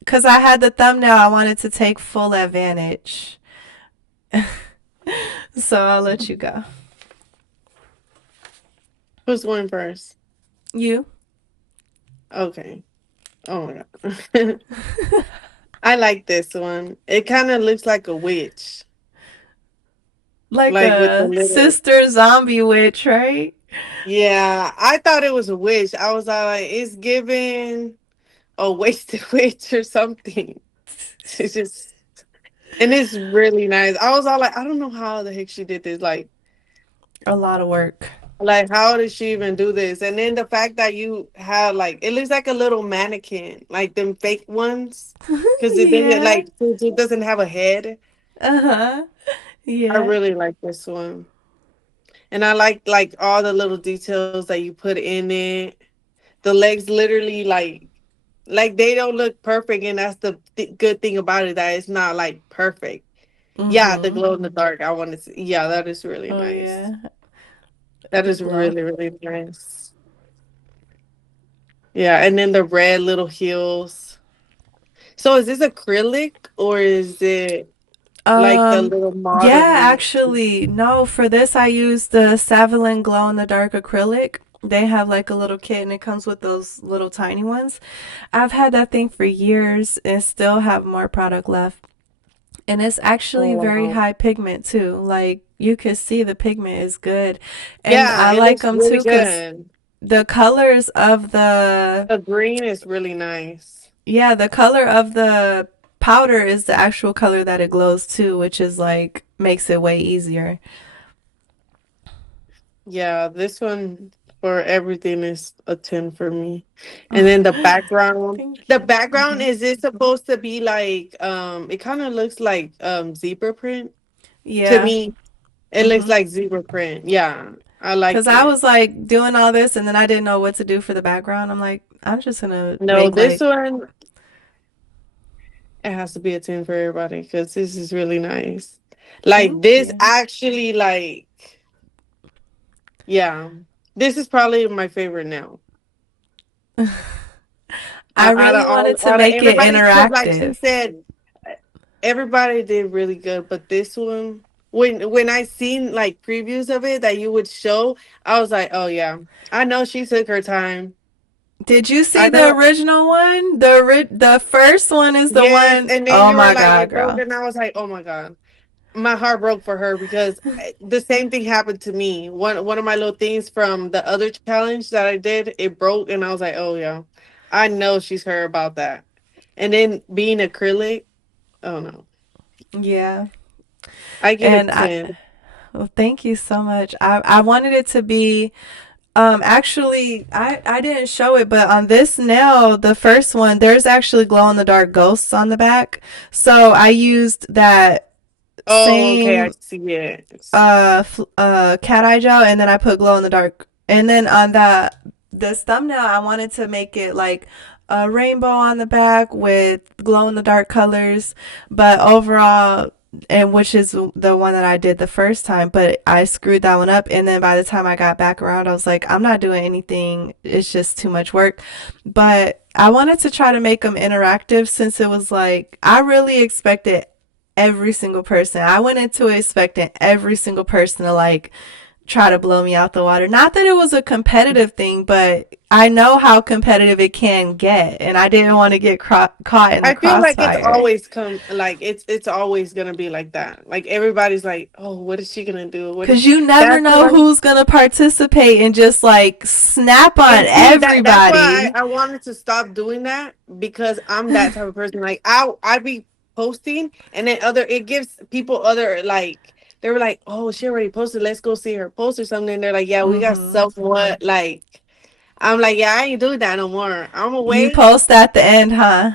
because I had the thumbnail, I wanted to take full advantage. So I'll let you go. Who's going first? You. Okay. Oh my god. I like this one. It kind of looks like a witch, Like like with the a little. sister zombie witch, right? Yeah, I thought it was a witch. I was like, it's giving a wasted witch or something. It's just, and it's really nice. I was all like, I don't know how the heck she did this. A lot of work. Like how did she even do this? And then the fact that you have like, it looks like a little mannequin, like them fake ones, because it didn't Yeah. like it doesn't have a head. Uh-huh. I Yeah. really like this one. And I like all the little details that you put in it. The legs literally like they don't look perfect, and that's the good thing about it, that it's not like perfect. Yeah, the Mm-hmm. glow in the dark. I want to see. Yeah, that is really Oh nice. yeah. That The is glow. really really nice. Yeah, and then the red little heels. So is this acrylic or is it like the little Yeah, modern? actually, no, for this I used the Savalin Glow in the Dark acrylic. They have like a little kit and it comes with those little tiny ones. I've had that thing for years and still have more product left. And it's Oh actually very wow. high pigment too. Like you can see the pigment is good. And Yeah, I it like looks them really too because good. the colors of the, The green is really nice. yeah, the color of the powder is the actual color that it glows too, which is like makes it way easier. Yeah, this one for everything is a 10 for me. And then the background. Thank The you. background, is it supposed to be like it kind of looks like zebra print to Yeah. me. It looks Mhm. like zebra print. Yeah, I Cuz like I it. was like doing all this and then I didn't know what to do for the background. I'm like I'm just going to No, make this like one it has to be a 10 for everybody cuz this is really nice. Like thank this you. actually yeah. This is probably my favorite now. I Out really of all wanted to out of make it everybody, because like she interactive. said, everybody did really good, but this one, when I seen like previews of it that you would show, I was like, oh yeah, I know she took her time. Did you I see the know, original one? The first one is the yes, one. and then Oh you were my like god, it broke, girl. and I was like, oh my god, my heart broke for her because the same thing happened to me. One of my little things from the other challenge that I did, it broke, and I was like, oh yeah, I know she's heard about that. And then being acrylic, oh no, Yeah. I get a And I 10. well, thank you so much. I wanted it to be actually I didn't show it, but on this nail, the first one, there's actually glow in the dark ghosts on the back. So I used that Oh, okay, I same see it. cat eye gel and then I put glow in the dark. And then on this thumbnail I wanted to make it like a rainbow on the back with glow in the dark colors, but overall, and which is the one that I did the first time, but I screwed that one up and then by the time I got back around I was like I'm not doing anything. It's just too much work. But I wanted to try to make them interactive since it was like I really expected every single person. I went into it expecting every single person to like try to blow me out the water. Not that it was a competitive thing, but I know how competitive it can get, and I didn't want to get caught in the I feel like it's crossfire. always come like it's always gonna be like that. Like everybody's like, "Oh, what is she gonna do? What is?" Cause you never That's know why. who's gonna participate and just like snap on And see that's why everybody. I wanted to stop doing that, because I'm that type of person. Like I be posting, and then other it gives people other like they were like, "Oh, she already posted. Let's go see her post or something." And they're like, "Yeah, we got Hmm. somewhat like." I'm like, "Yeah, I ain't doing that no more. I'm You away." post at the end, huh?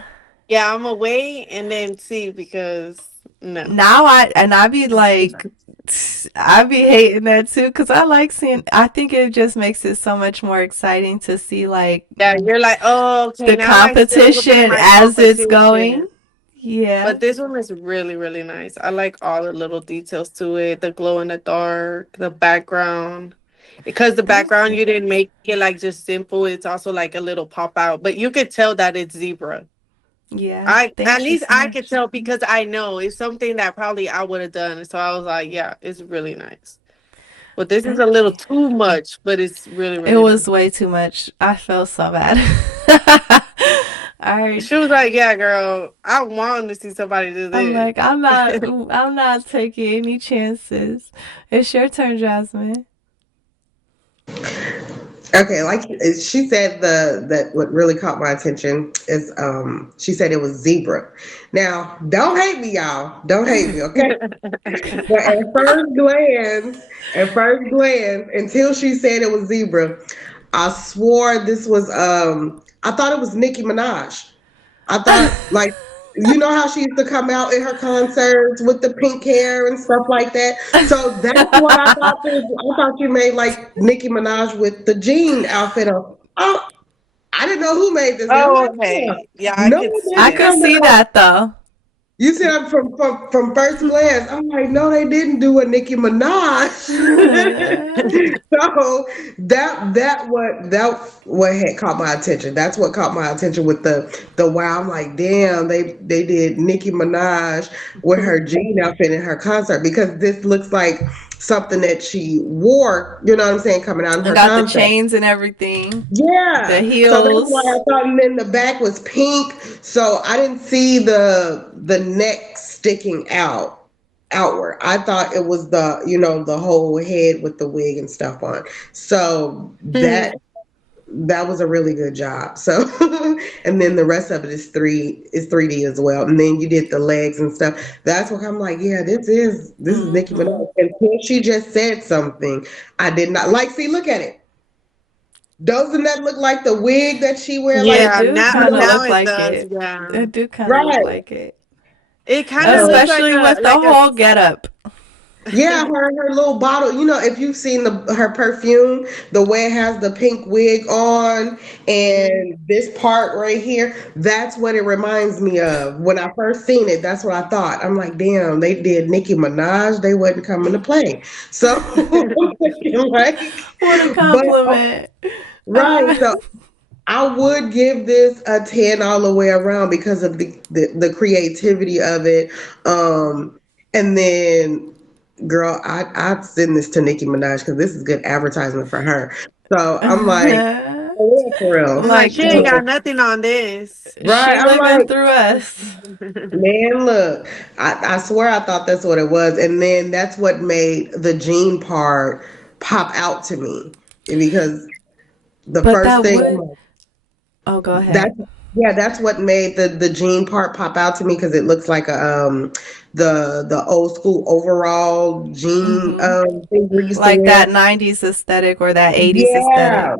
Yeah, I'm away and then see, because no. Now I be like. I be hating that too because I like seeing. I think it just makes it so much more exciting to see like Yeah, you're like, oh, okay, the now I feel a little bit of competition my as it's going. competition. Yeah, But this one is really, really nice. I like all the little details to it, the glow in the dark, the background. Because the thank background you. you didn't make it like just simple, it's also like a little pop out. But you could tell that it's zebra. Yeah, I at thank you least so I could much. tell because I know it's something that probably I would have done. So I was like, yeah, it's really nice. But this is a Thank little you. too much, but it's really, It really nice. was way too much. I felt so bad. I She was like, yeah, girl, I want to see somebody do I'm this. like I'm not taking any chances. It's your turn, Jasmine. Okay, like she said, the that what really caught my attention is she said it was zebra. Now, don't hate me, y'all. Don't hate me, okay? But at first glance, until she said it was zebra, I swore this was I thought it was Nicki Minaj. I thought like you know how she used to come out in her concerts with the pink hair and stuff like that. So that's what I thought. I thought you made like Nicki Minaj with the jean outfit on. Oh, I didn't know who made this. I'm Oh, like, huh, okay. Yeah, I no, could it see I didn't could it. come see out. that though. You see that from first glance. I'm like, no, they didn't do a Nicki Minaj. So that what had caught my attention. That's what caught my attention with the wow. I'm like, damn, they did Nicki Minaj with her jean outfit in her concert because this looks like something that she wore. You know what I'm saying? Coming out in I her got the concert. chains and everything. The Yeah. So that's why I heels. thought, and then the back was pink. So I didn't see the neck sticking outward. I thought it was the whole head with the wig and stuff on. So that was a really good job. So and then the rest of it is 3D as well. And then you did the legs and stuff. That's what I'm like, yeah, this is Nicki Hmm. Minaj. Until she just said something, I did not like. See, look at it. Doesn't that look like the wig that she wear? It Like, Yeah, do now you kind of know, now look it like does. it. Yeah, It do kind of look right, like it. it kind of so looks like Especially a with the whole getup. yeah, her little bottle. You know, if you've seen her perfume, the way it has the pink wig on, Mhm. and this part right here, that's what it reminds me of. When I first seen it, that's what I thought. I'm like, damn, they did Nicki Minaj. They wasn't coming to play. So, like, What a but compliment. right. Uh, So I would give this a 10 all the way around because of the creativity of it. And then, girl, I'd send this to Nicki Minaj because this is good advertisement for her. So I'm like, for real, I'm like, like she ain't for got real. nothing on this. Right. she I'm living like, through us. man, look, I swear I thought that's what it was. And then that's what made the jean part pop out to me because the But first that thing I'm would. like, Oh, go ahead. That's yeah, that's what made the jean part pop out to me because it looks like the old school overall jean Hmm. thing we used to Like that wear. 90s aesthetic or that 80s aesthetic. Yeah.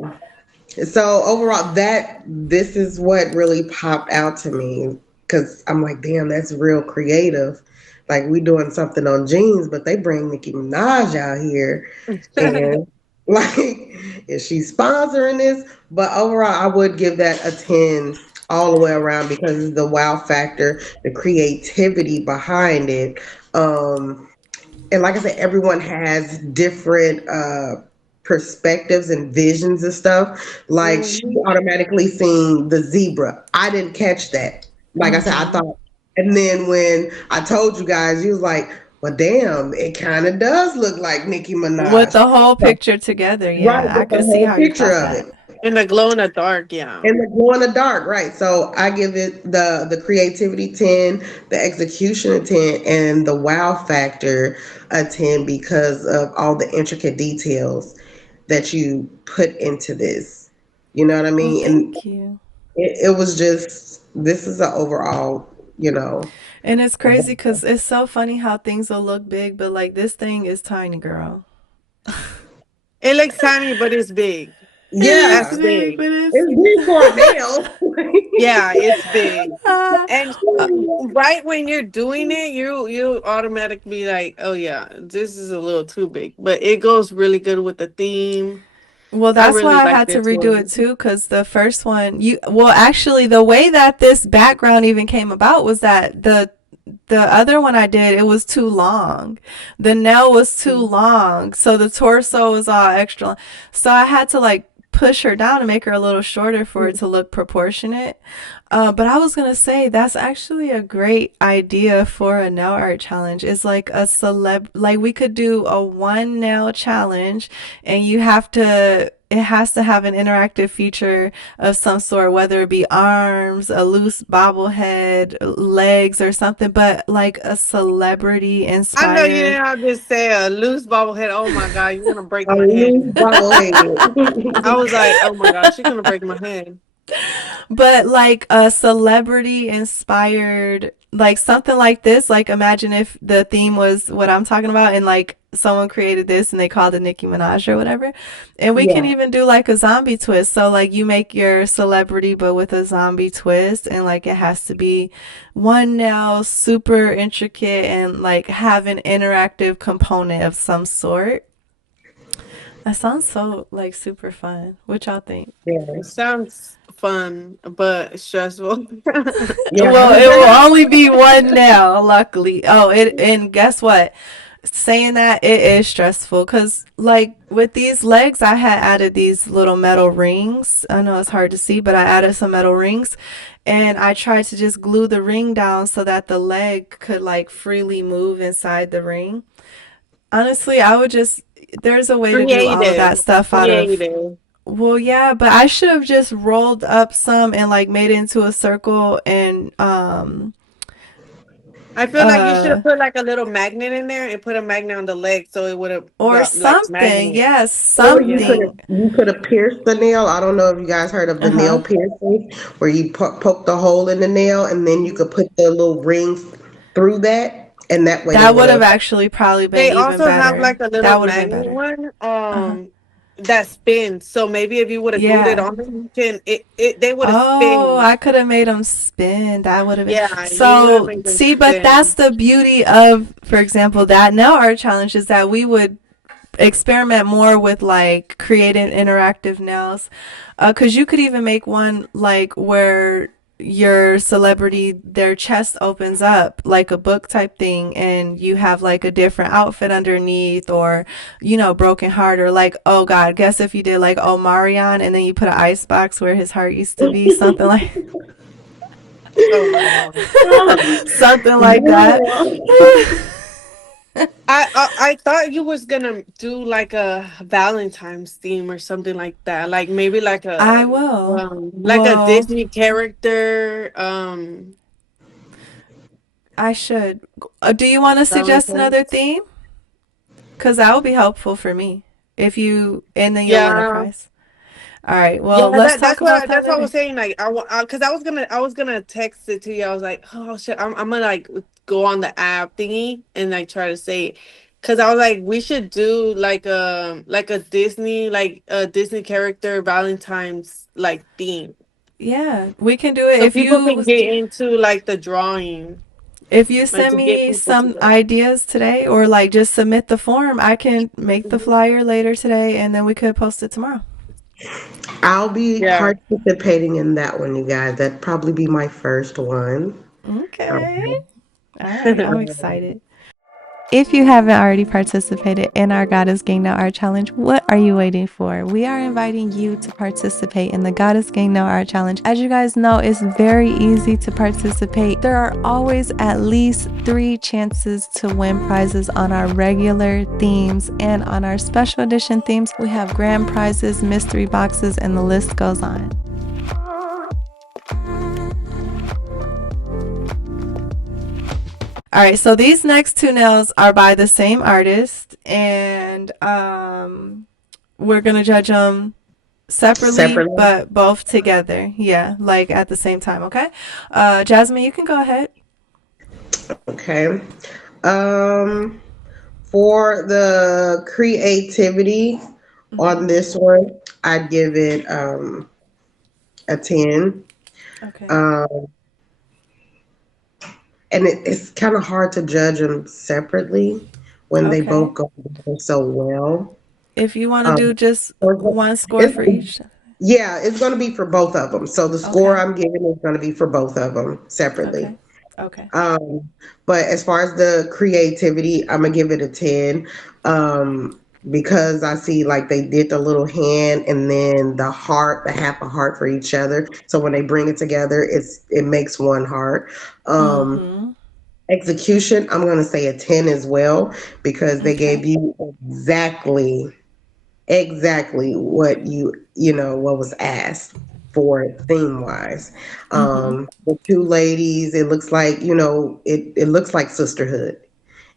So overall, that this is what really popped out to me because I'm like, damn, that's real creative. Like we doing something on jeans, but they bring Nicki Minaj out here, and like, is she sponsoring this? But overall, I would give that a 10 all the way around because of the wow factor, the creativity behind it. And like I said, everyone has different perspectives and visions and stuff. Like she Mhm. automatically seen the zebra. I didn't catch that. Like I said, I Hmm. thought, and then when I told you guys, you was like, "Well, damn, it kind of does look like Nicki With Minaj." the whole So, picture together, right, yeah. I with the could see whole how you picture thought of that. it. In the glow in the dark, yeah. And the glow in the dark, right? So I give it the creativity 10, the execution a 10, and the wow factor a 10 because of all the intricate details that you put into this. You know what I Well, mean? And thank you. it was just this is an overall, you know. And it's crazy because it's so funny how things will look big, but like this thing is tiny, girl. It looks tiny, but it's big. It is That's Yeah, big, big. but it's it's big for a nail. Yeah, it's big. uh, And uh, right when you're doing it, you automatically be like, oh yeah, this is a little too big. But it goes really good with the theme. well, I that's really why I like had to this redo it one. too, because the first one, well, actually, the way that this background even came about was that the other one I did, it was too long. The nail was too long, so the torso was all extra long. So I had to like push her down and make her a little shorter for it to look proportionate. But I was gonna say that's actually a great idea for a nail art challenge. It's like a like we could do a one nail challenge, and you have to. It has to have an interactive feature of some sort, whether it be arms, a loose bobblehead, legs, or something. But like a celebrity I know you inspired. didn't have to say a loose bobblehead. Oh my god, you're gonna break A my loose head. I bobblehead. was like, oh my god, she's gonna break my head. But like a celebrity inspired, like something like this. Like imagine if the theme was what I'm talking about, and like someone created this and they called it Nicki Minaj or whatever. And we can Yeah. even do like a zombie twist. So like you make your celebrity but with a zombie twist, and like it has to be one nail, super intricate, and like have an interactive component of some sort. That sounds so like super fun. What y'all think? Yeah. It sounds fun, but stressful. Yeah. Well, it will only be one nail, luckily. Oh, it and guess what? Saying that it is stressful because like with these legs, I had added these little metal rings. I know it's hard to see, but I added some metal rings, and I tried to just glue the ring down so that the leg could like freely move inside the ring. Honestly, I would just there's a way to do all of Creative. that stuff out of. Creative. Well, yeah, but I should have just rolled up some and like made it into a circle and I feel like you should have uh put like a little magnet in there and put a magnet on the leg so it would have or got like something. magnet. Yes, Or you could Yeah. something. have pierced the nail. I don't know if you guys heard of the nail Uh-huh. piercing, where you poke the hole in the nail and then you could put the little rings through that, and that way they That would would have have. actually probably been They even also have better. like a little That would have been magnet better. one Uh-huh. that spins. So maybe if you would have glued it Yeah. on, you can it they would have Oh, spin. I could have made them spin. That would have been Yeah, you would have so. made them See, but that's spin. the beauty of, for example, that nail art challenge is that we would experiment more with like creating interactive nails, because you could even make one like where your celebrity their chest opens up like a book type thing and you have like a different outfit underneath, or broken heart, or like, oh god, guess if you did like Omarion and then you put an ice box where his heart used to be, something like Oh my god. something like that. Yeah. I thought you was gonna do like a Valentine's theme or something like that. Like maybe I will. like a Well, Disney character I should. Do you want to suggest another Valentine's. theme? Because that would be helpful for me. If you, and then you'll win a Yeah. prize. All right. Yeah, Well, let's talk about that that's what I later. was saying. Like, because I was gonna text it to you. I was like, oh shit, I'm gonna like go on the app thingy and like try to say it. Because I was like, we should do like a Disney character Valentine's like theme, Yeah, we can do it. so people can get into like the drawing, If you like send to get me people to some the. ideas today, or like just submit the form, I can make the Mhm. flyer later today, and then we could post it tomorrow. I'll be Yeah. participating in that one, you guys. That'd probably be my first one. Okay. All right. I'm excited. If you haven't already participated in our Goddess Gang Now Art Challenge, what are you waiting for? We are inviting you to participate in the Goddess Gang Now Art Challenge. As you guys know, it's very easy to participate. There are always at least 3 chances to win prizes on our regular themes, and on our special edition themes, we have grand prizes, mystery boxes, and the list goes on. All right, so these next 2 nails are by the same artist, and we're gonna judge them separately, Separately. but both together. Yeah, like at the same time. Okay, Jasmine, you can go ahead. Okay. Um, for the creativity, On Mhm. this one, I'd give it a 10. Okay. Um, and it's kind of hard to judge them separately when they Okay. both go together so well. If you want to do Um, just so it's, one score it's for each. yeah, it's going to be for both of them. So the score Okay. I'm giving is going to be for both of them separately. Okay. Okay. Um, but as far as the creativity, I'm gonna give it a 10. Because I see like they did the little hand and then the heart, the half a heart for each other. So when they bring it together, it makes one heart. Um, Mhm. execution, I'm gonna say a 10 as well because they Okay. gave you exactly what what was asked for theme wise. Mhm. The two ladies, it looks like it looks like Sisterhood.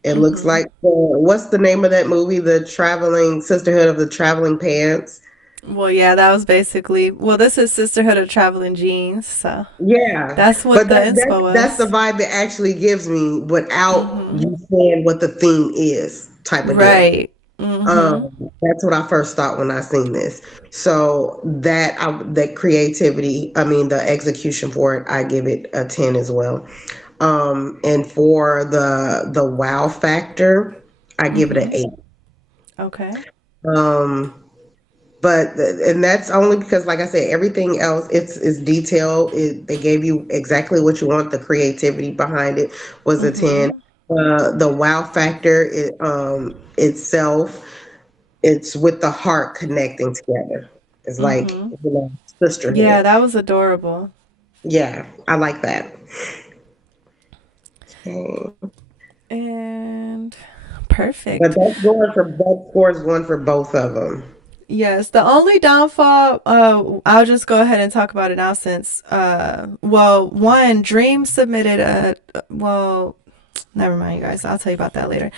It looks Mhm. like what's the name of that movie, the traveling Sisterhood of the Traveling Pants. Well, yeah, that was basically. Well, this is Sisterhood of Traveling Jeans, so Yeah, that's what but the that's inspo that's the was. vibe it actually gives me without Mhm. you saying what the theme is, type of deal. Right. Mhm. That's what I first thought when I seen this. So that creativity, I mean the execution for it, I give it a 10 as well. And for the wow factor, I give it an Mhm. 8. Okay. Um, and that's only because, like I said, everything else it's detailed. They gave you exactly what you want. The creativity behind it was a 10. Mhm. The wow factor itself, it's with the heart connecting together. It's like Mhm. Yeah, sisterhood. that was adorable. Yeah, I like that. Okay. And But perfect. that score is going for both of them. Yes, the only downfall, I'll just go ahead and talk about it now since, well, one, Dream submitted well, never mind, you guys. I'll tell you about that later.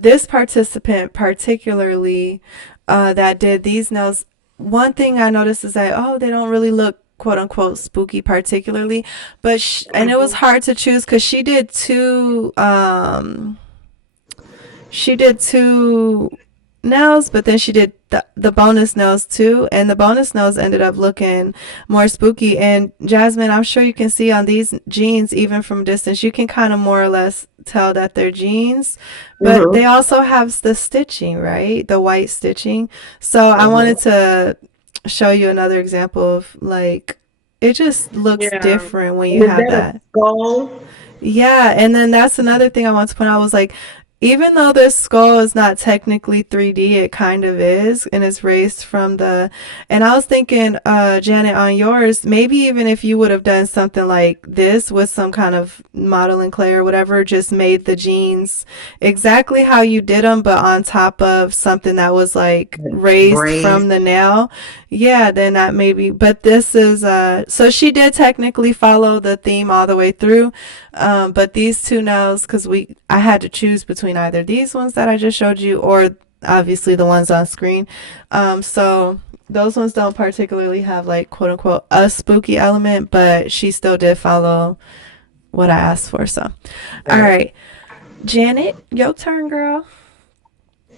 This participant, particularly, that did these nails, one thing I noticed is that, oh, they don't really look quote unquote spooky, particularly, but, and it was Mhm. hard to choose because she did two nails, but then she did the bonus nails too, and the bonus nails ended up looking more spooky. And Jasmine, I'm sure you can see on these jeans, even from a distance, you can kind of more or less tell that they're jeans, but they Mm-hmm. also have the stitching, right? The white stitching. So I wanted Mm-hmm. to show you another example of like it just looks Yeah. different when you And is have that a that. skull? Yeah, and then that's another thing I want to point out was like, even though this skull is not technically 3D, it kind of is, and it's raised from the. And I was thinking, Janet, on yours, maybe even if you would have done something like this with some kind of modeling clay or whatever, just made the jeans exactly how you did them, but on top of something that was like raised Braids? from the nail. Yeah, then that maybe. But this is so she did technically follow the theme all the way through, but these two nails, because I had to choose between either these ones that I just showed you or obviously the ones on screen. So those ones don't particularly have like quote unquote a spooky element, but she still did follow what I asked for. So, all Right. right, Janet, your turn, girl.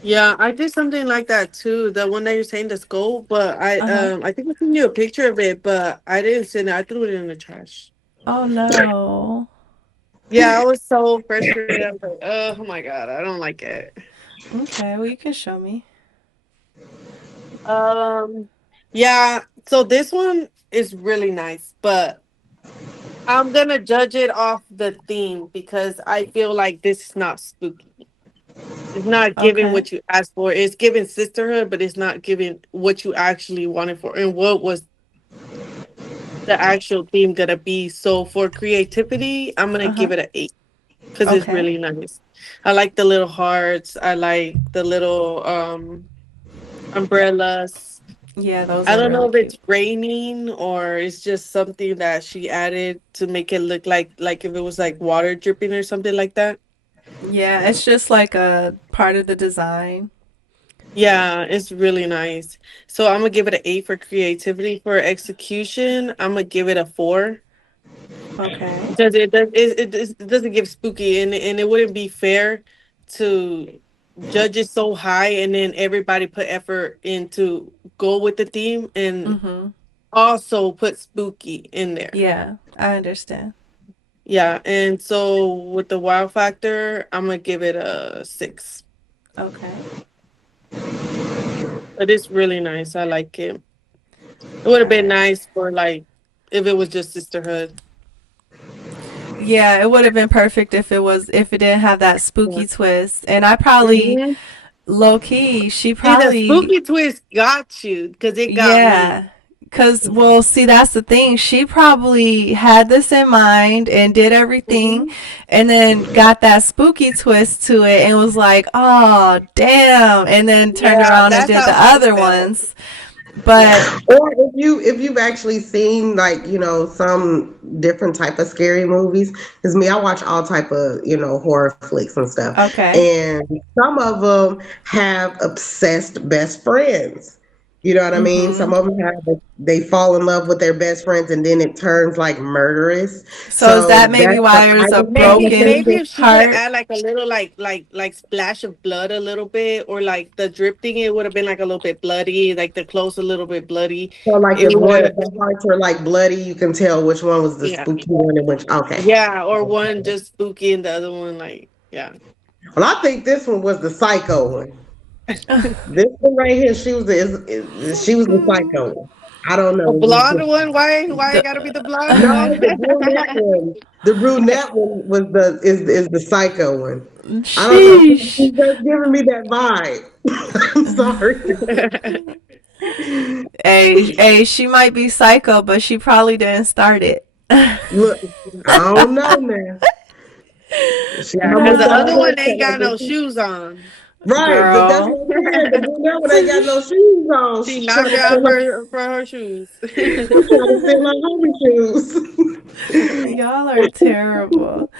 Yeah, I did something like that too. The one that you're saying, the skull, but Uh huh. I think I sent you a picture of it, but I didn't send it. I threw it in the trash. Oh no. Yeah, I was so frustrated. I was like, oh my god, I don't like it. Okay, well you can show me. Um, yeah. So this one is really nice, but I'm gonna judge it off the theme because I feel like this is not spooky. It's not giving Okay. what you asked for. It's giving sisterhood, but it's not giving what you actually wanted for and what was the actual theme gonna be. So for creativity, I'm gonna Uh give huh. it an 8 because it's Okay. really nice. I like the little hearts. I like the little umbrellas. Yeah, those I are don't know really if it's cute. raining or it's just something that she added to make it look like if it was like water dripping or something like that. Yeah, it's just like a part of the design. Yeah, it's really nice. So I'm gonna give it an 8 for creativity. For execution, I'm gonna give it a 4 Okay. because it doesn't give spooky and it wouldn't be fair to judge it so high, and then everybody put effort into go with the theme, and Mhm. also put spooky in there. Yeah, I understand. Yeah, and so with the wow factor, I'm gonna give it a 6. Okay. But it's really nice. I like it. It would All have been right. nice for like if it was just Sisterhood. Yeah, it would have been perfect if it didn't have that Yeah. spooky twist. And I probably Hmm. low key, she See, the probably spooky twist got you because it got me. yeah. Cause well, see that's the thing. She probably had this in mind and did everything, Hmm. and then got that spooky twist to it and was like, "Oh, damn!" And then turned Yeah, around and that's did how the she other felt. ones. Yeah. But Or if you've actually seen, like, some different type of scary movies, because me, I watch all type of, horror flicks and stuff, okay. and some of them have obsessed best friends. You know what I mean? Some Mhm. of them they fall in love with their best friends, and then it turns like murderous. So is that So maybe that's the why there's a I kind of broken Maybe think. if she would have heart? add like a little like splash of blood a little bit, or like the drip thing, it would have been like a little bit bloody, like the clothes a little bit bloody. So, like, It if would one have, of the hearts were like bloody, you can tell which one was the yeah. spooky one and which. Okay. Yeah, or one just spooky and the other one like yeah. Well, I think this one was the psycho one. This one right here, she was the psycho one. I don't A know. blonde one? Why it The, gotta be the blonde No, one? the brunette one. The brunette one was the psycho one. I don't know. sheesh. She's just giving me that vibe. I'm sorry. Hey, she might be psycho, but she probably didn't start it. Look, I don't know now. She Yeah, because almost the got other Uh, one ain't close. got no shoes on. Right, but that's girl. what I'm saying. The brunette one ain't got no shoes on. She She's knocked trying to out steal for her shoes. my homie shoes. Y'all are terrible.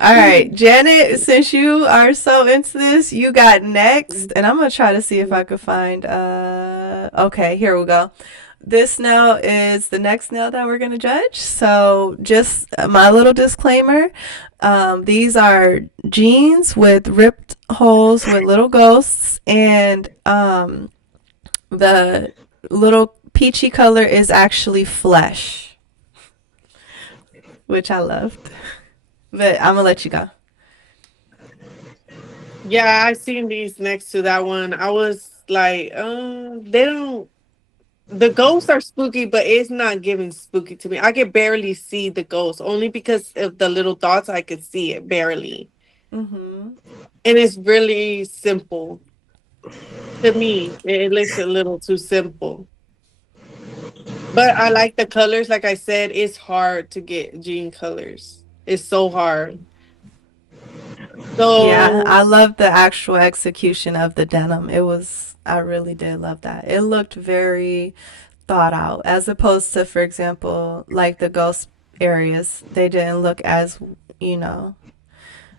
All right, Janet, since you are so into this, you got next, and I'm gonna try to see if I could find. Okay, here we go. This nail is the next nail that we're gonna judge. So, just my little disclaimer: these are jeans with ripped holes with little ghosts, and the little peachy color is actually flesh, which I loved. But I'm gonna let you go. Yeah, I seen these next to that one. I was like, they don't. The ghosts are spooky, but it's not giving spooky to me. I can barely see the ghost only because of the little dots. I could see it barely, Mhm. and it's really simple to me. It looks a little too simple, but I like the colors. Like I said, it's hard to get jean colors. It's so hard. Yeah, So I love the actual execution of the denim. I really did love that. It looked very thought out, as opposed to, for example, like the ghost areas. They didn't look as, you know.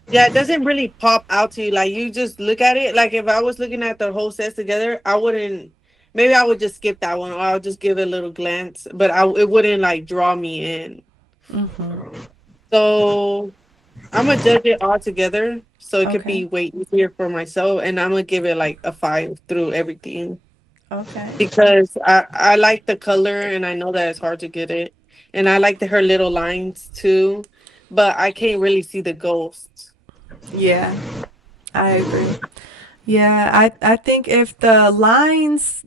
yeah, it doesn't really pop out to you. Like you just look at it. Like if I was looking at the whole sets together, I wouldn't. Maybe I would just skip that one, or I'll just give it a little glance. But it wouldn't like draw me in. Mhm. So I'm gonna judge it all together, so it could Okay. be way easier for myself. And I'm gonna give it like a 5 through everything Okay. because I like the color and I know that it's hard to get it, and I like her little lines too, but I can't really see the ghosts. Yeah, I agree. Yeah, I think if the lines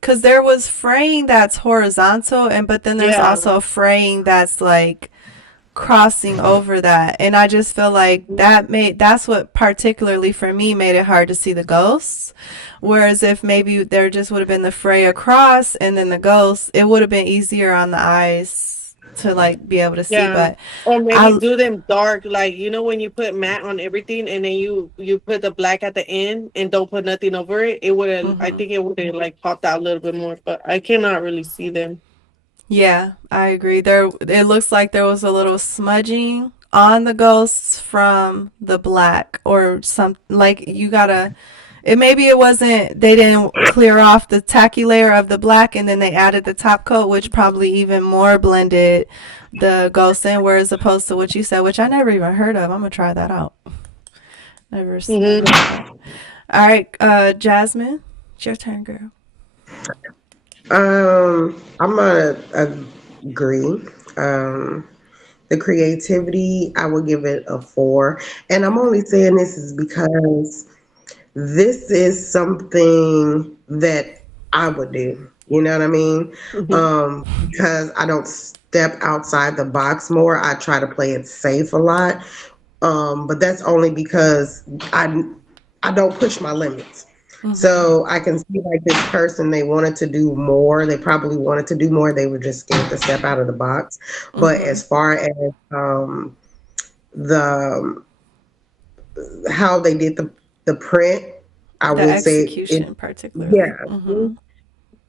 cuz there was fraying that's horizontal and but then there's Yeah. also fraying that's like crossing over that, and I just feel like that's what particularly for me made it hard to see the ghosts, whereas if maybe there just would have been the fray across and then the ghosts, it would have been easier on the eyes to like be able to see. Yeah. But Or maybe I do them dark, like when you put matte on everything and then you put the black at the end and don't put nothing over it. It would have. I mhm. think it would have like popped out a little bit more, but I cannot really see them. Yeah, I agree. There, it looks like there was a little smudging on the ghosts from the black or some like you gotta. It maybe it wasn't. They didn't clear off the tacky layer of the black, and then they added the top coat, which probably even more blended the ghosts in. Whereas opposed to what you said, which I never even heard of. I'm gonna try that out. Never Hmm. heard of that. All right, Jasmine, it's your turn, girl. I'm gonna agree. The creativity, I would give it a 4. And I'm only saying this is because this is something that I would do. You know what I mean? Because I don't step outside the box more. I try to play it safe a lot. But that's only because I don't push my limits. So I can see like this person, they wanted to do more. They probably wanted to do more. They were just scared to step out of the box. But Mm-hmm. as far as the how they did the print, I The would say it. execution, particularly. Yeah, Mm-hmm.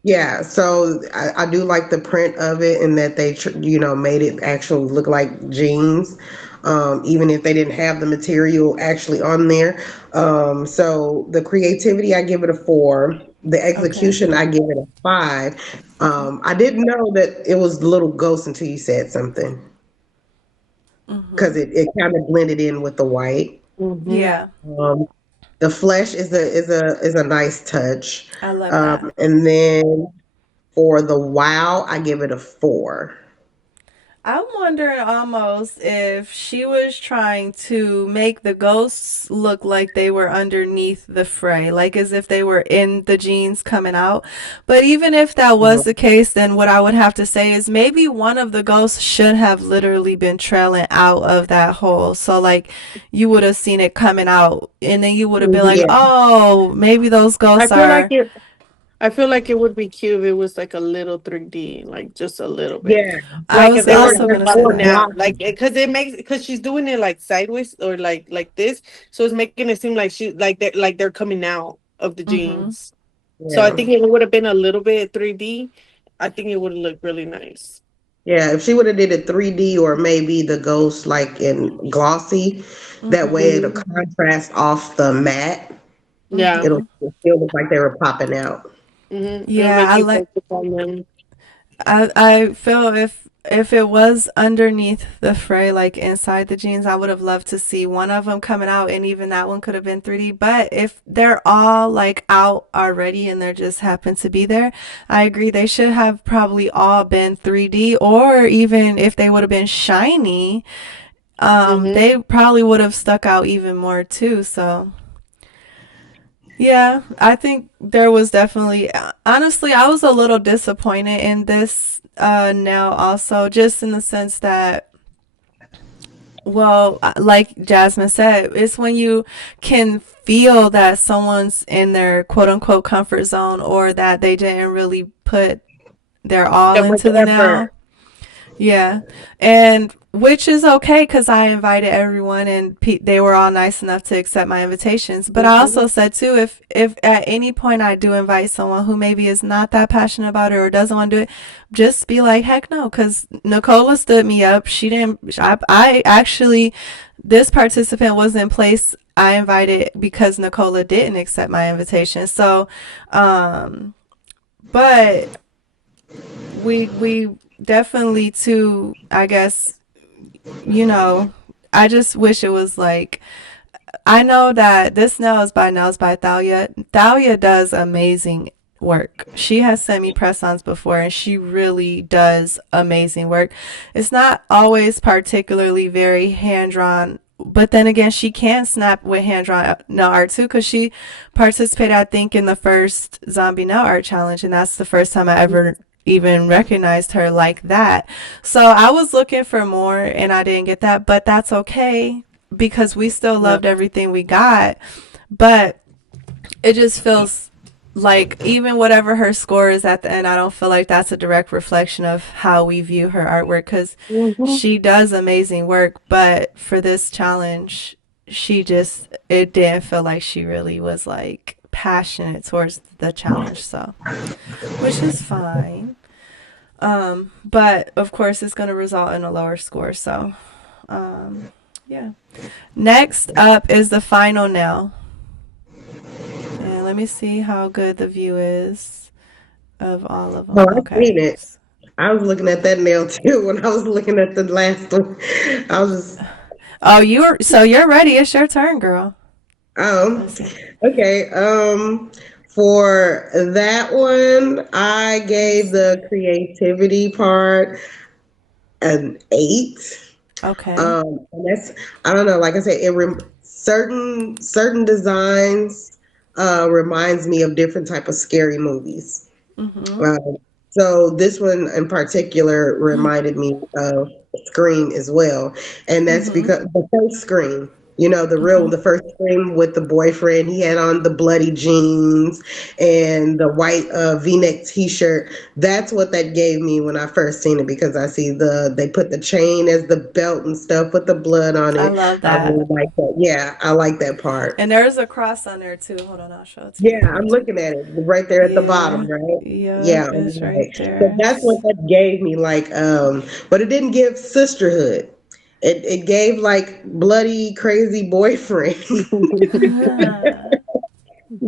yeah, so I do like the print of it and that they, made it actually look like jeans, even if they didn't have the material actually on there. So the creativity, I give it a 4. The Okay. execution, I give it a 5. Okay. I didn't know that it was little ghosts until you said something because Mm-hmm. it kind of blended in with the white. Hmm. Yeah, Um, the flesh is a nice touch, I love that. and then for the wow, I give it a 4. I'm wondering almost if she was trying to make the ghosts look like they were underneath the fray, like as if they were in the jeans coming out. But even if that was the case, then what I would have to say is maybe one of the ghosts should have literally been trailing out of that hole. So, like, you would have seen it coming out, and then you would have been like, Yeah, oh, maybe those I ghosts feel like are. it. I feel like it would be cute if it was like a little 3D, like just a little bit. yeah. I Like was if they were also They're going to say more popping that. out, like glossy. because she's doing it like sideways or like this, so it's making it seem like she like they're coming out of the Mm-hmm. jeans. So I Yeah, think it would have been a little bit 3D. I think it would have looked really nice. yeah. If she would have did it 3D or maybe the ghost like in glossy, that way Mm-hmm. it'll Hmm. contrast off the matte. Yeah. Mm-hmm. It'll still look like they were popping out. It'll Yeah, make you focus on them. I feel if it was underneath the fray, like inside the jeans, I would have loved to see one of them coming out, and even that one could have been 3D. But if they're all like out already and they're just happen to be there, I agree they should have probably all been 3D, or even if they would have been shiny, Hmm. they probably would have stuck out even more too. So yeah, I think there was definitely, honestly, I was a little disappointed in this now also, just in the sense that, well, like Jasmine said, it's when you can feel that someone's in their quote unquote comfort zone, or that they didn't really put their all That much into the nail. effort. Yeah, and which is okay because I invited everyone and they were all nice enough to accept my invitations. But I Hmm. also said too, if at any point I do invite someone who maybe is not that passionate about it or doesn't want to do it, just be like, heck no, because Nicola stood me up. She didn't. I actually, this participant was in place. I invited because Nicola didn't accept my invitation. So, um, but we definitely too, I guess, you know, I just wish it was like, I know that this nails by Thalia. Thalia does amazing work. She has sent me press-ons before and she really does amazing work. It's not always particularly very hand-drawn, but then again, she can snap with hand-drawn nail art too because she participated, I think, in the first zombie nail art challenge, and that's the first time I ever even recognized her like that. So I was looking for more and I didn't get that, but that's okay because we still Yeah. loved everything we got. But it just feels like even whatever her score is at the end, I don't feel like that's a direct reflection of how we view her artwork because Hmm. she does amazing work. But for this challenge, it didn't feel like she really was like passionate towards the challenge. So, which is fine. But of course, it's going to result in a lower score. So, um, yeah. Next up is the final nail. And let me see how good the view is of all of Oh, them. I Okay. seen it. I was looking at that nail too when I was looking at the last one. I was just Oh, you're ready. It's your turn, girl. Um, Let's see. okay. For that one, I gave the creativity part an 8. Okay. And that's, I don't know. Like I said, certain designs reminds me of different type of scary movies. Mhm. Um, so this one in particular reminded me of Scream as well, and that's Mhm. because the first Scream, Mhm. the first Scream with the boyfriend, he had on the bloody jeans and the white V-neck T-shirt. That's what that gave me when I first seen it because I see they put the chain as the belt and stuff with the blood on I it. love I that. really like that. Yeah, I like that part. And there's a cross on there too. Hold on, I'll show it to you Yeah, real I'm quick too. looking at it right there at the Yeah. bottom, right? Yep, Yeah, it's right. right So there. that's what that gave me, like, but it didn't give sisterhood. It gave like bloody crazy boyfriend.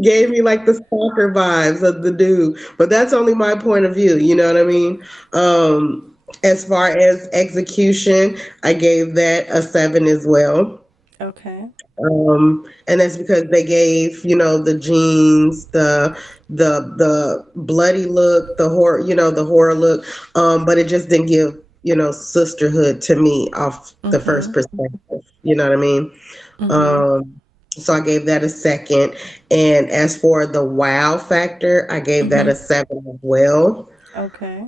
Gave me like the stalker vibes of the dude. But that's only my point of view, you know what I mean? As far as execution, I gave that a 7 as well. Okay. And that's because they gave, the jeans, the bloody look, the horror look. But it just didn't give, sisterhood to me off the first Mhm. perspective. You know what I mean? Mhm. Um, so I gave that a second. And as for the wow factor, I gave that Mhm. a 7 as well. Okay.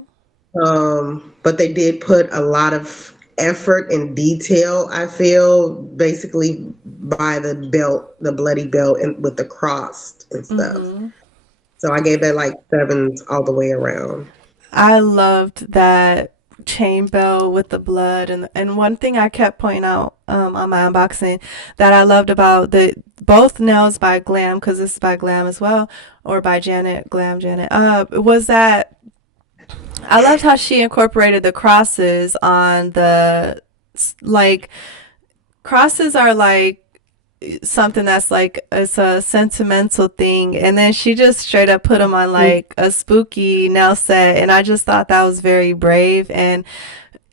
But they did put a lot of effort and detail, I feel, basically by the belt, the bloody belt, and with the cross and stuff. Mhm. So I gave that like sevens all the way around. I loved that chain belt with the blood, and one thing I kept pointing out on my unboxing that I loved about the both nails by Glam, because this is by Glam as well, or by Janet Glam Janet, was that I loved how she incorporated the crosses on the, like, crosses are like something that's like it's a sentimental thing, and then she just straight up put them on like a spooky nail set, and I just thought that was very brave. And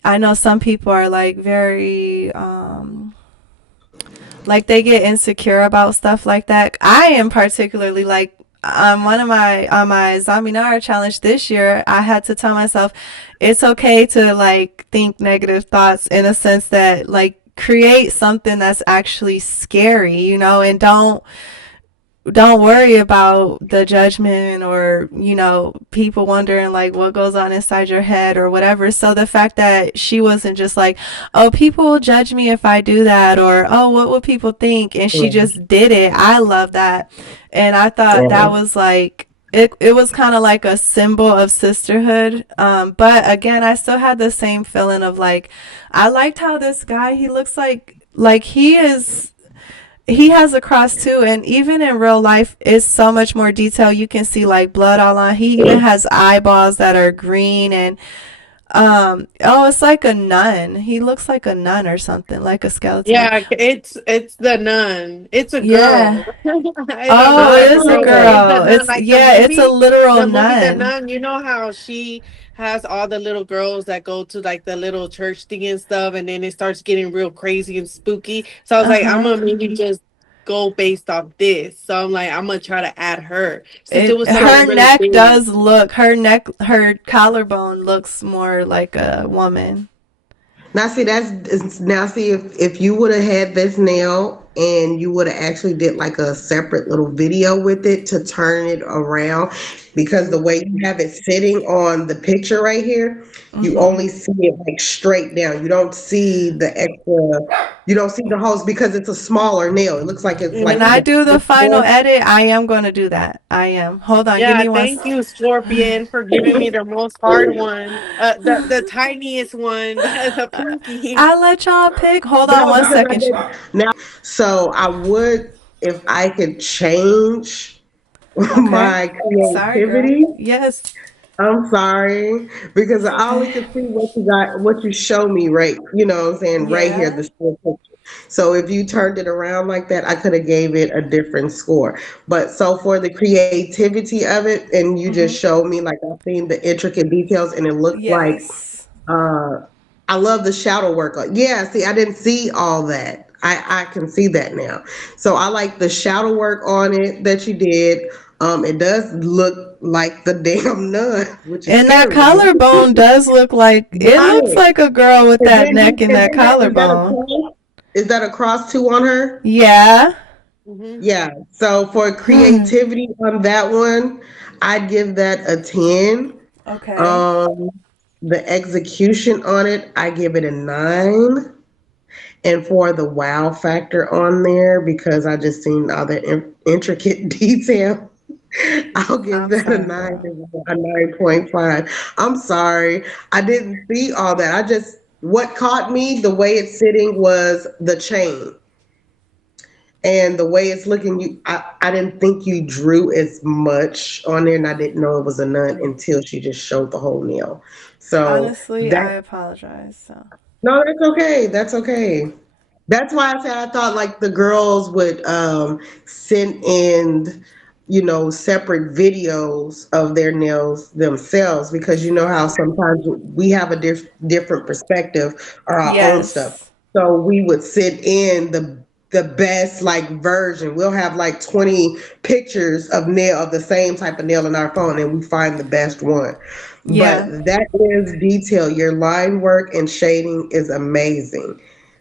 I know some people are like very like they get insecure about stuff like that. I am particularly like one of my on my Zombie Nara challenge this year, I had to tell myself it's okay to like think negative thoughts in a sense that like create something that's actually scary, and don't worry about the judgment or people wondering like what goes on inside your head or whatever. So the fact that she wasn't just like, oh, people will judge me if I do that, or oh, what will people think, and she Yeah. just did it. I love that. And I thought that Yeah. was like it was kind of like a symbol of sisterhood. But again, I still had the same feeling of like I liked how this guy, he looks like he has a cross too, and even in real life it's so much more detail. You can see like blood all on, he even has eyeballs that are green, and oh, it's like a nun. He looks like a nun or something, like a skeleton. Yeah, it's the nun. It's a Yeah. girl. I don't Oh, know it if is it's a girl, but it's Oh, the girl. nun. It's, Like yeah, it's a literal the movie The nun. Nun. You know how she has all the little girls that go to like the little church thing and stuff, and then it starts getting real crazy and spooky. So I was like, I'm Uh-huh. gonna maybe just go based off this. So I'm like, I'm gonna try to add her since it It was something her really neck big. does look, her collarbone looks more like a woman. now see if you would have had this nail and you would have actually did like a separate little video with it to turn it around, because the way you have it sitting on the picture right here, you Mhm. only see it like straight down. You don't see the extra. You don't see the holes because it's a smaller nail. It looks like it's When like I Hmm. do the it's final more. edit, I am going to do that. I am. Hold on, give Yeah, me one. thank you, Scorpion, for giving me the most hard one, the tiniest one, the pinky. I let y'all pick. Hold on No, one because I second. did now. So I would, if I could change Okay. my Sorry, girl. creativity. Yes. I'm sorry, because It's I only okay. could see what you got, what you show me, right? You know what I'm saying, right here, Yeah. the still picture. So if you turned it around like that, I could have gave it a different score. But so for the creativity of it, and you just Mhm. showed me like I've seen the intricate details, and it looked like Yes. I love the shadow work. Yeah, see, I didn't see all that. I can see that now. So I like the shadow work on it that you did. It does look like the damn nun, which is And that scary to me. collarbone does look like it looks Right. like a girl with And that then neck and and that then is that a collarbone. cross? Is that a cross too on her? Yeah. Hmm. Yeah. So for creativity on that one, I'd give that a 10. Okay. Um, the execution on it, I give it a 9. And for the wow factor on there, because I just seen all the intricate detail, I'll give I'm that a sorry, 9, girl. a 9.5. I'm sorry. I didn't see all that. What caught me, the way it's sitting was the chain. And the way it's looking, I didn't think you drew as much on there, and I didn't know it was a nun until she just showed the whole nail. So Honestly, that I apologize. So. no, that's okay. That's okay. That's why I said I thought like the girls would send in, separate videos of their nails themselves because you know how sometimes we have a different perspective or our own stuff. Yes. So we would send in the best like version. We'll have like 20 pictures of the same type of nail in our phone and we find the best one. But Yeah. that is detail. Your line work and shading is amazing.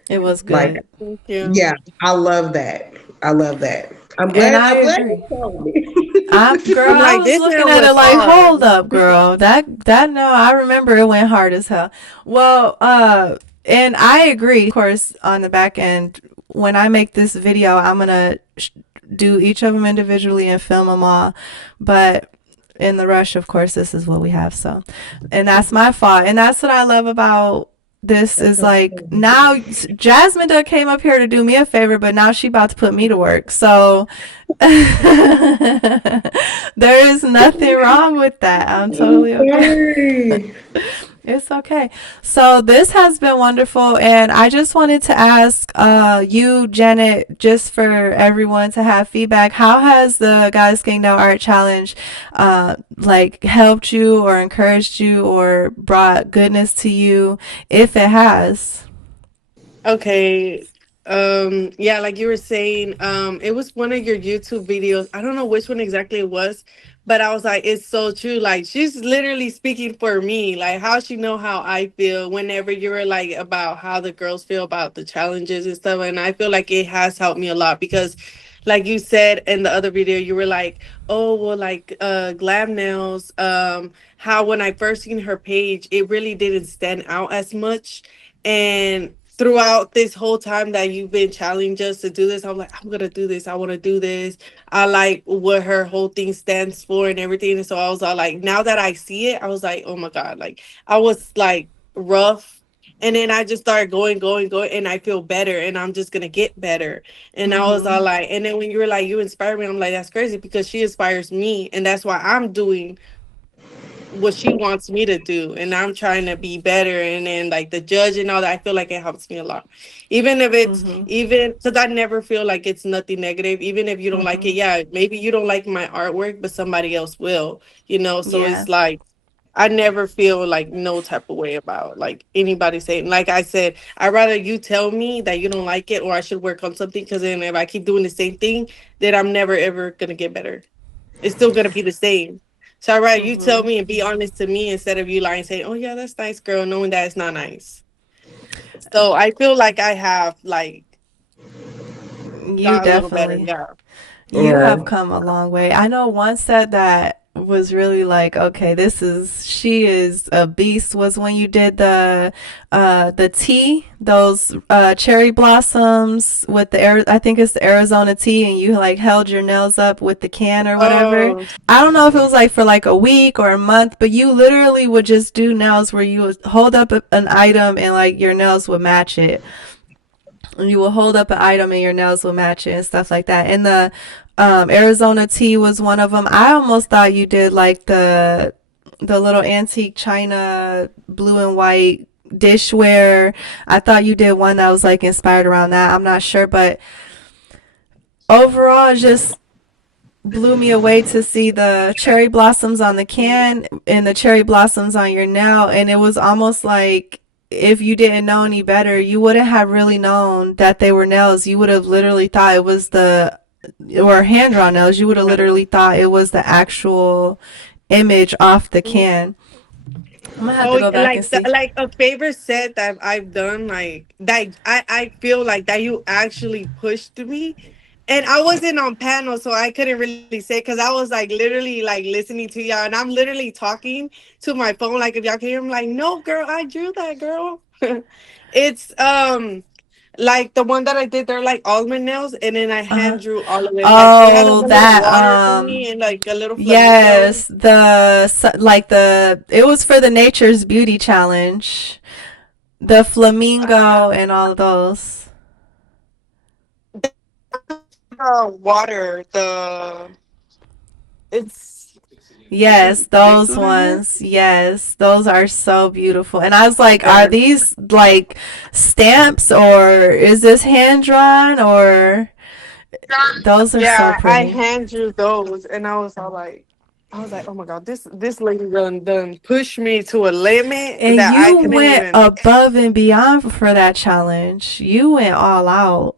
It was Like, good. Thank you. yeah, I love that. I love that. I'm And glad. I I'm glad agree. you told me. Girl, I'm I like, was this looking nail at it was like, hold hard. up, girl. That no, I remember it went hard as hell. Well, and I agree, of course, on the back end. When I make this video, I'm gonna do each of them individually and film them all. But in the rush, of course, this is what we have. So, and that's my fault. And that's what I love about this That's is okay. like now Jasmine done came up here to do me a favor, but now she about to put me to work. So there is nothing wrong with that. I'm totally okay. Okay. It's okay. So this has been wonderful, and I just wanted to ask you, Janet, just for everyone to have feedback. How has the Guys Getting Down Art Challenge, like helped you or encouraged you or brought goodness to you, if it has? Okay. Yeah, like you were saying, it was one of your YouTube videos. I don't know which one exactly it was, but I was like, it's so true. Like she's literally speaking for me. Like how she know how I feel whenever you were like about how the girls feel about the challenges and stuff. And I feel like it has helped me a lot because like you said in the other video, you were like, oh well like glam nails, how when I first seen her page, it really didn't stand out as much. And throughout this whole time that you've been challenging us to do this, I'm like, I'm gonna do this. I want to do this. I like what her whole thing stands for and everything. And so I was all like, now that I see it, I was like, oh my god, like I was like rough. And then I just started going, and I feel better, and I'm just gonna get better. And I was all Mm-hmm. like, and then when you were like, you inspire me, I'm like, that's crazy because she inspires me, and that's why I'm doing what she wants me to do, and I'm trying to be better. And then like the judge and all that, I feel like it helps me a lot, even if it's Mm-hmm. even because I never feel like it's nothing negative. Even if you don't like Mm-hmm. it, yeah, maybe you don't like my artwork but somebody else will, so Yeah. it's like I never feel like no type of way about like anybody saying, like I said, I'd rather you tell me that you don't like it or I should work on something, because then if I keep doing the same thing, then I'm never ever gonna get better. It's still gonna be the same. So I'd rather you tell Mm-hmm. me and be honest to me instead of you lying saying, oh yeah, that's nice, girl, knowing that it's not nice. So I feel like I have like You got a little better, definitely. yeah. You have Yeah. come a long way. I know one set that was really like, okay, she is a beast was when you did the tea, those cherry blossoms with I think it's the Arizona tea, and you like held your nails up with the can or whatever. Oh, I don't know if it was like for like a week or a month, but you literally would just do nails where you would hold up an item and like your nails would match it. And you will hold up an item and your nails will match it and stuff like that. And the Arizona tea was one of them. I almost thought you did like the little antique china blue and white dishware. I thought you did one that was like inspired around that. I'm not sure, but overall, it just blew me away to see the cherry blossoms on the can and the cherry blossoms on your nail, and it was almost like if you didn't know any better, you wouldn't have really known that they were nails. You would have literally thought it was the or hand drawn nails. You would have literally thought it was the actual image off the can. I'm gonna have to Oh, go back and see. like a favorite set that I've done, like that I feel like that you actually pushed me, and I wasn't on panel, so I couldn't really say because I was like literally like listening to y'all, and I'm literally talking to my phone. Like if y'all can hear, I'm like, no, girl, I drew that, girl. It's like the one that I did, they're like almond nails, and then I Uh, hand drew all of it. Like it had like oh, a little that water thingy and like a little flamingo. yes, like the it was for the Nature's Beauty challenge. The flamingo and all of those. The water, the it's is Yes, it those liquid in there? ones. Yes, those are so beautiful. And I was like, are Yeah. these like stamps or is this hand drawn or those are so Yeah, I pretty. hand you those, and I was like, oh my god, this lady done pushed me to a limit And that I you couldn't went even. above and beyond for that challenge. You went all out.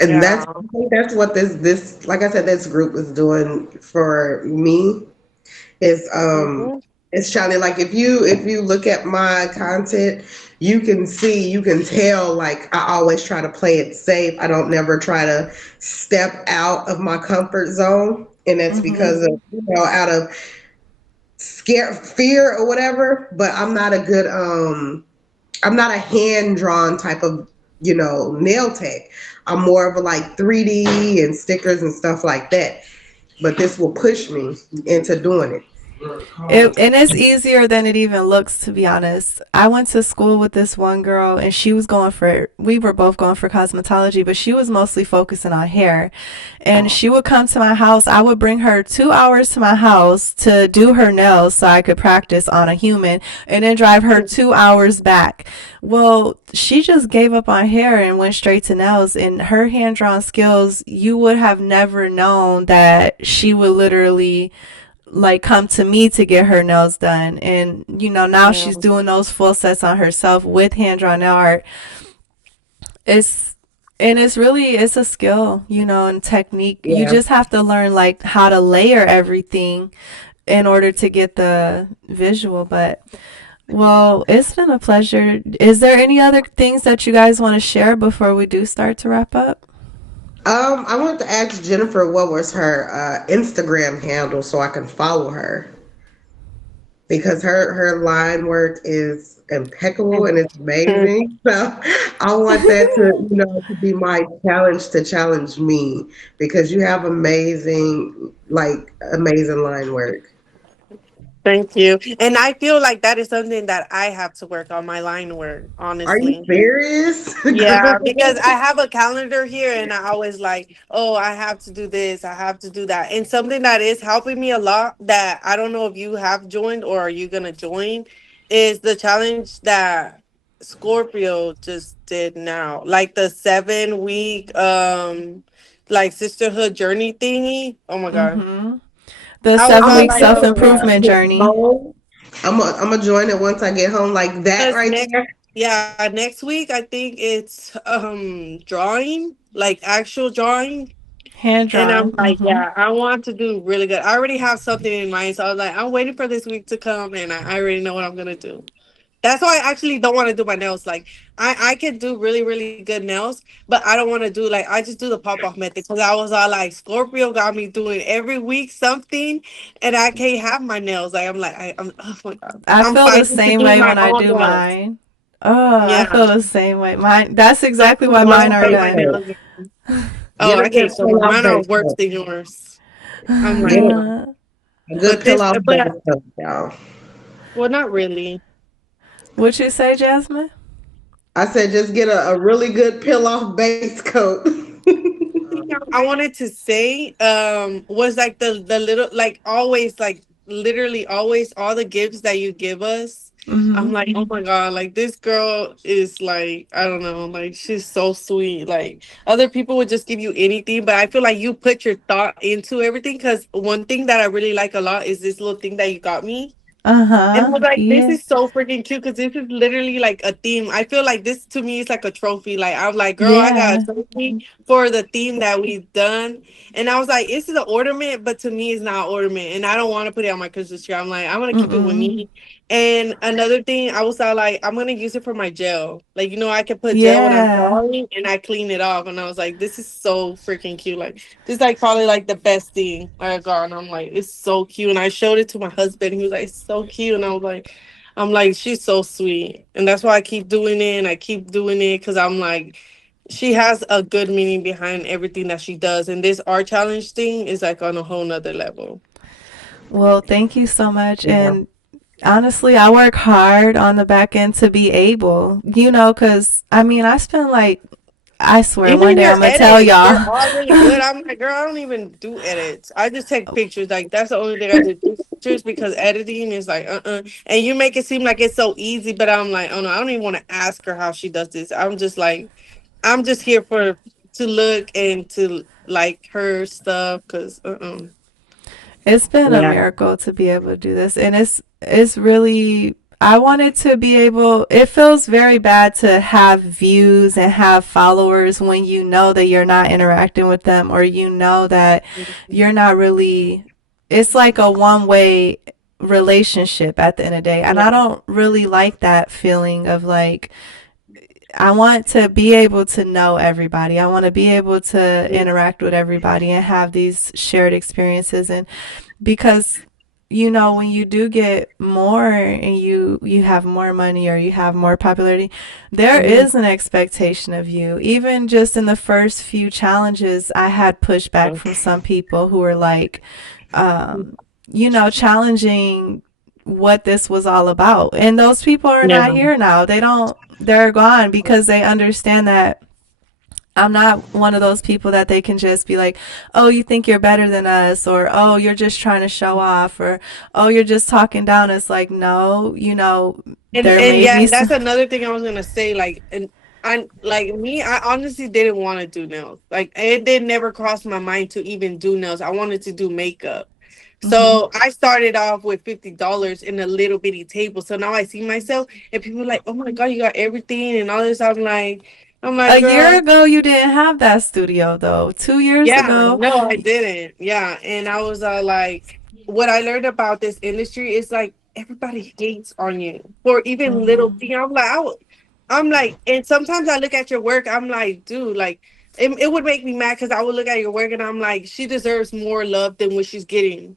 And that's Yeah. I think that's what this like I said, this group is doing for me is Hmm. it's challenging. Like if you look at my content, you can tell like I always try to play it safe. I don't never try to step out of my comfort zone. And that's Mhm. because of out of scare fear or whatever. But I'm not a hand drawn type of, nail tech. I'm more of a like 3D and stickers and stuff like that. But this will push me into doing it. And it's easier than it even looks, to be honest. I went to school with this one girl, and we were both going for cosmetology, but she was mostly focusing on hair. And she would come to my house. I would bring her 2 hours to my house to do her nails so I could practice on a human, and then drive her 2 hours back. Well, she just gave up on hair and went straight to nails. And her hand drawn skills, you would have never known that she would literally like come to me to get her nails done. And now Yeah. she's doing those full sets on herself with hand drawn nail art. It's and it's a skill, and technique. You Yeah. just have to learn like how to layer everything in order to get the visual. But well, it's been a pleasure. Is there any other things that you guys want to share before we do start to wrap up? I wanted to ask Jennifer what was her Instagram handle so I can follow her because her line work is impeccable and it's amazing. So I want that to to be my challenge to challenge me because you have amazing line work. Thank you. And I feel like that is something that I have to work on my line work, Are you honestly. serious, Yeah, because I girl? have a calendar here and I always like, oh, I have to do this, I have to do that. And something that is helping me a lot that I don't know if you have joined or are you gonna join is the challenge that Scorpio just did now. Like the 7 week like sisterhood journey thingy. Oh my god. Mm-hmm. The I was seven all week like, self oh my improvement god. Get journey. home. I'm gonna join it once I get home. Like that Because right next, there. yeah, next week I think it's drawing, like actual drawing. Hand And I'm drawn. like, Mm-hmm. yeah, I want to do really good. I already have something in mind, so I was like, I'm waiting for this week to come, and I already know what I'm gonna do. That's why I actually don't want to do my nails. Like, I can do really really good nails, but I don't want to do like I just do the pop off method because I was all like, Scorpio got me doing every week something, and I can't have my nails. Like I'm like I'm oh my god, I I'm feel the fighting to same do way my when I own do nails. mine. Oh, I Yeah, feel the same way. Mine. That's those exactly are why Pull one mine out of are base my done. coat. nails. Oh, Get a I good can't show pull mine. off Mine are base worse coat. than yours. I'm Get like, a, no. a good But peel this, off base but coat, y'all. well, not really. What you say, Jasmine? I said just get a really good peel off base coat. I wanted to say was like the little like always like literally always all the gifts that you give us. I'm Mm-hmm. like, oh my god, like this girl is like, I don't know, like she's so sweet. Like other people would just give you anything, but I feel like you put your thought into everything. Because one thing that I really like a lot is this little thing that you got me. And I was Uh-huh. like, this Yeah. is so freaking cute because this is literally like a theme. I feel like this to me is like a trophy. Like I was like, girl, I got a Yeah. trophy for the theme that we've done. And I was like, this is an ornament, but to me it's not an ornament. And I don't want to put it on my Christmas tree. I'm like, I'm gonna keep it with Mm-mm. me. And another thing, I was like, I'm gonna use it for my gel. Like, I can put gel when I'm Yeah. drawing and I clean it off. And I was like, this is so freaking cute. Like this is like probably like the best thing I got. And I'm like, it's so cute. And I showed it to my husband. He was like, it's so cute. And I was like, I'm like, she's so sweet. And that's why I keep doing it and I keep doing it because I'm like, she has a good meaning behind everything that she does. And this art challenge thing is like on a whole nother level. Well, thank you so much. Yeah. And honestly, I work hard on the back end to be able, because I mean, I spend like, I swear, one Even day your I'm gonna tell edits, they're y'all. all really good. I'm like, girl, I don't even do edits. I just take pictures. Like that's the only thing I do pictures because editing is like And you make it seem like it's so easy, but I'm like, oh no, I don't even want to ask her how she does this. I'm just like, I'm just here for to look and to like her stuff because It's been a Yeah. miracle to be able to do this, and it's really, I wanted to be able, it feels very bad to have views and have followers when you know that you're not interacting with them, or you know that you're not really, it's like a one-way relationship at the end of the day. And I yeah. don't really like that feeling of like, I want to be able to know everybody. I want to be able to interact with everybody and have these shared experiences. And because when you do get more and you have more money or you have more popularity, there Mhm. is an expectation of you. Even just in the first few challenges, I had pushback from some people who were like, challenging what this was all about. And those people are Yeah. not here now. They're gone because they understand that I'm not one of those people that they can just be like, oh, you think you're better than us, or oh, you're just trying to show off, or oh, you're just talking down. It's like, no, And there and may yeah, be and that's some. another thing I was gonna say. Like, and I like me, I honestly didn't want to do nails. Like, it did never cross my mind to even do nails. I wanted to do makeup. Mhm. So I started off with $50 in a little bitty table. So now I see myself, and people are like, "Oh my god, you got everything and all this." I'm like, A year girl. ago, you didn't have that studio though. 2 years Yeah, ago, no, I didn't. Yeah, and I was like, what I learned about this industry is like everybody hates on you for even little mhm, thing. I'm like, and sometimes I look at your work. I'm like, dude, like, it would make me mad because I would look at your work and I'm like, she deserves more love than what she's getting.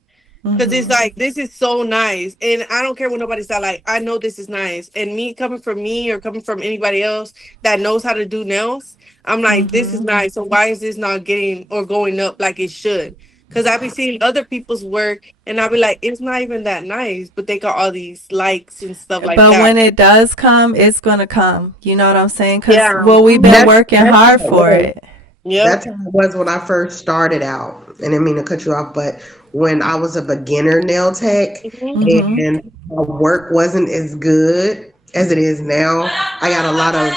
Cause it's mhm. like this is so nice, and I don't care what nobody said. Like I know this is nice, and me coming from me or coming from anybody else that knows how to do nails, I'm like this is Mhm. nice. So why is this not getting or going up like it should? Cause I be seeing other people's work, and I be like, it's not even that nice, but they got all these likes and stuff like But that. when it does come, it's gonna come. You know what I'm saying? Cause Yeah. well, we've been Mhm. working That's how hard it for was. it. Yep. That's how it was when I first started out. And I didn't mean to cut you off, but when I was a beginner nail tech Mhm. Mhm. and my work wasn't as good as it is now, I got a lot of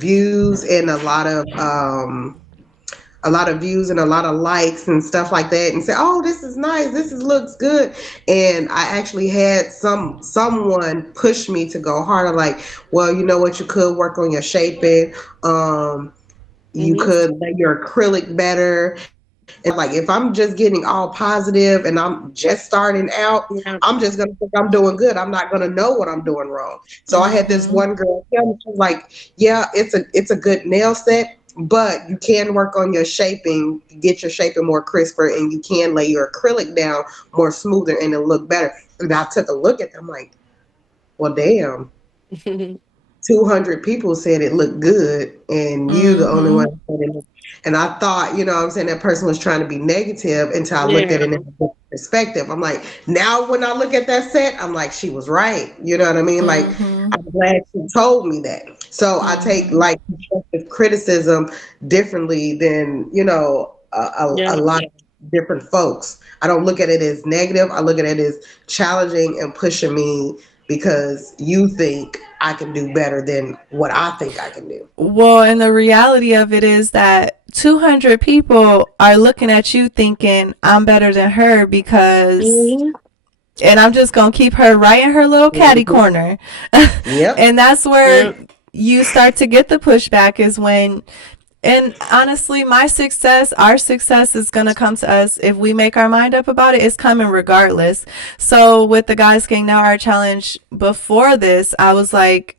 views and a lot of likes and stuff like that, and say, "Oh, this is nice. Looks good." And I actually had someone push me to go harder. Like, well, you know what? You could work on your shaping. You Mhm. could lay your acrylic better. And I'm like, if I'm just getting all positive and I'm just starting out, Yeah. I'm just gonna think I'm doing good. I'm not gonna know what I'm doing wrong. So I had this Mhm. one girl tell me, she was like, "Yeah, it's a good nail set, but you can work on your shaping, get your shaping more crisper, and you can lay your acrylic down more smoother, and it'll look better." And I took a look at them, I'm like, well, damn. 200 people said it looked good, and you the only one Mhm. that said it looked. And I thought, you know what I'm saying, that person was trying to be negative until I looked at it in Yeah. a different perspective. I'm like, now when I look at that set, I'm like, she was right. You know what I mean? Like, Mhm. I'm glad she told me that. So I take Mhm. like constructive criticism differently than, Yeah. a lot of different folks. I don't look at it as negative. I look at it as challenging and pushing me because you think I can do better than what I think I can do. Well, and the reality of it is that 200 people are looking at you thinking I'm better than her because Mhm. and I'm just gonna keep her right in her little catty Mhm. corner. Yep. And that's where Yep. you start to get the pushback is when, and honestly, my success, our success is going to come to us if we make our mind up about it. It's coming regardless. So with the Guys Gang Now Art Challenge before this, I was like,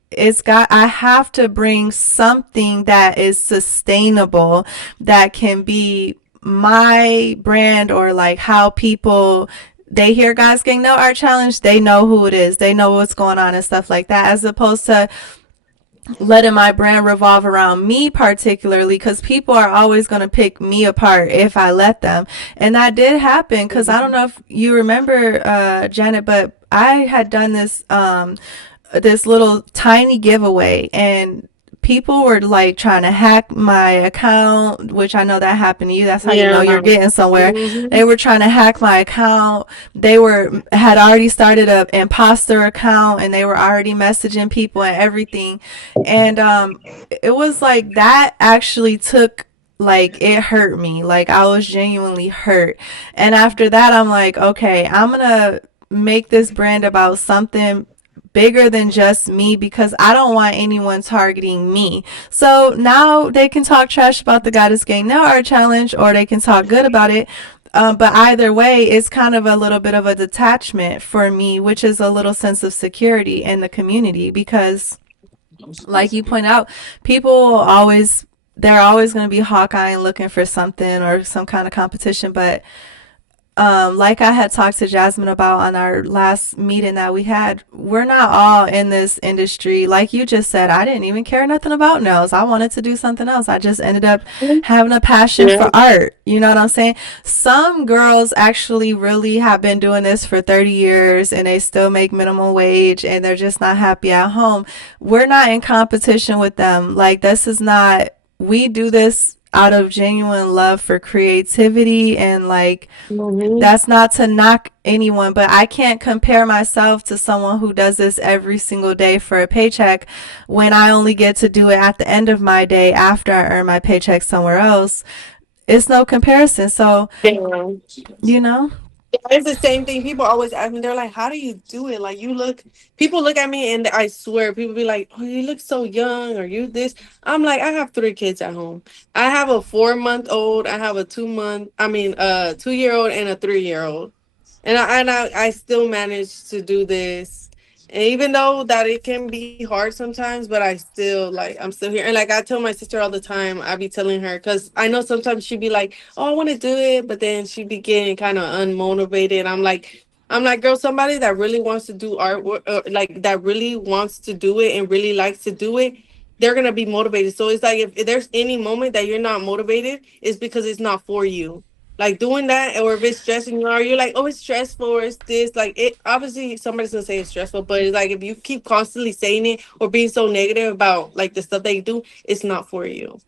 I have to bring something that is sustainable, that can be my brand, or like how people, they hear Guys Gang No Art Challenge, they know who it is, they know what's going on and stuff like that, as opposed to letting my brand revolve around me particularly, because people are always going to pick me apart if I let them. And that did happen, because I don't know if you remember, Janet, but I had done this little tiny giveaway, and people were like trying to hack my account, which I know that happened to you. That's how you know Yeah. you're getting somewhere. Hmm. They were trying to hack my account. They had already started a imposter account, and they were already messaging people and everything. And it was like that actually took, like, it hurt me. Like, I was genuinely hurt. And after that, I'm like, okay, I'm gonna make this brand about something bigger than just me, because I don't want anyone targeting me. So now they can talk trash about the Goddess Gang Now Art Challenge, or they can talk good about it. But either way, it's kind of a little bit of a detachment for me, which is a little sense of security in the community, because like you point out, people always, they're always going to be Hawkeye and looking for something or some kind of competition. But like I had talked to Jasmine about on our last meeting that we had, we're not all in this industry. Like you just said, I didn't even care nothing about nails. I wanted to do something else. I just ended up having a passion Yeah. for art. You know what I'm saying? Some girls actually really have been doing this for 30 years and they still make minimum wage and they're just not happy at home. We're not in competition with them. Like, this is not, we do this out of genuine love for creativity, and like, Hmm. that's not to knock anyone, but I can't compare myself to someone who does this every single day for a paycheck, when I only get to do it at the end of my day after I earn my paycheck somewhere else. It's no comparison. So, Yeah. you know, It's the same thing. People always ask me, they're like, how do you do it? Like, people look at me and I swear, people be like, oh, you look so young, or you this. I'm like, I have 3 kids at home. I have a 4 month old, I have a 2 month, I mean, 2 year old and a 3 year old. And I still manage to do this. And even though that it can be hard sometimes, but I'm still here. And like I tell my sister all the time, I be telling her, because I know sometimes she be like, "Oh, I want to do it," but then she be getting kind of unmotivated. I'm like, girl, somebody that really wants to do artwork, like that really wants to do it and really likes to do it, they're gonna be motivated. So it's like if there's any moment that you're not motivated, it's because it's not for you. Like doing that, or if it's stressing you, or you're like, oh, it's stressful, or it's this, like it. Obviously, somebody's gonna say it's stressful, but it's like if you keep constantly saying it or being so negative about like the stuff that you do, it's not for you.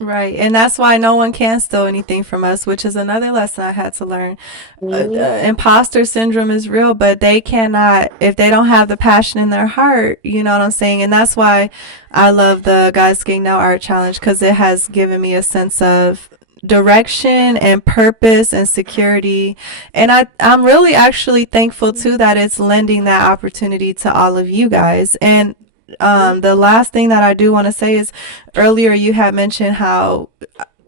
right. And that's why no one can steal anything from us, which is another lesson I had to learn. Mhm. Imposter syndrome is real, but they cannot, if they don't have the passion in their heart, you know what I'm saying? And that's why I love the Guys Gang Now Art Challenge, because it has given me a sense of direction and purpose and security. And I'm really actually thankful too that it's lending that opportunity to all of you guys. And the last thing that I do want to say is, earlier you had mentioned how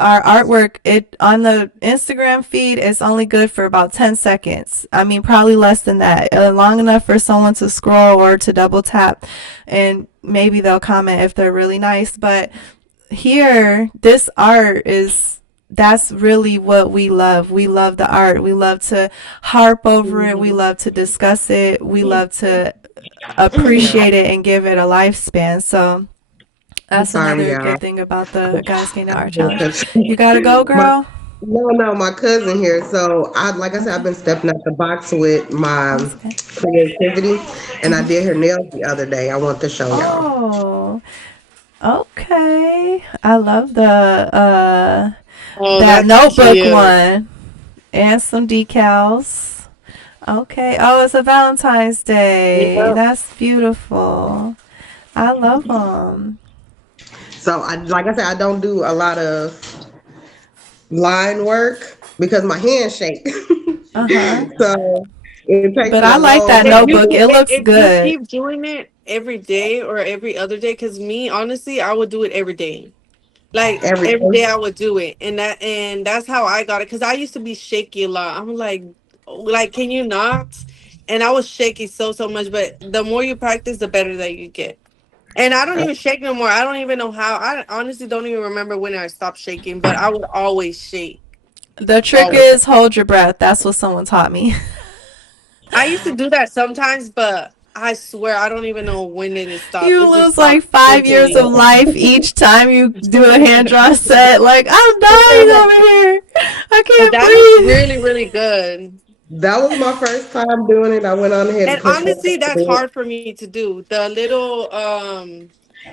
our artwork, it on the Instagram feed, is only good for about 10 seconds. I mean, probably less than that. Long enough for someone to scroll or to double tap, and maybe they'll comment if they're really nice. But here, this art is, that's really what we love. We love the art. We love to harp over it. We Mhm. love to discuss it. We love to Yeah. appreciate it and give it a lifespan. So I'm that's sorry, another y'all. good thing about the Guys Getting Art Challenge. Because You gotta go, my girl. my cousin here. So like I said, I've Okay. been stepping out the box with my Oh, that's okay. creativity, and I did her nails the other day. I want to show y'all. Oh, okay. I love the Oh, that that's notebook cute. one, and some decals. Okay. Oh, it's a Valentine's Day. Yeah. That's beautiful. I love them. So like I said, I don't do a lot of line work because my hands shake. Uh huh. So It takes But me I a like long that If time to you notebook. do It it. looks if you good. keep doing it every day or every other day, because me honestly, I would do it every day. Like Every every day, day. I would do it, and that's how I got it. Because I used to be shaky a lot. I'm like, can you not? And I was shaky so much. But the more you practice, the better that you get. And I don't even shake no more. I don't even know how. I honestly don't even remember when I stopped shaking. But I would always shake. The trick Always. is hold your breath. That's what someone taught me. I used to do that sometimes, but I swear I don't even know when did it stop. You It just lose like stopped 5 years of instantly. life each time you do a hand draw set. Like, I'm dying over here. I can't That is breathe. really, really good. That was my first time doing it. I went on ahead and And put makeup honestly, to that's it. hard for me to do. The little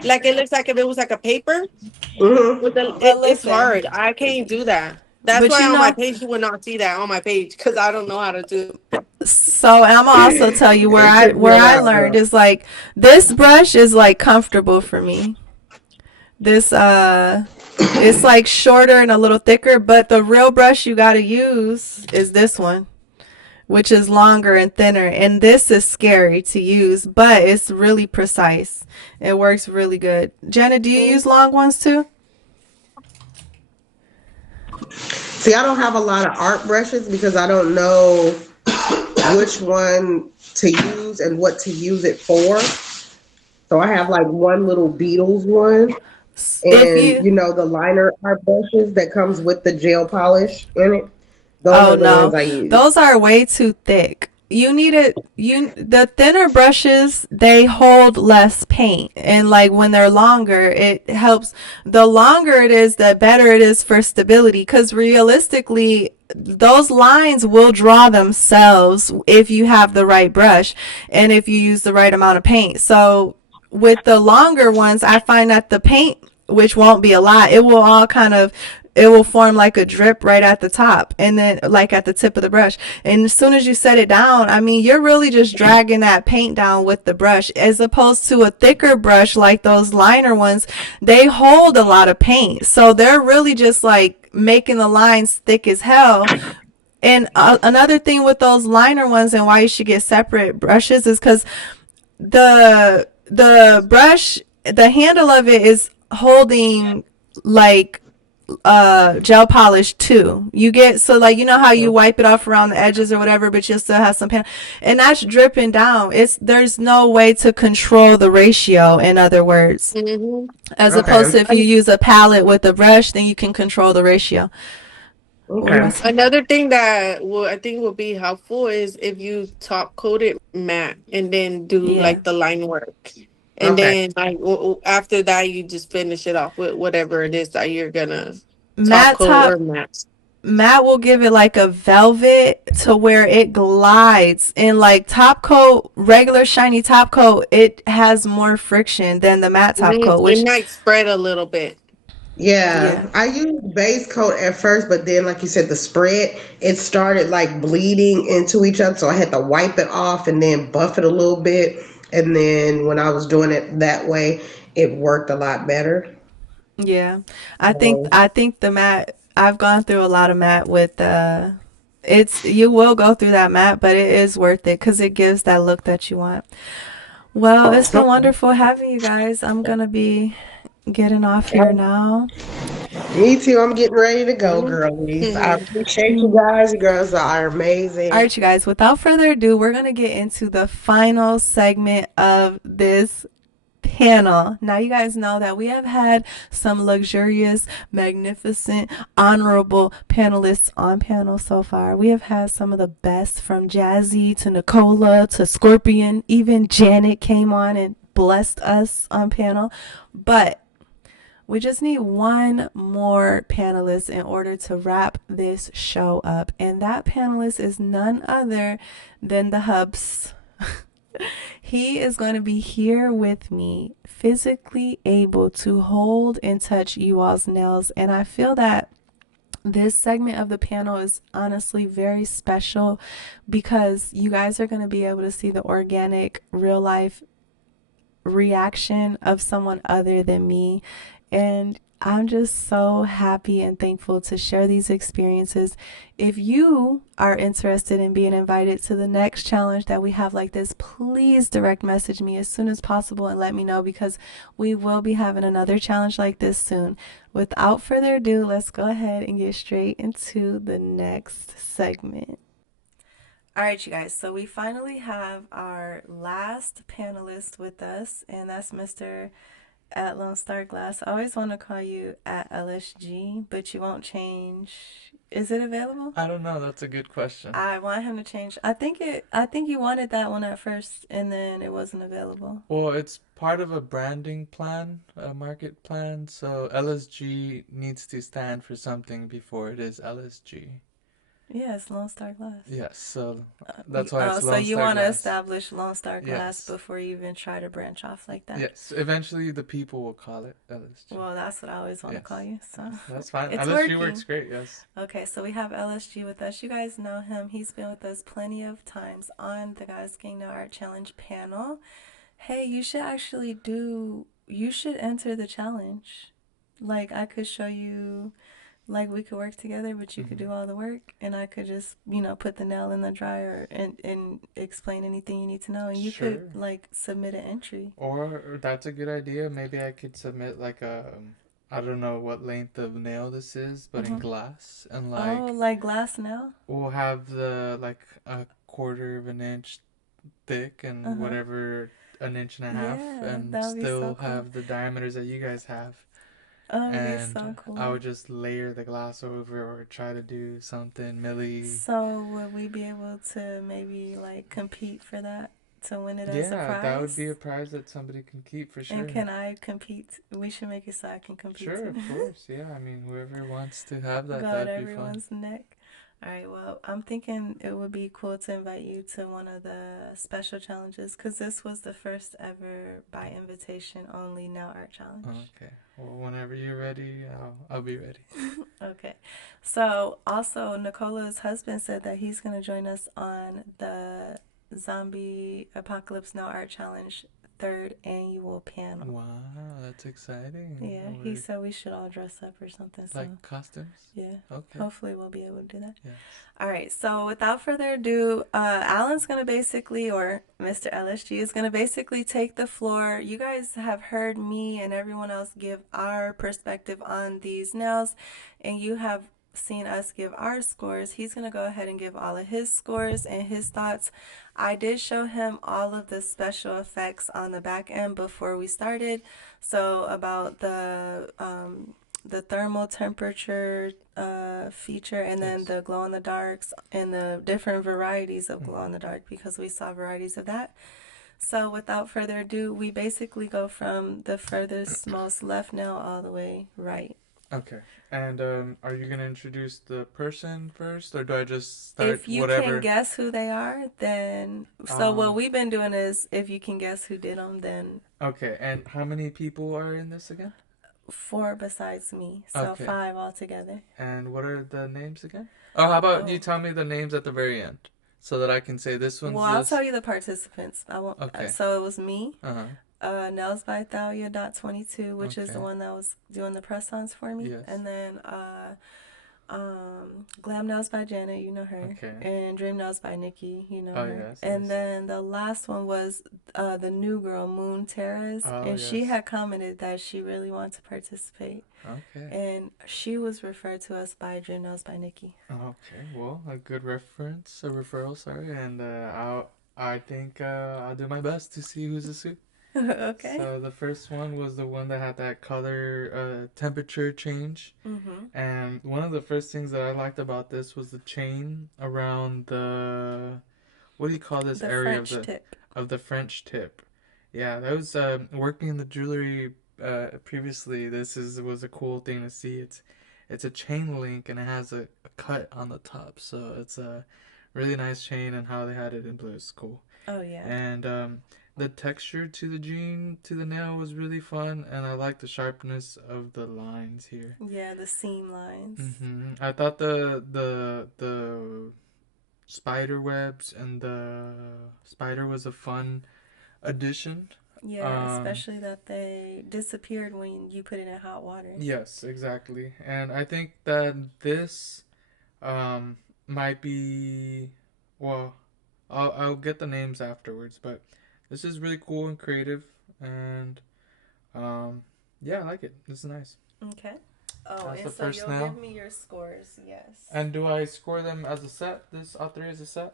like it looks like if it was like a paper Hmm. with the But it's listen, hard. I can't do that. That's but why you on my know, page you would not see that on my page because I don't know how to do it. so I'm gonna also tell you It took me where a I while, learned girl. is like this brush is like comfortable for me. This it's like shorter and a little thicker, but the real brush you gotta use is this one, which is longer and thinner. And this is scary to use, but it's really precise. It works really good. Jenna, do you use Mm. long ones too? See, I don't have a lot of art brushes because I don't know which one to use and what to use it for. So I have like one little Beatles one, If and you, you know the liner art brushes that comes with the gel polish in it. Those oh are the ones no, I use. those are way too thick. You need it. The thinner brushes, they hold less paint, and like when they're longer, it helps. The longer it is, the better it is for stability. Because realistically, those lines will draw themselves if you have the right brush and if you use the right amount of paint. So with the longer ones, I find that the paint, which won't be a lot, it will all kind of, it will form like a drip right at the top and then like at the tip of the brush. And as soon as you set it down, I mean, you're really just dragging that paint down with the brush as opposed to a thicker brush like those liner ones. They hold a lot of paint. So they're really just like making the lines thick as hell. And another thing with those liner ones and why you should get separate brushes is because the brush, the handle of it is holding like gel polish too. You get, so like, you know how you wipe it off around the edges or whatever, but you'll still have some pan, and that's dripping down. It's, there's no way to control the ratio, in other words, Hmm. as opposed Okay. to if you use a palette with a brush, then you can control the ratio. What were you Okay. about to say? Another thing that will I think will be helpful is if you top coat it matte and then do Yeah, like the line work. And Okay. then like after that you just finish it off with whatever it is that you're gonna top matte coat top. or matte. Matte will give it like a velvet to where it glides. And like top coat, regular shiny top coat, it has more friction than the matte top Mhm. coat, It which, might spread a little bit. yeah. Yeah, I used base coat at first, but then, like you said, the spread it started like bleeding into each other, so I had to wipe it off and then buff it a little bit. And then when I was doing it that way, it worked a lot better. Yeah. So, I think the matte, I've gone through a lot of matte with it's, you will go through that matte, but it is worth it cuz it gives that look that you want. Well, it's been wonderful having you guys. I'm going to be getting off here now. me too. I'm getting ready to go, Mhm. girlies. I Mhm. appreciate you guys. You girls are All amazing. right, you guys, without further ado, we're going to get into the final segment of this panel. Now, you guys know that we have had some luxurious, magnificent, honorable panelists on panel so far. We have had some of the best, from Jazzy to Nicola to Scorpion. Even Janet came on and blessed us on panel. But we just need one more panelist in order to wrap this show up. And that panelist is none other than the Hubs. He is going to be here with me, physically able to hold and touch you all's nails. And I feel that this segment of the panel is honestly very special because you guys are going to be able to see the organic, real life reaction of someone other than me. And I'm just so happy and thankful to share these experiences. If you are interested in being invited to the next challenge that we have like this, please direct message me as soon as possible and let me know because we will be having another challenge like this soon. Without further ado, let's go ahead and get straight into the next segment. All right, you guys. So we finally have our last panelist with us, and that's Mr. at Lone Star Glass. I always want to call you at LSG, but you won't change. Is it available? I don't know. That's a good question. I want him to change. I think you wanted that one at first, and then it wasn't available. Well, it's part of a branding plan, a market plan. So LSG needs to stand for something before it is LSG. Yes, Lone Star Glass. Yes, so that's why Oh, it's so Lone you Star want to Glass. establish Lone Star Glass Yes. before you even try to branch off like that? Yes. Eventually, the people will call it LSG. Well, that's what I always want to Yes. call you. So That's fine. it's LSG working. works great. Yes. Okay, so we have LSG with us. You guys know him. He's been with us plenty of times on the Guys Gang No Art Challenge panel. Hey, you should enter the challenge. Like, I could show you, like, we could work together, but you could do all the work, and I could just, put the nail in the dryer and explain anything you need to know, and you Sure. could, like, submit an entry. Or that's a good idea. Maybe I could submit like I don't know what length of nail this is, but in glass, and Oh, like glass nail? we'll have the like a quarter of an inch thick and whatever an inch and a half, Yeah, and that would be so still cool. have the diameters that you guys have. Oh, it'd be And so cool. I would just layer the glass over or try to do something milli. So would we be able to maybe like compete for that to win it as a Yeah, prize? that would be a prize that somebody can keep for sure. And can I compete? We should make it so I can compete Sure, too. of course. Yeah, I mean, whoever wants to have that, Go at that'd be fun. everyone's neck. All right, well, I'm thinking it would be cool to invite you to one of the special challenges because this was the first ever by invitation only nail art challenge. Okay. Well, whenever you're ready, I'll be ready. Okay. So, also, Nicola's husband said that he's going to join us on the Zombie Apocalypse No Art Challenge third annual panel. Wow, that's exciting. Yeah, he said we should all dress up or something. So, Like costumes? yeah. Okay. Hopefully, we'll be able to do that. Yes. All right. So, without further ado, Alan's going to basically, or Mr. LSG is going to basically take the floor. You guys have heard me and everyone else give our perspective on these nails, and you have seen us give our scores. He's going to go ahead and give all of his scores and his thoughts. I did show him all of the special effects on the back end before we started. So about the thermal temperature feature, and then the glow in the darks and the different varieties of glow in the dark, because we saw varieties of that. So without further ado, we basically go from the furthest most left nail all the way right. Okay. And are you gonna introduce the person first, or do I just start If you whatever? can guess who they are, then what we've been doing is if you can guess who did them, then Okay. And how many people are in this again? 4 besides me, so Okay. 5 altogether. And what are the names again? Oh, how about you tell me the names at the very end, so that I can say this one's Well, I'll this. tell you the participants. I won't. Okay. So it was me, Uh-huh. Nails by Thalia.22, which is the Okay. one that was doing the press-ons for me. Yes. And then Glam Nails by Janet, you know her. Okay. And Dream Nails by Nikki, you know Oh, her. yes, And yes. then the last one was the new girl, Moon Terrace. Oh, and she yes. had commented that she really wanted to participate. Okay. And she was referred to us by Dream Nails by Nikki. Okay. Well, a good referral. Sorry, and I think I'll do my best to see who's a suit. Okay. So the first one was the one that had that color temperature change. Mm-hmm. And one of the first things that I liked about this was the chain around the, what do you call this The area French tip. of the French tip? Yeah, that was working in the jewelry previously. Was a cool thing to see. It's a chain link, and it has a cut on the top, so it's a really nice chain, and how they had it in blue is cool. Oh, yeah. And the texture to the nail was really fun, and I like the sharpness of the lines here. Yeah, the seam lines. I thought the spider webs and the spider was a fun addition Yeah, especially that they disappeared when you put it in hot water. Yes, exactly. And I think that this um, might be, well, I'll get the names afterwards, but this is really cool and creative, and um, yeah, I like it. This is nice. Okay. Oh, That's and the so first you'll nail. give me your scores, yes. And do I score them as a set? This all three as a set?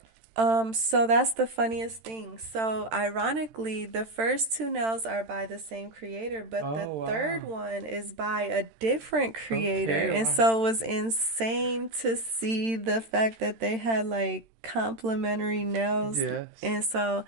So that's the funniest thing. So ironically, the first two nails are by the same creator, but the Oh third wow. one is by a different creator. Okay. And Wow. so it was insane to see the fact that they had like complementary nails. Yes. And so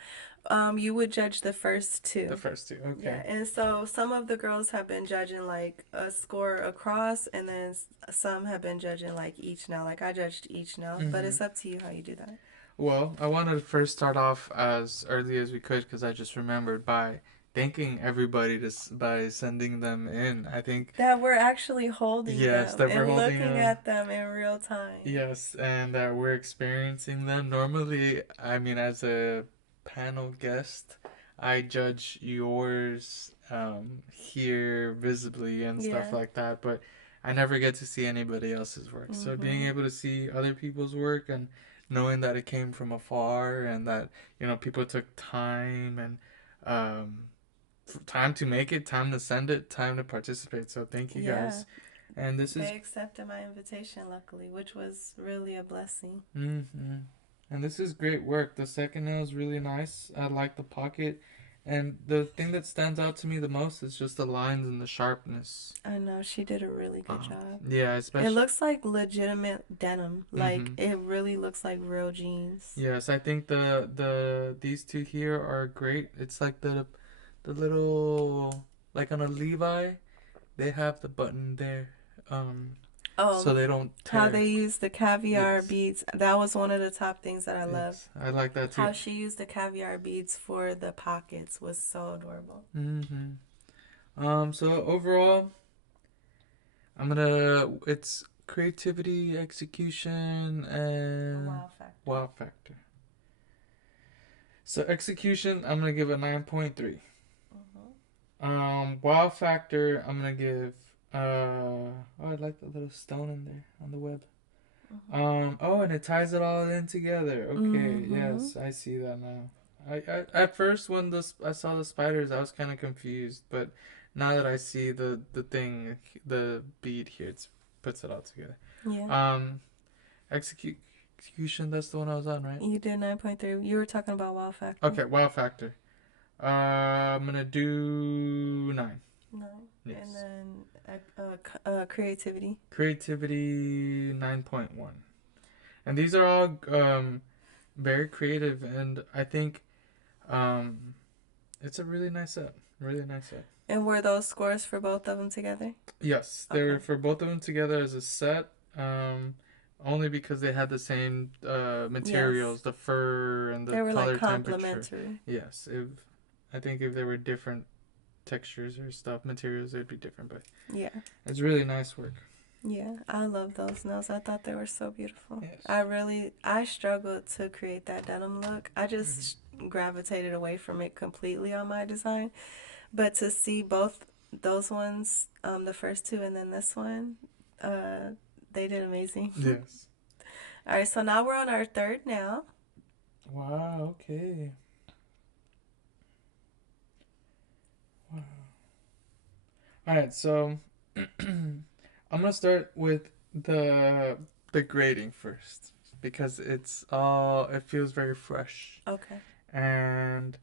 you would judge the first The two. first two. Yeah, Okay. and so some of the girls have been judging like a score across, and then some have been judging like each nail. Like I judged each nail, but Mm-hmm. it's up to you how you do that. Well, I wanted to first start off as early as we could because I just remembered by thanking everybody by sending them in. I think That we're actually holding yes, them that we're and holding looking them. at them in real time. Yes, and that we're experiencing them. Normally, I mean, as a panel guest, I judge yours here visibly and stuff Yeah. like that, but I never get to see anybody else's work. So being Mhm. able to see other people's work and knowing that it came from afar and that, people took time and um, time to make it, time to send it, time to participate. So thank you Yeah. guys. And this is They accepted my invitation, luckily, which was really a blessing. Mm-hmm. And this is great work. The second nail is really nice. I like the pocket. And the thing that stands out to me the most is just the lines and the sharpness. I know she did a really good job. Yeah, It especially. looks like legitimate denim. Like Mm-hmm. it really looks like real jeans. Yes, I think these two here are great. It's like the little like on a Levi, they have the button there, so Oh, they don't how tear. they use the caviar Yes, beads. That was one of the top things that I loved. yes, I like that too. How she used the caviar beads for the pockets was so adorable. Mm-hmm. So overall, it's creativity, execution, A and wow factor. wow factor. So execution, I'm gonna give a 9.3. Wow factor, I'm gonna give. I like the little stone in there on the web. Oh, and it ties it all in together. Okay, yes, I see that now. I at first when I saw the spiders, I was kind of confused, but now that I see the thing, the bead here, it puts it all together. Yeah. Execution. That's the one I was on, right? You did 9.3. You were talking about wow factor. Okay, wow factor. I'm gonna do 9. 9. Yes. And then creativity. Creativity 9.1. And these are all very creative, and I think it's a really nice set. Really nice set. And were those scores for both of them together? Yes, they're for both of them together as a set. Only because they had the same materials, Yes. the fur and the They were color like temperature. complementary. Yes, I think if there were different textures or stuff, materials, they'd be different. But Yeah. it's really nice work. Yeah, I love those nails. I thought they were so beautiful. Yes. I struggled to create that denim look. I just gravitated away from it completely on my design. But to see both those ones, the first two and then this one, they did amazing. Yes. All right, so now we're on our third nail. Wow. Okay. Wow. All right. So I'm gonna start with the grading first because it feels very fresh. Okay. And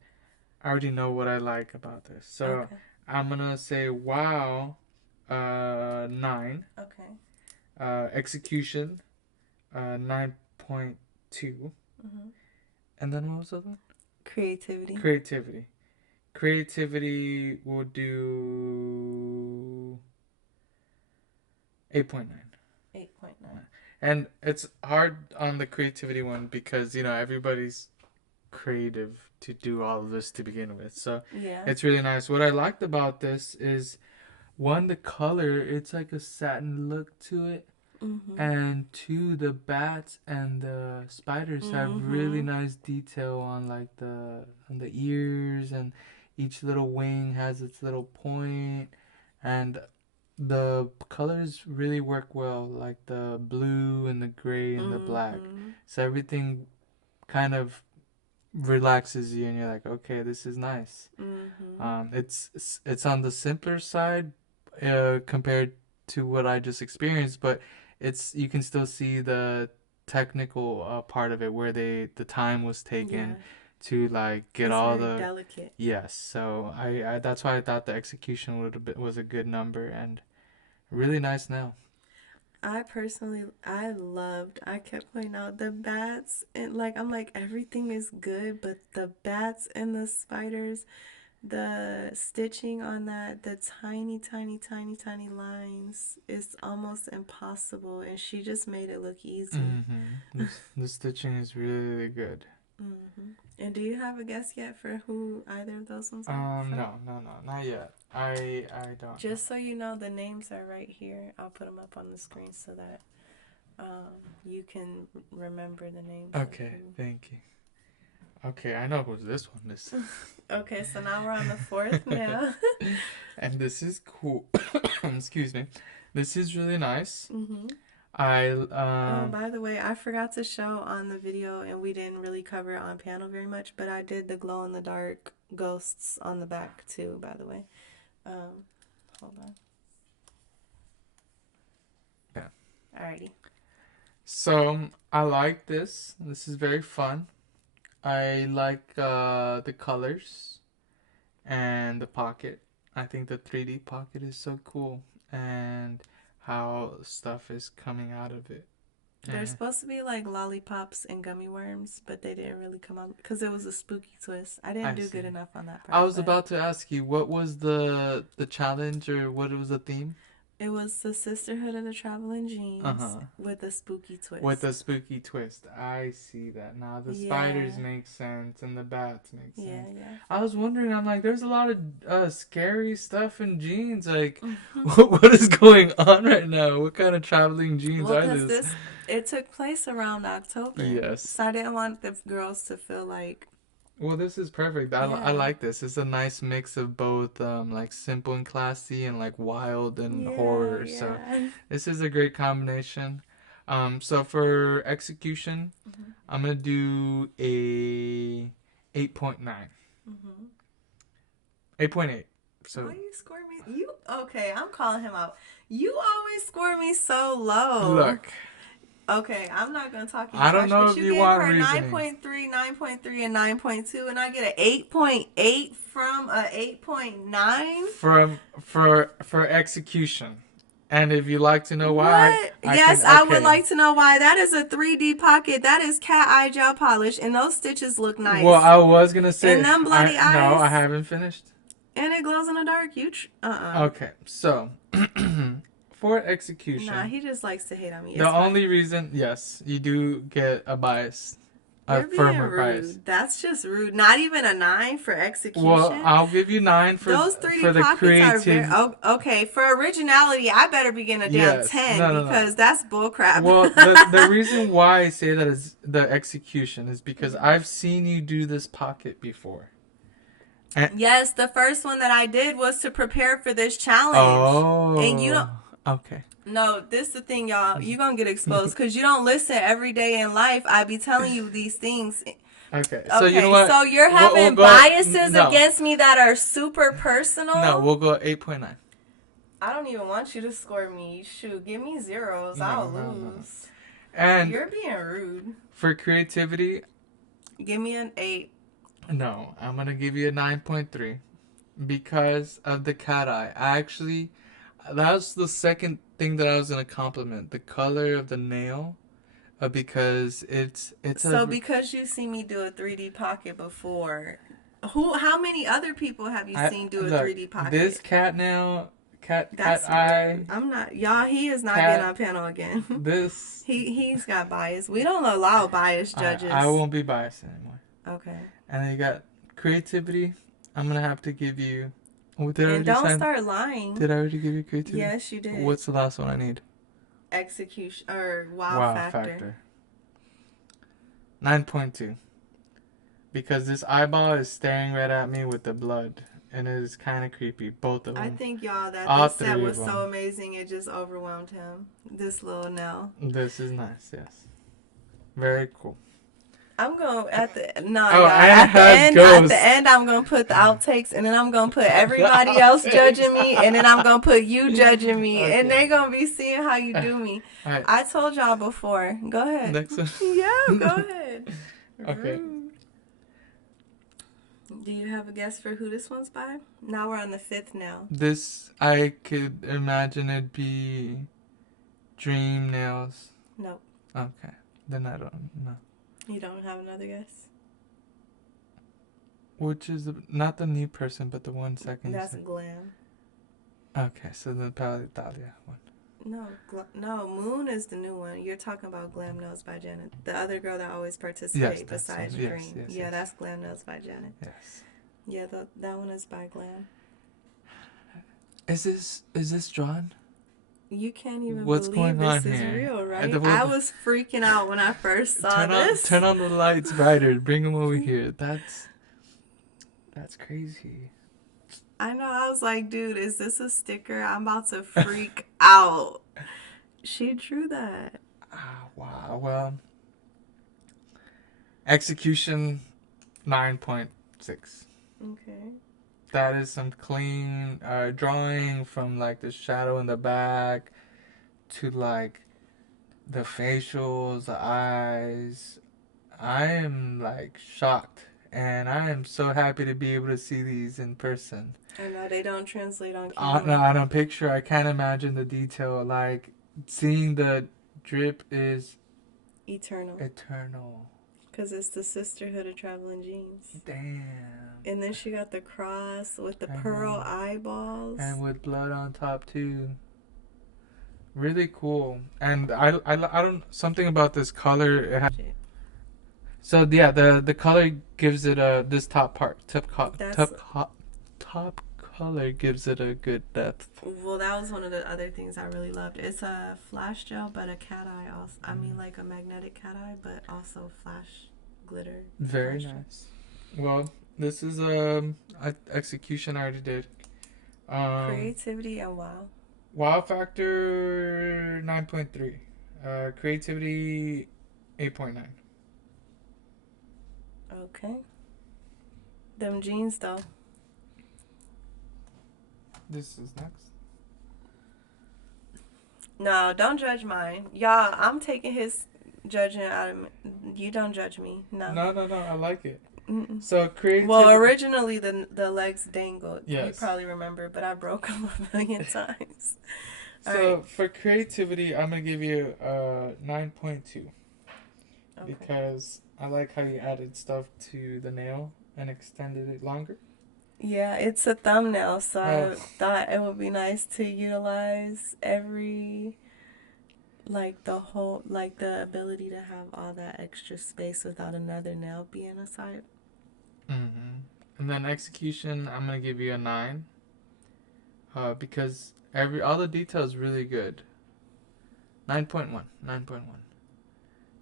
I already know what I like about this. So Okay. I'm gonna say wow, 9. Okay. Execution, 9.2. And then what was the other one? Creativity. Creativity will do 8.9. 8.9. And it's hard on the creativity one because, everybody's creative to do all of this to begin with. So Yeah. it's really nice. What I liked about this is, one, the color, it's like a satin look to it. And 2, the bats and the spiders have really nice detail on like on the ears and each little wing has its little point, and the colors really work well, like the blue and the gray and the black. Mm-hmm. So everything kind of relaxes you, and you're like, okay, this is nice. Mm-hmm. It's on the simpler side compared to what I just experienced, but it's you can still see the technical part of it where the time was taken Yeah. to like get It's all very the delicate. yes. So I that's why I thought the execution was a good number and really nice nail. I personally, I kept pointing out the bats, and like, I'm like, everything is good, but the bats and the spiders, the stitching on that, the tiny, tiny, tiny, tiny lines is almost impossible, and she just made it look easy. The stitching is really good. hmm And do you have a guess yet for who either of those ones are from? No, not yet. I don't know. Just so you know, the names are right here. I'll put them up on the screen so that you can remember the names of Okay, who. thank you. Okay, I know who this one is. Okay, so now we're on the fourth now. And this is cool. Excuse me. This is really nice. hmm I Oh, by the way, I forgot to show on the video, and we didn't really cover it on panel very much, but I did the glow in the dark ghosts on the back too, by the way. Hold on. Yeah. Alrighty. So I like this. This is very fun. I like the colors and the pocket. I think the 3D pocket is so cool, and how stuff is coming out of it. They're And supposed to be like lollipops and gummy worms, but they didn't really come out because it was a spooky twist. I didn't I do see. good enough on that part. I was but about to ask you what was the challenge or what was the theme? It was the Sisterhood of the Traveling Jeans Uh-huh. with a spooky twist. With a spooky twist. I see that. Now the spiders make sense and the bats make sense. Yeah, yeah. I was wondering, I'm like, there's a lot of scary stuff in jeans. Like, what is going on right now? What kind of traveling jeans Well, are because this? it took place around October. Yes. So I didn't want the girls to feel like. Well, this is perfect. I Yeah. like this. It's a nice mix of both, like simple and classy, and like wild and Yeah, horror. yeah. So this is a great combination. So for execution, I'm gonna do a 8.9. 8.8. So Why you score me? You okay? I'm calling him out. You always score me so low. look, Okay, I'm not gonna talk you I don't trash, know but if you you gave want her reasoning. 9.3, 9.3, and 9.2, and I get an 8.8 from a 8.9. For execution. And if you'd like to know why, What? Yes, I would like to know why. That is a 3D pocket. That is cat eye gel polish, and those stitches look nice. Well, I was gonna say, And them bloody eyes. No, I haven't finished. And it glows in the dark. Okay, so for execution, Nah, he just likes to hate on me. the only reason, yes, you do get a bias, a You're being firmer rude. bias. That's just rude. Not even a 9 for execution. Well, I'll give you 9 for those 3D for the pockets creativity. are very okay. For originality, I better be getting a damn 10 No. because that's bullcrap. Well, the reason why I say that is the execution is because I've seen you do this pocket before. Yes, the first one that I did was to prepare for this challenge. Oh. And you don't. Okay. No, this is the thing, y'all. You're going to get exposed because you don't listen every day in life. I be telling you these things. Okay. So you know what? So you're having biases against me that are super personal? No, we'll go 8.9. I don't even want you to score me. Shoot, give me zeros. I'll lose. And you're being rude. For creativity, give me an 8. No, I'm going to give you a 9.3 because of the cat eye. That was the second thing that I was going to compliment. The color of the nail, because it's So because you see me do a 3D pocket before, how many other people have you seen do a 3D pocket? This cat nail, cat eye. I'm not, y'all, he is not getting on panel again. This. He's got bias. We don't allow biased judges. I won't be biased anymore. Okay. And then you got creativity. I'm going to have to give you... And don't start lying. Did I already give you creativity? Yes, you did. What's the last one I need? Execution or wow factor. 9.2. because this eyeball is staring right at me with the blood, and it is kind of creepy. Both of I them, think, y'all, that all this set three of was so them. amazing it just overwhelmed him. This little nail. This is nice, yes, very cool. I'm going at the no, Oh, y'all. and it At the has end, at the ghosts. end, I'm gonna put the outtakes, and then I'm gonna put everybody else judging me, and then I'm gonna put you judging me, and Okay. they gonna be seeing how you do me. All right, I told y'all before. Go ahead. next one. Yeah, go ahead. Okay. Rude. Do you have a guess for who this one's by? Now we're on the 5th now. This I could imagine it'd be Dream Nails. Nope. Okay, then I don't know. You don't have another guess? Which is not the new person, but the 1 second. That's Glam. Okay, so the Palitalia one. No, Moon is the new one. You're talking about Glam Nails by Janet. The other girl that always participates besides yes, Green. yes, Yeah, yes. that's Glam Nails by Janet. Yes. Yeah, that one is by Glam. Is this drawn? You can't even What's believe going on this is here? real, right? The- I was freaking out when I first saw this. Turn on the lights brighter. Bring them over here. That's crazy. I know. I was like, dude, is this a sticker? I'm about to freak out. She drew that. Wow. Well, execution 9.6. Okay. That is some clean drawing, from like the shadow in the back to like the facials, the eyes. I am like shocked, and I am so happy to be able to see these in person. I know they don't translate on camera. On a picture, I can't imagine the detail. Like, seeing the drip is Eternal. Because it's the Sisterhood of Traveling Jeans. Damn. And then she got the cross with the pearl eyeballs. And with blood on top too. Really cool. And I don't, something about this color. So yeah, the color gives it this top part, top color gives it a good depth. Well, that was one of the other things I really loved. It's a flash gel, but a cat eye also. I mean, like a magnetic cat eye, but also flash glitter. Very flash nice. Well, this is execution I already did. Creativity and wow. Wow factor 9.3. Creativity 8.9. Okay. Them jeans though. This is next. No, don't judge mine. Y'all, I'm taking his judging out of me. You don't judge me. No. No, I like it. Mm-mm. So creativity. Well, originally the legs dangled. Yes. You probably remember, but I broke them a million times. So right. for creativity, I'm gonna give you 9.2 because I like how you added stuff to the nail and extended it longer. Yeah, it's a thumbnail, so I thought it would be nice to utilize every, like the whole, like the ability to have all that extra space without another nail being aside. Mm-hmm. And then execution, I'm gonna give you a 9, because all the details really good. 9.1.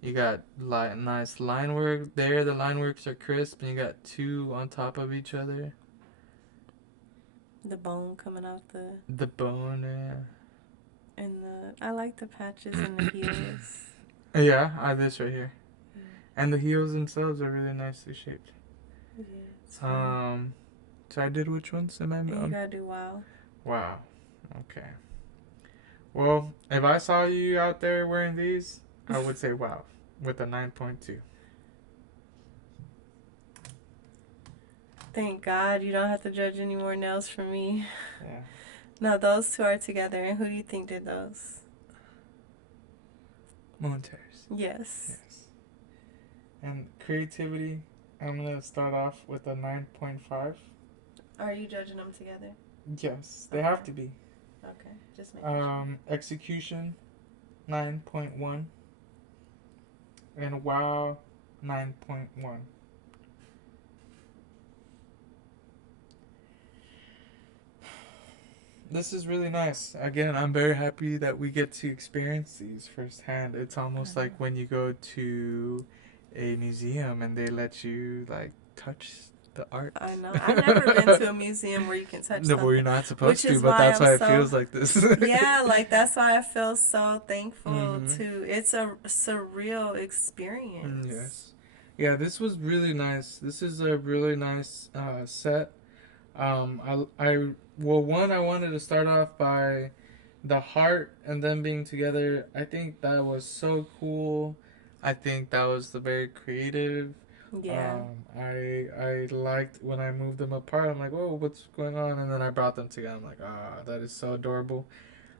You got nice line work there. The line works are crisp, and you got 2 on top of each other. The bone coming out the bone, yeah. And I like the patches and the heels. Yeah, this right here. Yeah. And the heels themselves are really nicely shaped. Yeah, it's fun. So I did which ones? You gotta do wow. Wow. Okay. Well, if I saw you out there wearing these, I would say wow with a 9.2. Thank God you don't have to judge any more nails for me. Yeah. No, those two are together. And who do you think did those? Momentars. Yes. And creativity, I'm going to start off with a 9.5. Are you judging them together? Yes, they have to be. Okay, just make sure. Execution, 9.1. And wow, 9.1. This is really nice. Again, I'm very happy that we get to experience these firsthand. It's almost like when you go to a museum and they let you like touch the art. I know. I've never been to a museum where you can touch No, well, you're something, not which supposed to, is but why that's I'm why it so, feels like this. yeah, like that's why I feel so thankful Mm-hmm. to. It's a surreal experience. Yes. Yeah, this was really nice. This is a really nice set. Well, one, I wanted to start off by the heart and them being together. I think that was so cool. I think that was the very creative. Yeah. I liked when I moved them apart. I'm like, whoa, what's going on? And then I brought them together. I'm like, that is so adorable.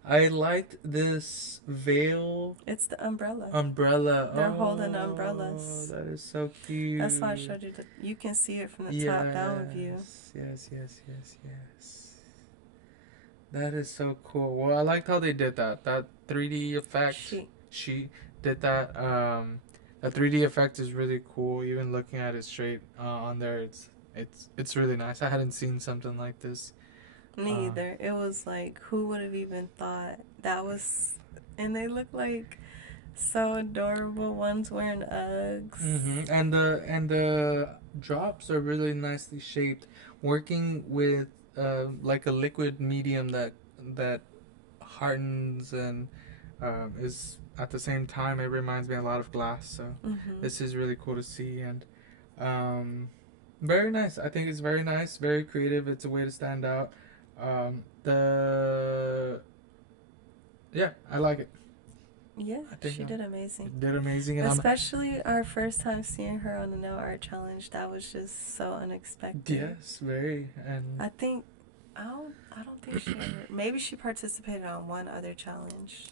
I liked this veil It's the umbrella. umbrella. They're holding Oh, umbrellas. that is so cute. That's why I showed you you can see it from the top down view. Yes. That is so cool. Well, I liked how they did that. That 3D effect. She did that. That 3D effect is really cool. Even looking at it straight on there, it's really nice. I hadn't seen something like this. Me either. It was like, who would have even thought that was, and they look like so adorable. One's wearing Uggs. Mm-hmm. And the drops are really nicely shaped, working with like a liquid medium that hardens and is at the same time, it reminds me a lot of glass. So this is really cool to see, and very nice. I think it's very nice, very creative. It's a way to stand out. The Yeah, I like it. Yeah, I think she did amazing. did amazing, and especially our first time seeing her on the nail art challenge. That was just so unexpected. Yes, very. And I think I don't think she ever. Maybe she participated on one other challenge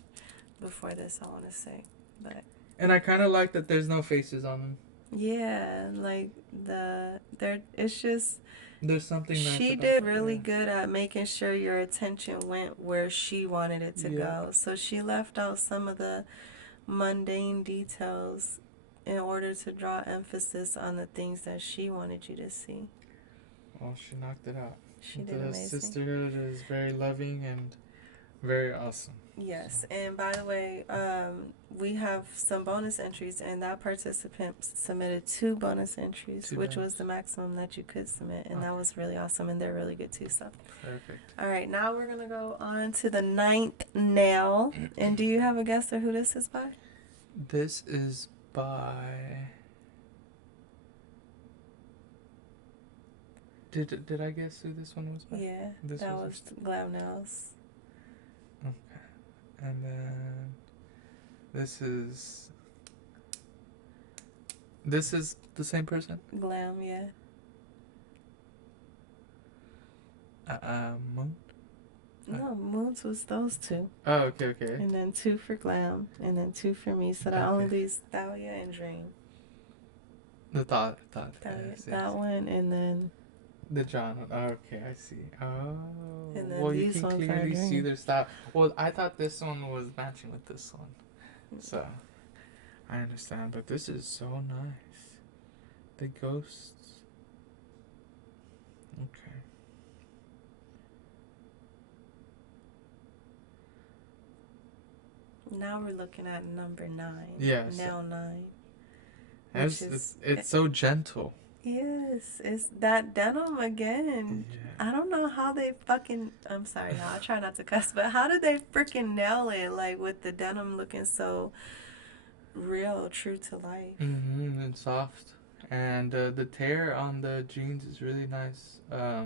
before this. I want to say, but. And I kind of like that there's no faces on them. Yeah, like it's just. There's something nice she about did that, really good at making sure your attention went where she wanted it to go. So she left out some of the mundane details in order to draw emphasis on the things that she wanted you to see. Well, she knocked it out. She did the amazing. Sisterhood is very loving and very awesome. Yes, and by the way, we have some bonus entries, and that participant submitted 2 bonus entries, which was the maximum that you could submit, and that was really awesome, and they're really good too. So perfect. All right, now we're gonna go on to the 9th nail. And do you have a guess of who this is by? This is by. Did I guess who this one was by? Yeah, that was Glam Nails. Okay, and then this is the same person. Glam, yeah. Moon. No, Moons was those 2. Oh, okay. And then 2 for Glam, and then 2 for me. So that only leaves Thalia and Dream. The thought. That one, and then the John. Okay, I see. Oh, and then well, you these can ones clearly are see their style. Well, I thought this one was matching with this one, so I understand. But this is so nice. The ghosts. Okay. Now we're looking at number 9. Yes. Nail 9. It's so gentle. Yes, it's that denim again. Yeah. I don't know how they fucking. I'm sorry, y'all. I try not to cuss, but how did they freaking nail it? Like with the denim looking so real, true to life. Mm-hmm, and soft, and the tear on the jeans is really nice. I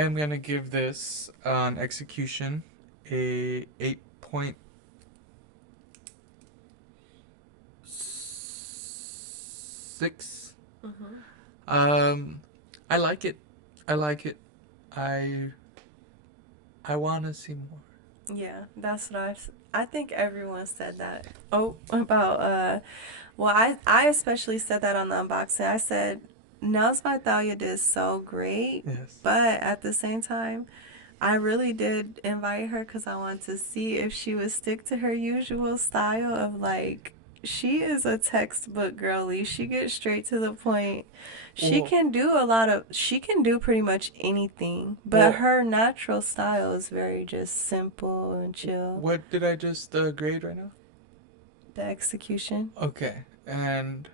am gonna give this on execution a 8.6. I like it. I want to see more. Yeah, that's what I think everyone said that. Oh, about well, I especially said that on the unboxing. I said Nails by Thalia did so great, but at the same time, I really did invite her because I wanted to see if she would stick to her usual style of like. She is a textbook girly. She gets straight to the point. She can do she can do pretty much anything, but her natural style is very just simple and chill. What did I just grade right now? The execution. Okay. And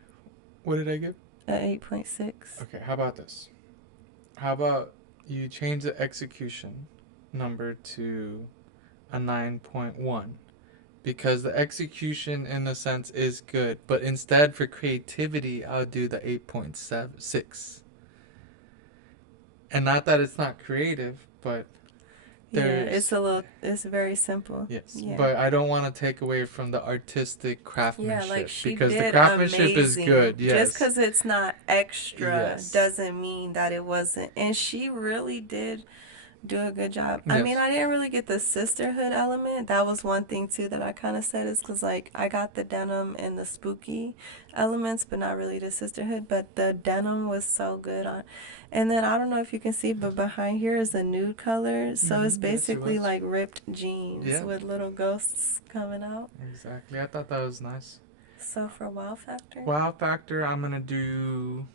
what did I give? 8.6. Okay, how about this? How about you change the execution number to a 9.1? Because the execution, in a sense, is good. But instead, for creativity, I'll do the 8.76. And not that it's not creative, but Yeah, it's there's. a little, it's very simple. Yes, Yeah. but I don't want to take away from the artistic Yeah, like craftsmanship she because the did craftsmanship is amazing. good. Just Yes, because it's not extra yes, doesn't mean that it wasn't. And she really did do a good job. I mean, yes. I didn't really get the sisterhood element. That was one thing too that I kind of said is because like I got the denim and the spooky elements, but not really the sisterhood. But the denim was so good on. And then I don't know if you can see, but behind here is a nude color. So it's Yes, it basically was. like ripped jeans Yeah, with little ghosts coming out. exactly. I thought that was nice. So for wow factor. Wow factor, I'm gonna do.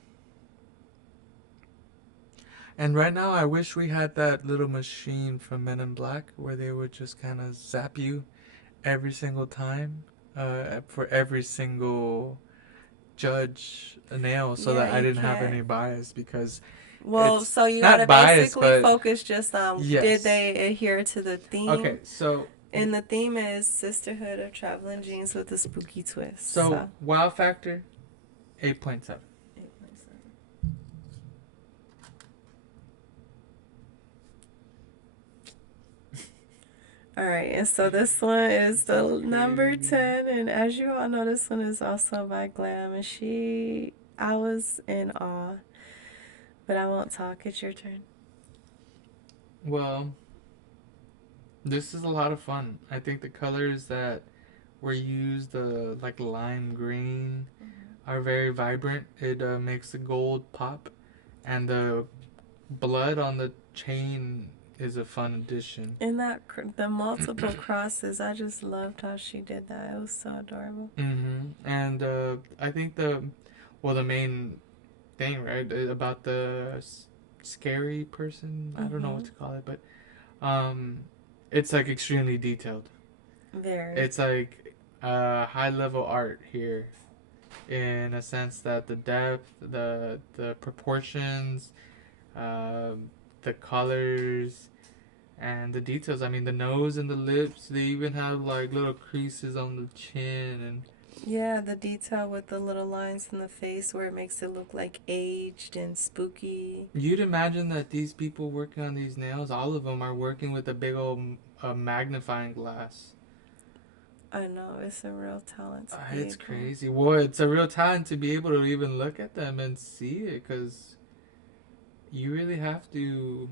And right now, I wish we had that little machine from Men in Black where they would just kind of zap you every single time for every single judge nail so Yeah, that I you didn't have can't. any bias because Well, it's so you gotta not bias, basically but focus just on did yes. they adhere to the Okay, theme? so And the theme is Sisterhood of Traveling Jeans with a spooky twist. so So wow factor 8.7. 8.7. All right, and so this one is the number 10, and as you all know, this one is also by Glam, and I was in awe, but I won't talk. It's your turn. Well, this is a lot of fun. I think the colors that were used, the like lime green, are very vibrant. It makes the gold pop, and the blood on the chain is a fun addition. And the multiple crosses, I just loved how she did that. It was so adorable. And I think the main thing, right, about the scary person. I don't know what Mm-hmm. to call it, but um, it's like extremely detailed. Very. It's like high level art here, in a sense that the depth, the proportions, the colors, and the details. I mean, the nose and the lips. They even have like little creases on the chin, and Yeah, the detail with the little lines in the face where it makes it look like aged and spooky. you'd imagine that these people working on these nails, all of them are working with a big old magnifying glass. I know, it's a real talent to be It's able. crazy. Well, it's a real talent to be able to even look at them and see it, because you really have to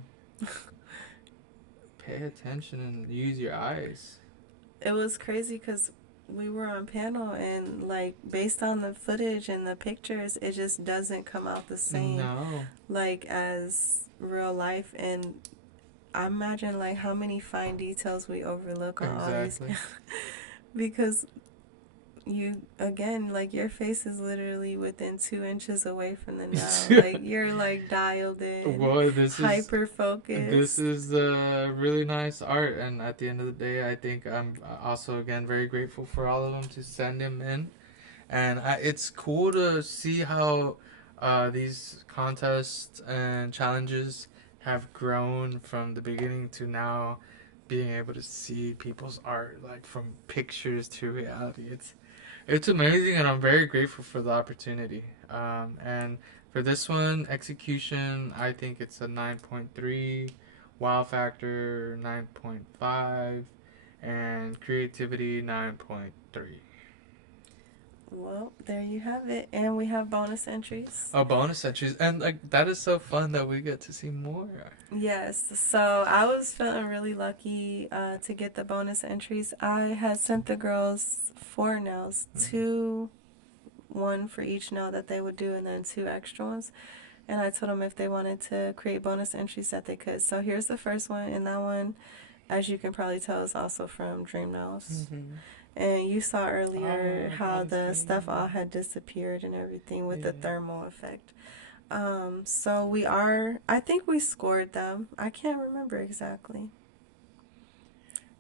pay attention and use your eyes. It was crazy because we were on panel and like based on the footage and the pictures, it just doesn't come out the same No, like as real life. And I imagine like how many fine details we overlook on all these exactly. because you again like your face is literally within 2 inches away from the nail. Like you're like dialed in, Well, hyper this focused. is really nice art, and at the end of the day, I think I'm also again very grateful for all of them to send him in, and it's cool to see how these contests and challenges have grown from the beginning to now, being able to see people's art like from pictures to reality. It's amazing, and I'm very grateful for the opportunity. And for this one, execution, I think it's a 9.3, wow factor 9.5, and creativity 9.3. Well, there you have it. And we have bonus entries. Oh, bonus entries, and like that is so fun that we get to see more. Yes, so I was feeling really lucky to get the bonus entries. I had sent the girls 4 nails, two, one for each nail that they would do, and then two extra ones. And I told them if they wanted to create bonus entries that they could. So here's the first one, and that one, as you can probably tell, is also from Dream Nails. Mm-hmm. And you saw earlier Oh, how that is the stuff me. all had disappeared and everything with the Yeah. thermal effect. So I think we scored them. I can't remember exactly.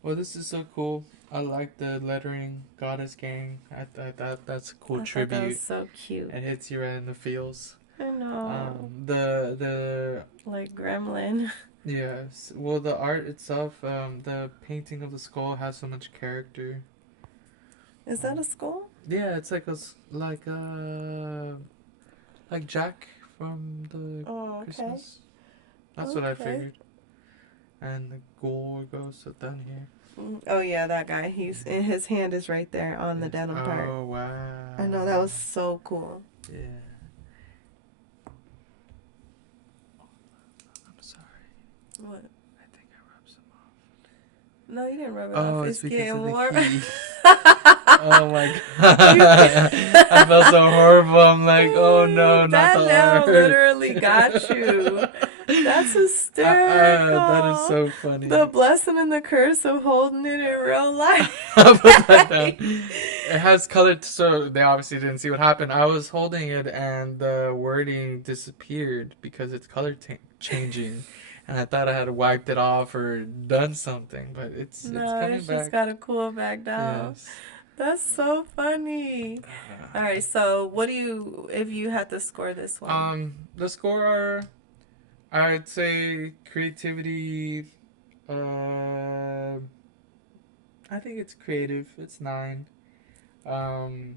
Well, this is so cool. I like the lettering, Goddess Gang. I thought that's a cool I thought that was tribute. so cute. It hits you right in the feels. I know. The Like Gremlin. yes. Well, the art itself, the painting of the skull has so much character. Is that a skull? Yeah, it's like like Jack from the Oh, okay. Christmas. That's what I Okay. figured. And the ghoul goes down here. Oh yeah, that guy. He's in his hand is right there on the Yes. denim part. Oh wow. I know, that was so cool. Yeah. I'm sorry. What? I think I rubbed some off. No, you didn't rub it Oh, off. it's It's because getting of the warm. heat. Oh my god. I felt so horrible. I'm like, oh no, not That the now art. literally got you. That's hysterical. That is so funny. The blessing and the curse of holding it in real life. I'll put that down. It has color, so they obviously didn't see what happened. I was holding it, and the wording disappeared because it's color changing, and I thought I had wiped it off or done something, but it's No, coming it's back. just gotta cool back down. Yes. That's so funny. All right, so what do you, if you had to score this one? The score, I'd say creativity. I think it's creative. It's 9. Um,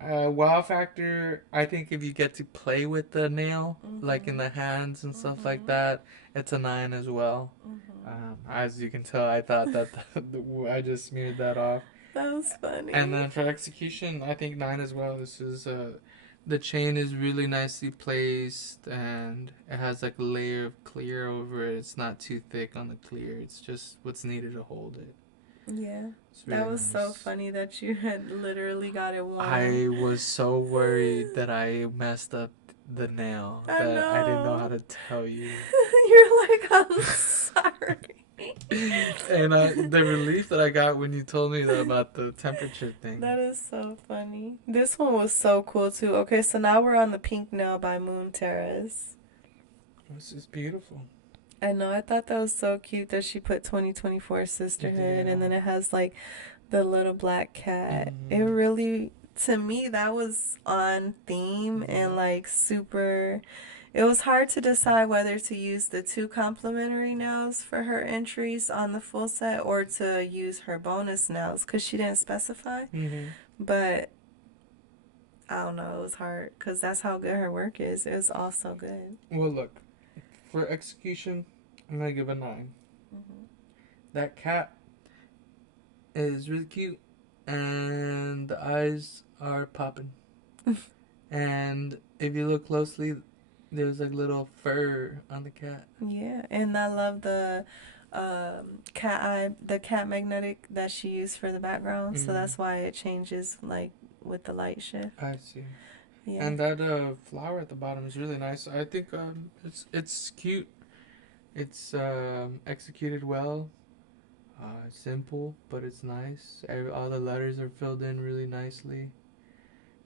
wow factor. I think if you get to play with the nail, like in the hands and stuff like that, it's a 9 as well. As you can tell, I thought that I just smeared that off. That was funny. And then for execution, I think 9 as well. This is the chain is really nicely placed, and it has like a layer of clear over it. It's not too thick on the clear. It's just what's needed to hold it. Yeah. It's really That was so nice. funny that you had literally got it warm. I was so worried that I messed up the nail I that I didn't know know. how to tell you. You're like, I'm sorry. And the relief that I got when you told me about the temperature thing. That is so funny. This one was so cool too. Okay, so now we're on the pink nail by Moon Terrace. This is beautiful. I know, I thought that was so cute that she put 2024 Sisterhood, and then it has like the little black cat. It really, to me, that was on theme and like super. It was hard to decide whether to use the 2 complimentary nails for her entries on the full set or to use her bonus nails because she didn't specify. But I don't know, it was hard because that's how good her work is. It was all so good. Well, look, for execution, I'm gonna give a 9. That cat is really cute, and the eyes are popping. And if you look closely, there's like little fur on the cat. Yeah, and I love the cat eye, the cat magnetic that she used for the background. So that's why it changes like with the light shift. I see. Yeah. And that flower at the bottom is really nice. I think it's cute. It's executed well. Simple, but it's nice. All the letters are filled in really nicely.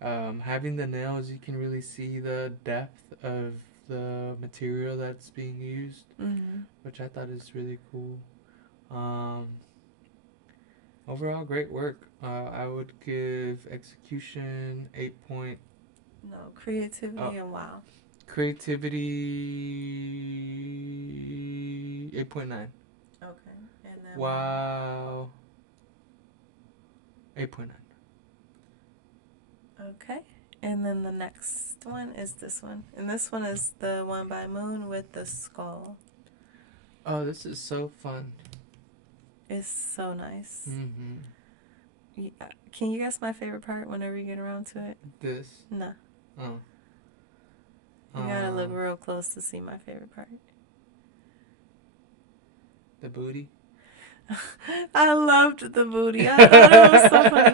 Having the nails, you can really see the depth of the material that's being used, which I thought is really cool. Overall, great work. I would give execution 8 point. No, creativity and wow. Creativity 8.9. Okay, and then Wow. 8.9. Okay, and then the next one is this one, and this one is the one by Moon with the skull. Oh, this is so fun. It's so nice. Mm-hmm. Can you guess my favorite part whenever you get around to it? This. No. Oh. You gotta look real close to see my favorite part. The booty. I loved the booty. I thought it was so funny.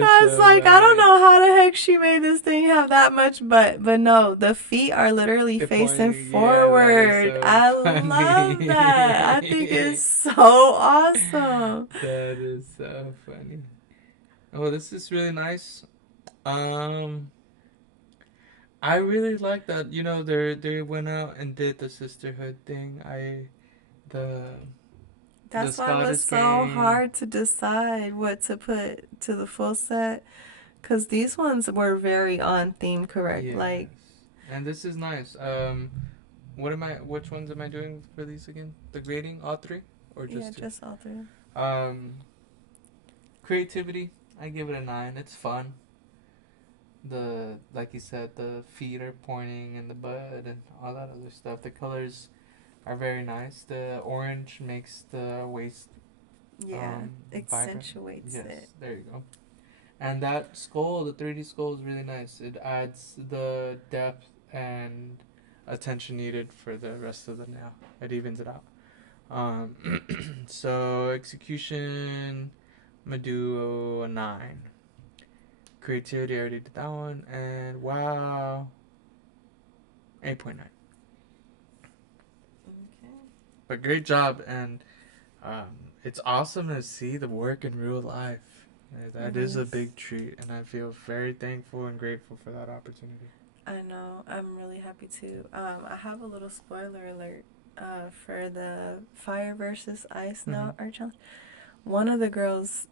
I was like, I don't know how the heck she made this thing have that much butt, but no, the feet are literally facing forward. So I funny. love that. I think it's so awesome. That is so funny. Oh, this is really nice. I really like that. You know, they went out and did the sisterhood thing. The the That's why it was Scottish so game. hard to decide what to put to the full set. Because these ones were very on theme, correct? Yes. Like, And this is nice. Which ones am I doing for these again? The grading, all three? Or yeah, just two? just all three. Um, Creativity, I give it a 9. It's fun. Like you said, the feet are pointing and the butt and all that other stuff. The colors are very nice. The orange makes the waist Yeah, vibrant. accentuates Yes, it. there you go. And that skull, the 3D skull, is really nice. It adds the depth and attention needed for the rest of the nail. It evens it out. So execution, I'm gonna do a 9. Creativity, I already did that one. And wow, 8.9. Okay. But great job, and it's awesome to see the work in real life. That It is a is. big treat, and I feel very thankful and grateful for that opportunity. I know. I'm really happy too. I have a little spoiler alert for the Fire versus Ice Mm-hmm. now art challenge. One of the girls,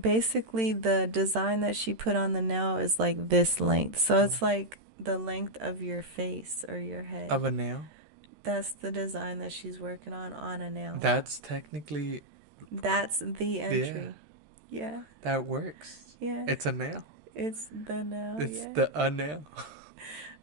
basically, the design that she put on the nail is like this length. So it's like the length of your face or your head. Of a nail? That's the design that she's working on a nail. That's technically, That's the entry. Yeah. that works. Yeah. It's a nail. It's the nail. It's Yeah. the a nail.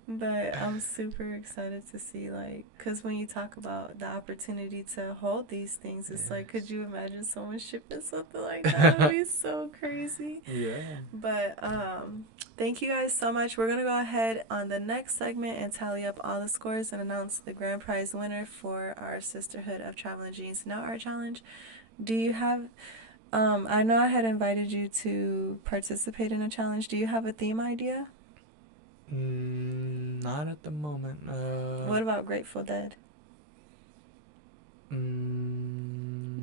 But I'm super excited to see, like, because when you talk about the opportunity to hold these things, it's like, could you imagine someone shipping something like that? It would be so crazy. Yeah. But thank you guys so much. We're going to go ahead on the next segment and tally up all the scores and announce the grand prize winner for our Sisterhood of Traveling Jeans Nail Art Challenge. Do you have, I know I had invited you to participate in a challenge. Do you have a theme idea? Not at the moment. What about Grateful Dead?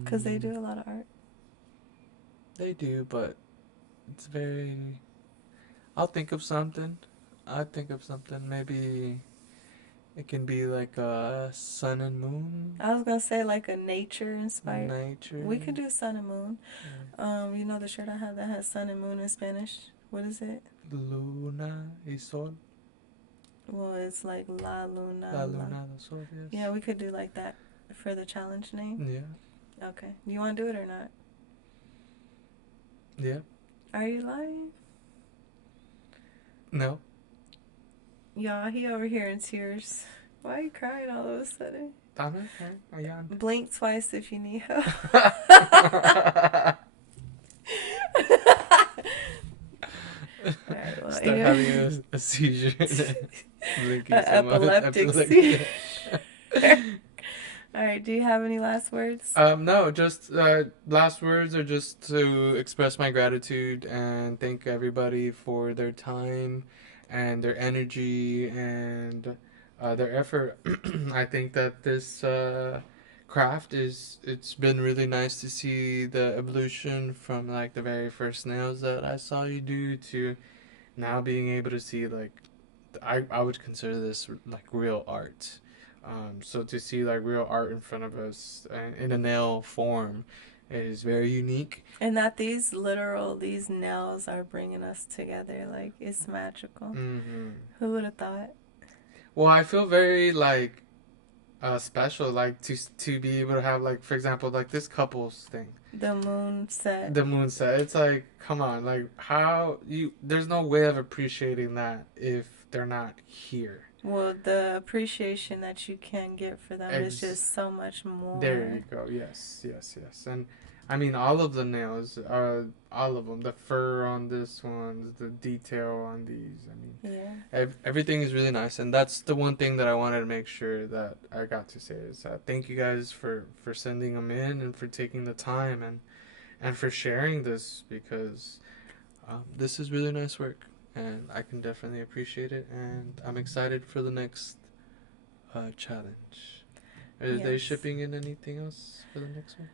Because they do a lot of art. They do, but it's very. I'll think of something. I think of something. Maybe it can be like a sun and moon. I was gonna say like a nature inspired. Nature. We could do sun and moon. Yeah. You know the shirt I have that has sun and moon in Spanish. What is it? Luna y sol. Well, it's like La Luna. La luna, the sol. Yes. Yeah, we could do like that for the challenge name. Yeah. Okay. Do you want to do it or not? Yeah. Are you lying? No. Y'all, he over here in tears. Why are you crying all of a sudden? Blink twice if you need help. Alright, well, Start having a seizure. Blinking an so much. epileptic seizure. Alright, do you have any last words? No, just last words are just to express my gratitude and thank everybody for their time and their energy and their effort. I think that this craft it's been really nice to see the evolution from like the very first nails that I saw you do to now being able to see like I would consider this like real art. So to see like real art in front of us in a nail form is very unique. And that these nails are bringing us together. Like, it's magical. Mm-hmm. Who would have thought? Well, I feel very like special, like to be able to have like, for example, like this couples thing. The moon set. The moon set. It's like, come on, like how you? There's no way of appreciating that if they're not here. Well, the appreciation that you can get for them is just so much more. There you go. Yes, yes, yes. And I mean, all of the nails, all of them. The fur on this one, the detail on these. I mean, yeah. Everything is really nice. And that's the one thing that I wanted to make sure that I got to say is thank you guys for sending them in and for taking the time and for sharing this because this is really nice work. And I can definitely appreciate it. And I'm excited for the next challenge. Are they shipping in anything else for the next ones?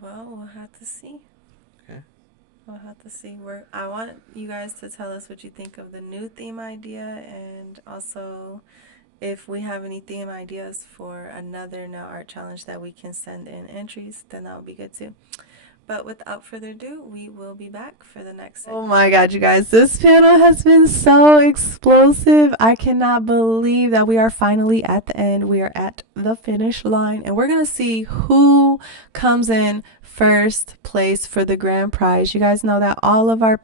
Well, we'll have to see. Okay. We'll have to see. I want you guys to tell us what you think of the new theme idea and also If we have any theme ideas for another nail art challenge that we can send in entries, then that would be good too. But without further ado, we will be back for the next segment. Oh my god, you guys, this panel has been so explosive. I cannot believe that we are finally at the end. We are at the finish line, and we're going to see who comes in first place for the grand prize. You guys know that all of our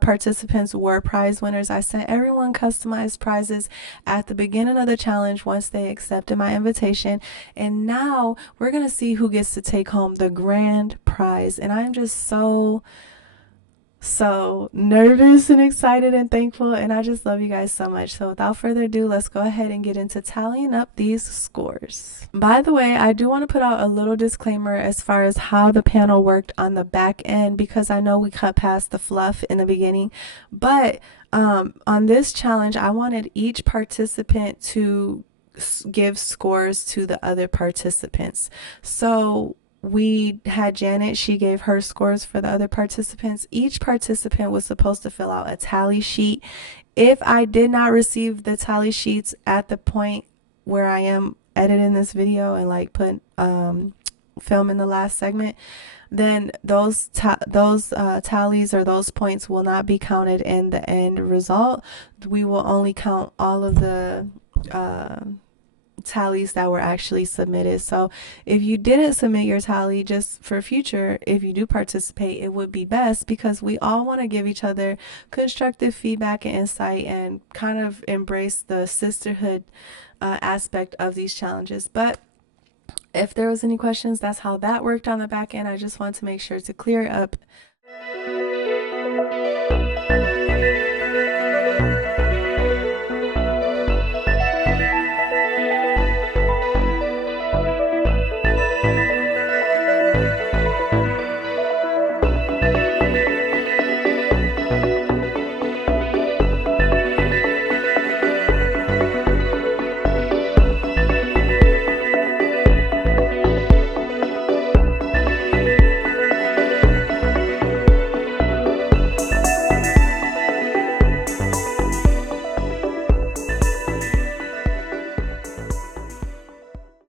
participants were prize winners. I sent everyone customized prizes at the beginning of the challenge once they accepted my invitation. And now we're going to see who gets to take home the grand prize. And I'm just so nervous and excited and thankful. And I just love you guys so much. So without further ado, let's go ahead and get into tallying up these scores. By the way, I do want to put out a little disclaimer as far as how the panel worked on the back end, because I know we cut past the fluff in the beginning. But on this challenge, I wanted each participant to give scores to the other participants. So we had Janet, she gave her scores for the other participants. Each participant was supposed to fill out a tally sheet. If I did not receive the tally sheets at the point where I am editing this video and like put filming the last segment, then those tallies or those points will not be counted in the end result. We will only count all of the tallies that were actually submitted. So if you didn't submit your tally, just for future, if you do participate, it would be best, because we all want to give each other constructive feedback and insight and kind of embrace the sisterhood aspect of these challenges. But if there was any questions, that's how that worked on the back end. I just want to make sure to clear it up.